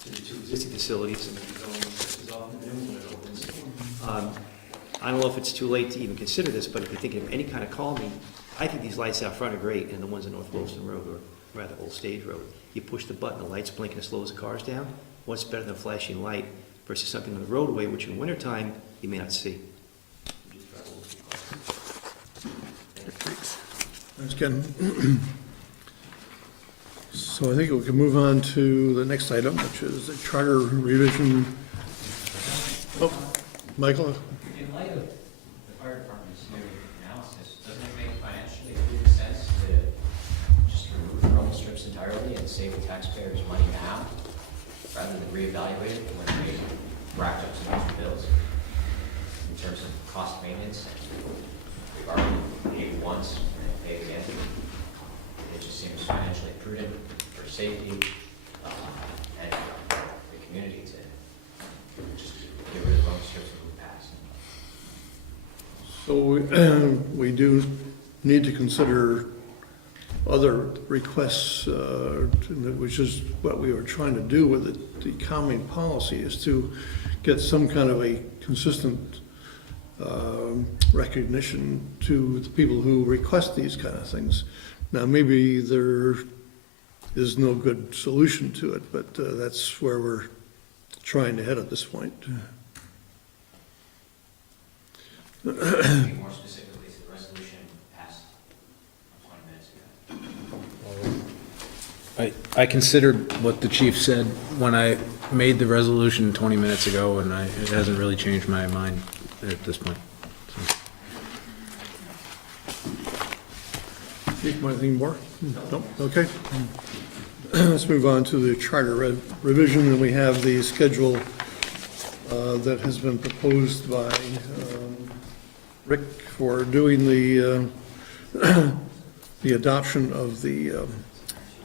To the two existing facilities and we go as often as the new one that opens. I don't know if it's too late to even consider this, but if you're thinking of any kind of calming, I think these lights out front are great, and the ones on North Williston Road, or rather Old Stage Road. You push the button, the lights blink and it slows the cars down. What's better than a flashing light versus something on the roadway, which in wintertime, you may not see? Thanks, Ken. So I think we can move on to the next item, which is the charter revision. Oh, Michael? In light of the fire department's new analysis, doesn't it make financially good sense to just remove the rumble strips entirely and save the taxpayers money now, rather than reevaluate it when they racked up some extra bills? In terms of cost maintenance, we've already paid once, and paid again. It just seems financially prudent for safety and the community to just get rid of rumble strips and move past. So we do need to consider other requests, which is what we were trying to do with the calming policy, is to get some kind of a consistent recognition to the people who request these kind of things. Now, maybe there is no good solution to it, but that's where we're trying to head at this point. More specifically, to the resolution passed 20 minutes ago. I considered what the chief said when I made the resolution 20 minutes ago, and it hasn't really changed my mind at this point. So. Chief, anything more? No? Okay. Let's move on to the charter revision, and we have the schedule that has been proposed by Rick for doing the adoption of the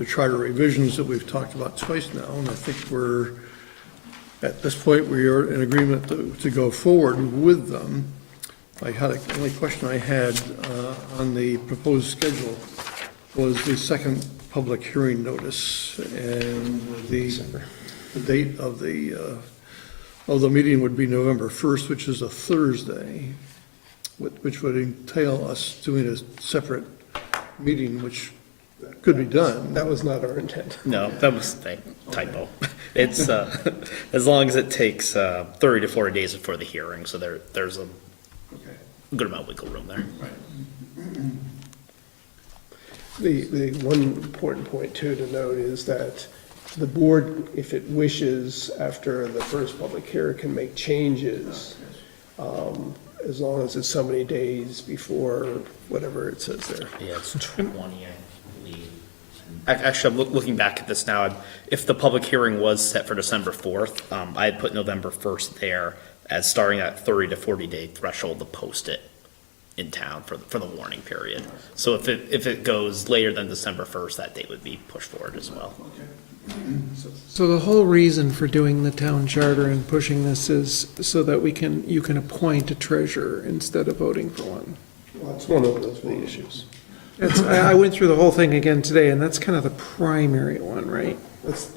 charter revisions that we've talked about twice now, and I think we're, at this point, we are in agreement to go forward with them. The only question I had on the proposed schedule was the second public hearing notice, and the date of the meeting would be November 1st, which is a Thursday, which would entail us doing a separate meeting, which could be done. That was not our intent. No, that was a typo. It's, as long as it takes 30 to 40 days before the hearing, so there's a good amount of wiggle room there. The one important point too to note is that the board, if it wishes, after the first public hearing, can make changes, as long as it's so many days before whatever it says there. Yeah, it's 20, I believe. Actually, I'm looking back at this now. If the public hearing was set for December 4th, I had put November 1st there as starting at 30 to 40 day threshold to post it in town for the warning period. So if it goes later than December 1st, that date would be pushed forward as well. So the whole reason for doing the town charter and pushing this is so that you can appoint a treasurer instead of voting for one. Well, that's one of the issues. I went through the whole thing again today, and that's kind of the primary one, right? That's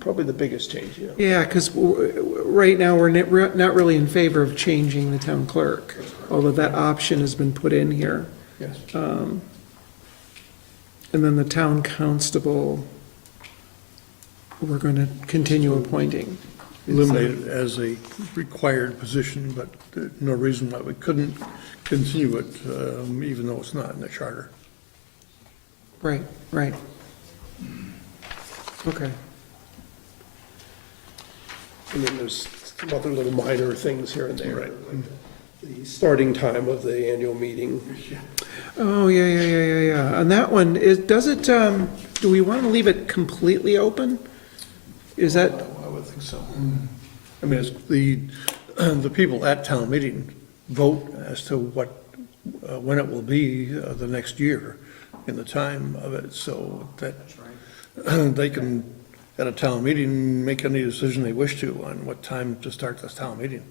probably the biggest change, yeah. Yeah, because right now, we're not really in favor of changing the town clerk, although that option has been put in here. Yes. And then the town constable, we're going to continue appointing. Eliminate it as a required position, but there's no reason why we couldn't continue it, even though it's not in the charter. Right. Okay. And then there's some other little minor things here and there. Like the starting time of the annual meeting. Oh, yeah. On that one, does it, do we want to leave it completely open? Is that, I would think so. I mean, it's the people at town meeting vote as to what, when it will be the next year in the time of it, so that they can, at a town meeting, make any decision they wish to on what time to start this town meeting.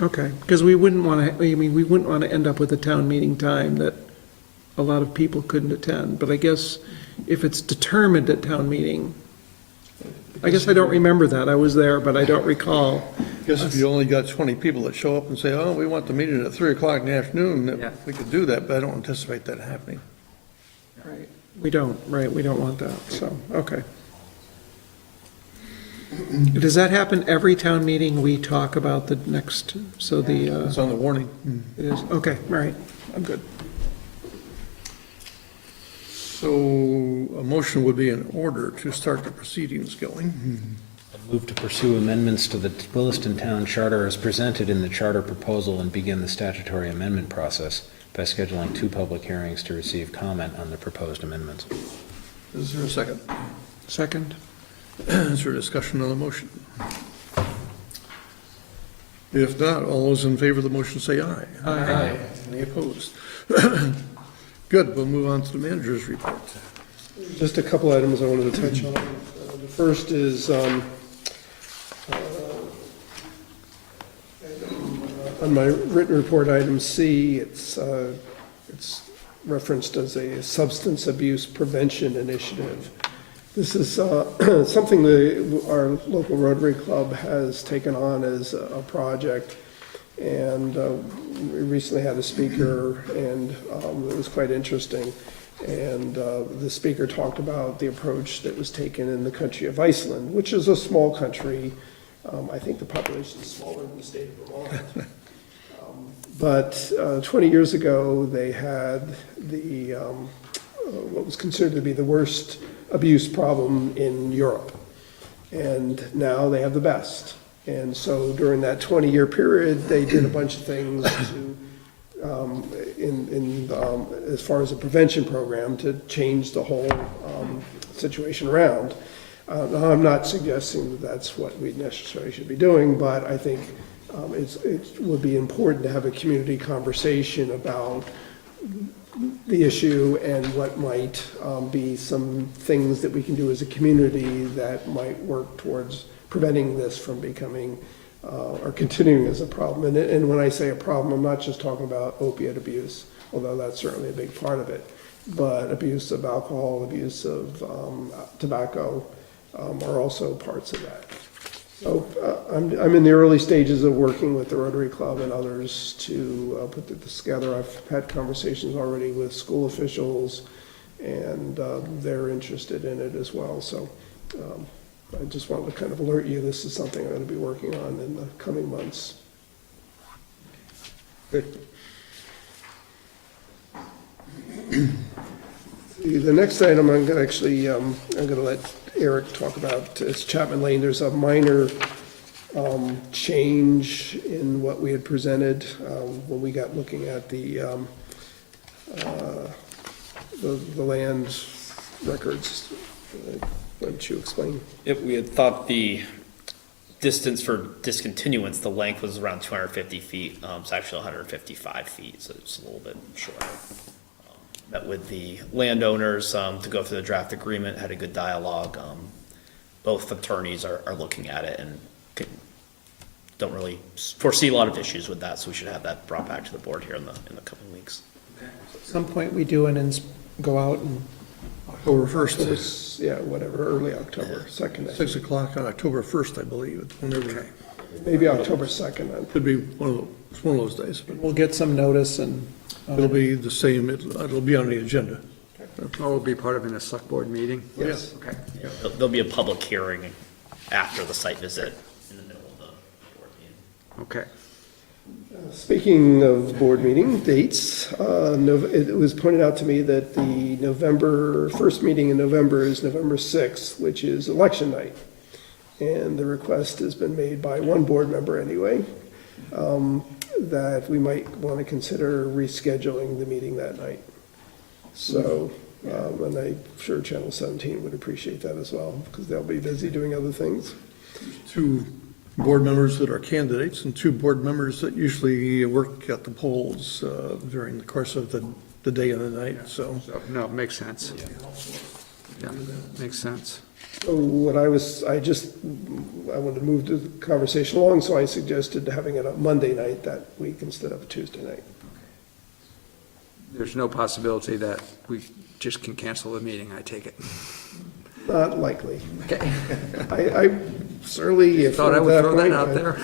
okay, because we wouldn't want to, we wouldn't want to end up with a town meeting time that a lot of people couldn't attend, but I guess if it's determined at town meeting, I guess I don't remember that, I was there, but I don't recall. I guess if you only got 20 people that show up and say, oh, we want the meeting at 3 o'clock in the afternoon, that we could do that, but I don't anticipate that happening. Right. We don't want that, so, okay. Does that happen every town meeting we talk about the next, so the, It's on the warning. it is, okay, all right, I'm good. So a motion would be in order to start the proceedings going. I move to pursue amendments to the Williston Town Charter as presented in the charter proposal and begin the statutory amendment process by scheduling 2 public hearings to receive comment on the proposed amendments. Is there a second? Second? Is there discussion on the motion? If not, all those in favor of the motion say aye. Aye. Any opposed? Good, we'll move on to the manager's report. Just a couple items I wanted to touch on. The first is on my written report, item C, it's referenced as a substance abuse prevention initiative. This is something that our local Rotary Club has taken on as a project. And we recently had a speaker, and it was quite interesting. And the speaker talked about the approach that was taken in the country of Iceland, which is a small country. I think the population is smaller than the state of Vermont. But 20 years ago, they had the what was considered to be the worst abuse problem in Europe. And now they have the best. And so during that 20-year period, they did a bunch of things to, as far as a prevention program, to change the whole situation around. Now, I'm not suggesting that that's what we necessarily should be doing, but I think it would be important to have a community conversation about the issue and what might be some things that we can do as a community that might work towards preventing this from becoming or continuing as a problem. And when I say a problem, I'm not just talking about opiate abuse, although that's certainly a big part of it, but abuse of alcohol, abuse of tobacco are also parts of that. So I'm in the early stages of working with the Rotary Club and others to put this together. I've had conversations already with school officials, and they're interested in it as well. So I just wanted to kind of alert you, this is something I'm going to be working on in the coming months. Good. The next item I'm going to actually, I'm going to let Eric talk about is Chapman Lane. There's a minor change in what we had presented when we got looking at the land records. Why don't you explain? We had thought the distance for discontinuance, the length was around 250 feet. It's actually 155 feet, so it's a little bit short. Met with the landowners to go through the draft agreement, had a good dialogue. Both attorneys are looking at it and don't really foresee a lot of issues with that, so we should have that brought back to the board here in the coming weeks. At some point, we do go out and. October 1st. Yeah, whatever, early October, 2nd. 6 o'clock on October 1st, I believe. Okay. Maybe October 2nd then. Could be one of those days, but We'll get some notice and. it'll be the same, it'll be on the agenda. That will be part of a select board meeting? Yes. Okay. There'll be a public hearing after the site visit in the middle of the board meeting. Okay. Speaking of board meeting dates, it was pointed out to me that the first meeting in November is November 6th, which is election night. and the request has been made by one board member anyway, that we might want to consider rescheduling the meeting that night. So, and I'm sure Channel 17 would appreciate that as well, because they'll be busy doing other things. 2 board members that are candidates and 2 board members that usually work at the polls during the course of the day and the night, so. No, makes sense. Yeah, makes sense. So what I wanted to move the conversation along, so I suggested having it on Monday night that week instead of a Tuesday night. There's no possibility that we just can cancel the meeting, I take it. Not likely. Okay. I certainly, if. Thought I at would throw that point, out there.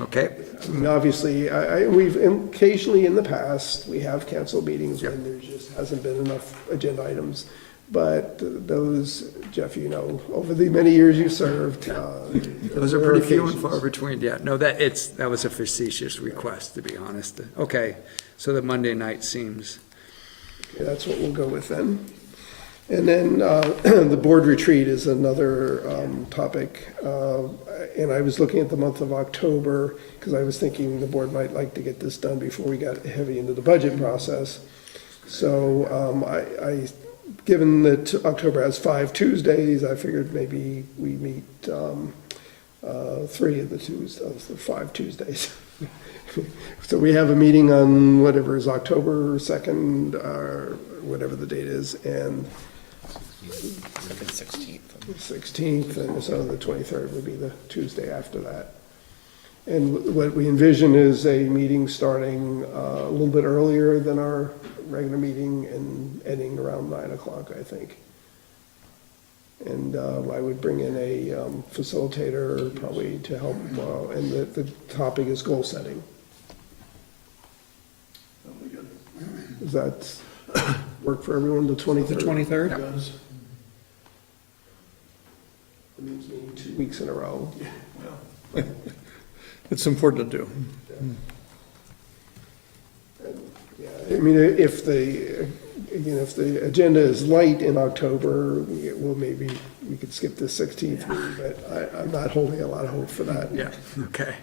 Okay. I mean, obviously, we've occasionally in the past, we have canceled meetings when there just hasn't been enough agenda items. But those, Jeff, you know, over the many years you served. Those are pretty few and far between, yeah. No, that was a facetious request, to be honest. Okay, so the Monday night seems. Okay, that's what we'll go with then. And then the board retreat is another topic. And I was looking at the month of October, because I was thinking the board might like to get this done before we got heavy into the budget process. So given that October has 5 Tuesdays, I figured maybe we meet 3 of the 5 Tuesdays. So we have a meeting on whatever is October 2nd, or whatever the date is, and 16th, and so the 23rd would be the Tuesday after that. And what we envision is a meeting starting a little bit earlier than our regular meeting and ending around 9 o'clock, I think. And I would bring in a facilitator probably to help, and the topic is goal setting. Does that work for everyone, the 23rd? The 23rd? It does. It means meeting 2 weeks in a row. Well, it's important to do. Yeah, I mean, if the agenda is light in October, we could skip the 16th meeting, but I'm not holding a lot of hope for that. Yeah, okay.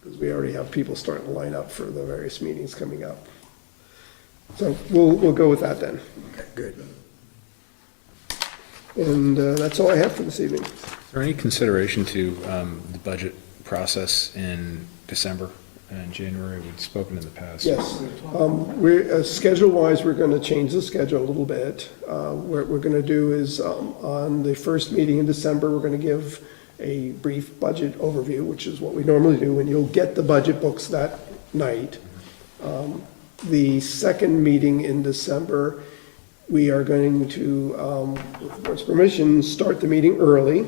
Because we already have people starting to line up for the various meetings coming up. So we'll go with that then. Okay, good. And that's all I have for this evening. Is there any consideration to the budget process in December and January? We've spoken in the past. Yes. Schedule-wise, we're going to change the schedule a little bit. What we're going to do is on the first meeting in December, we're going to give a brief budget overview, which is what we normally do, and you'll get the budget books that night. The second meeting in December, we are going to, with the board's permission, start the meeting early.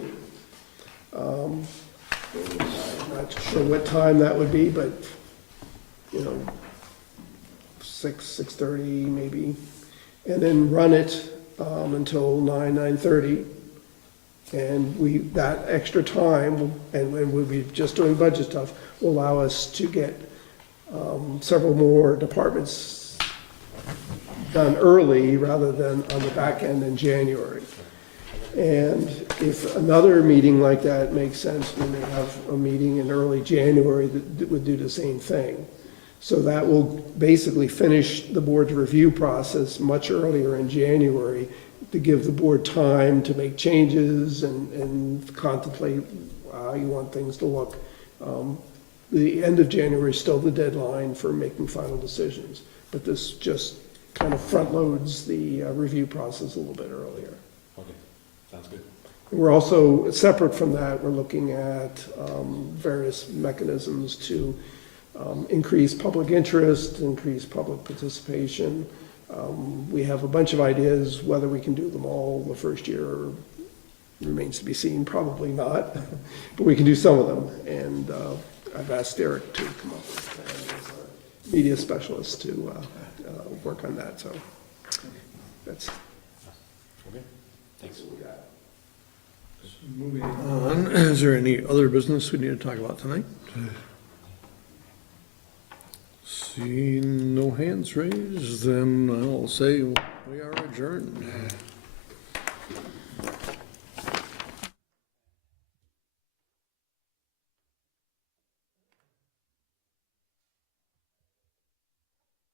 I'm not sure what time that would be, but, 6:30 maybe. And then run it until 9:30. And that extra time, and when we'll be just doing budget stuff, will allow us to get several more departments done early rather than on the back end in January. And if another meeting like that makes sense, we may have a meeting in early January that would do the same thing. So that will basically finish the board's review process much earlier in January to give the board time to make changes and contemplate how you want things to look. The end of January is still the deadline for making final decisions, but this just kind of front loads the review process a little bit earlier. Okay, sounds good. We're also, separate from that, we're looking at various mechanisms to increase public interest, increase public participation. We have a bunch of ideas. Whether we can do them all the first year remains to be seen, probably not, but we can do some of them. And I've asked Eric to come up with a media specialist to work on that, so that's. Okay, thanks. Moving on, is there any other business we need to talk about tonight? Seeing no hands raised, then I'll say we are adjourned.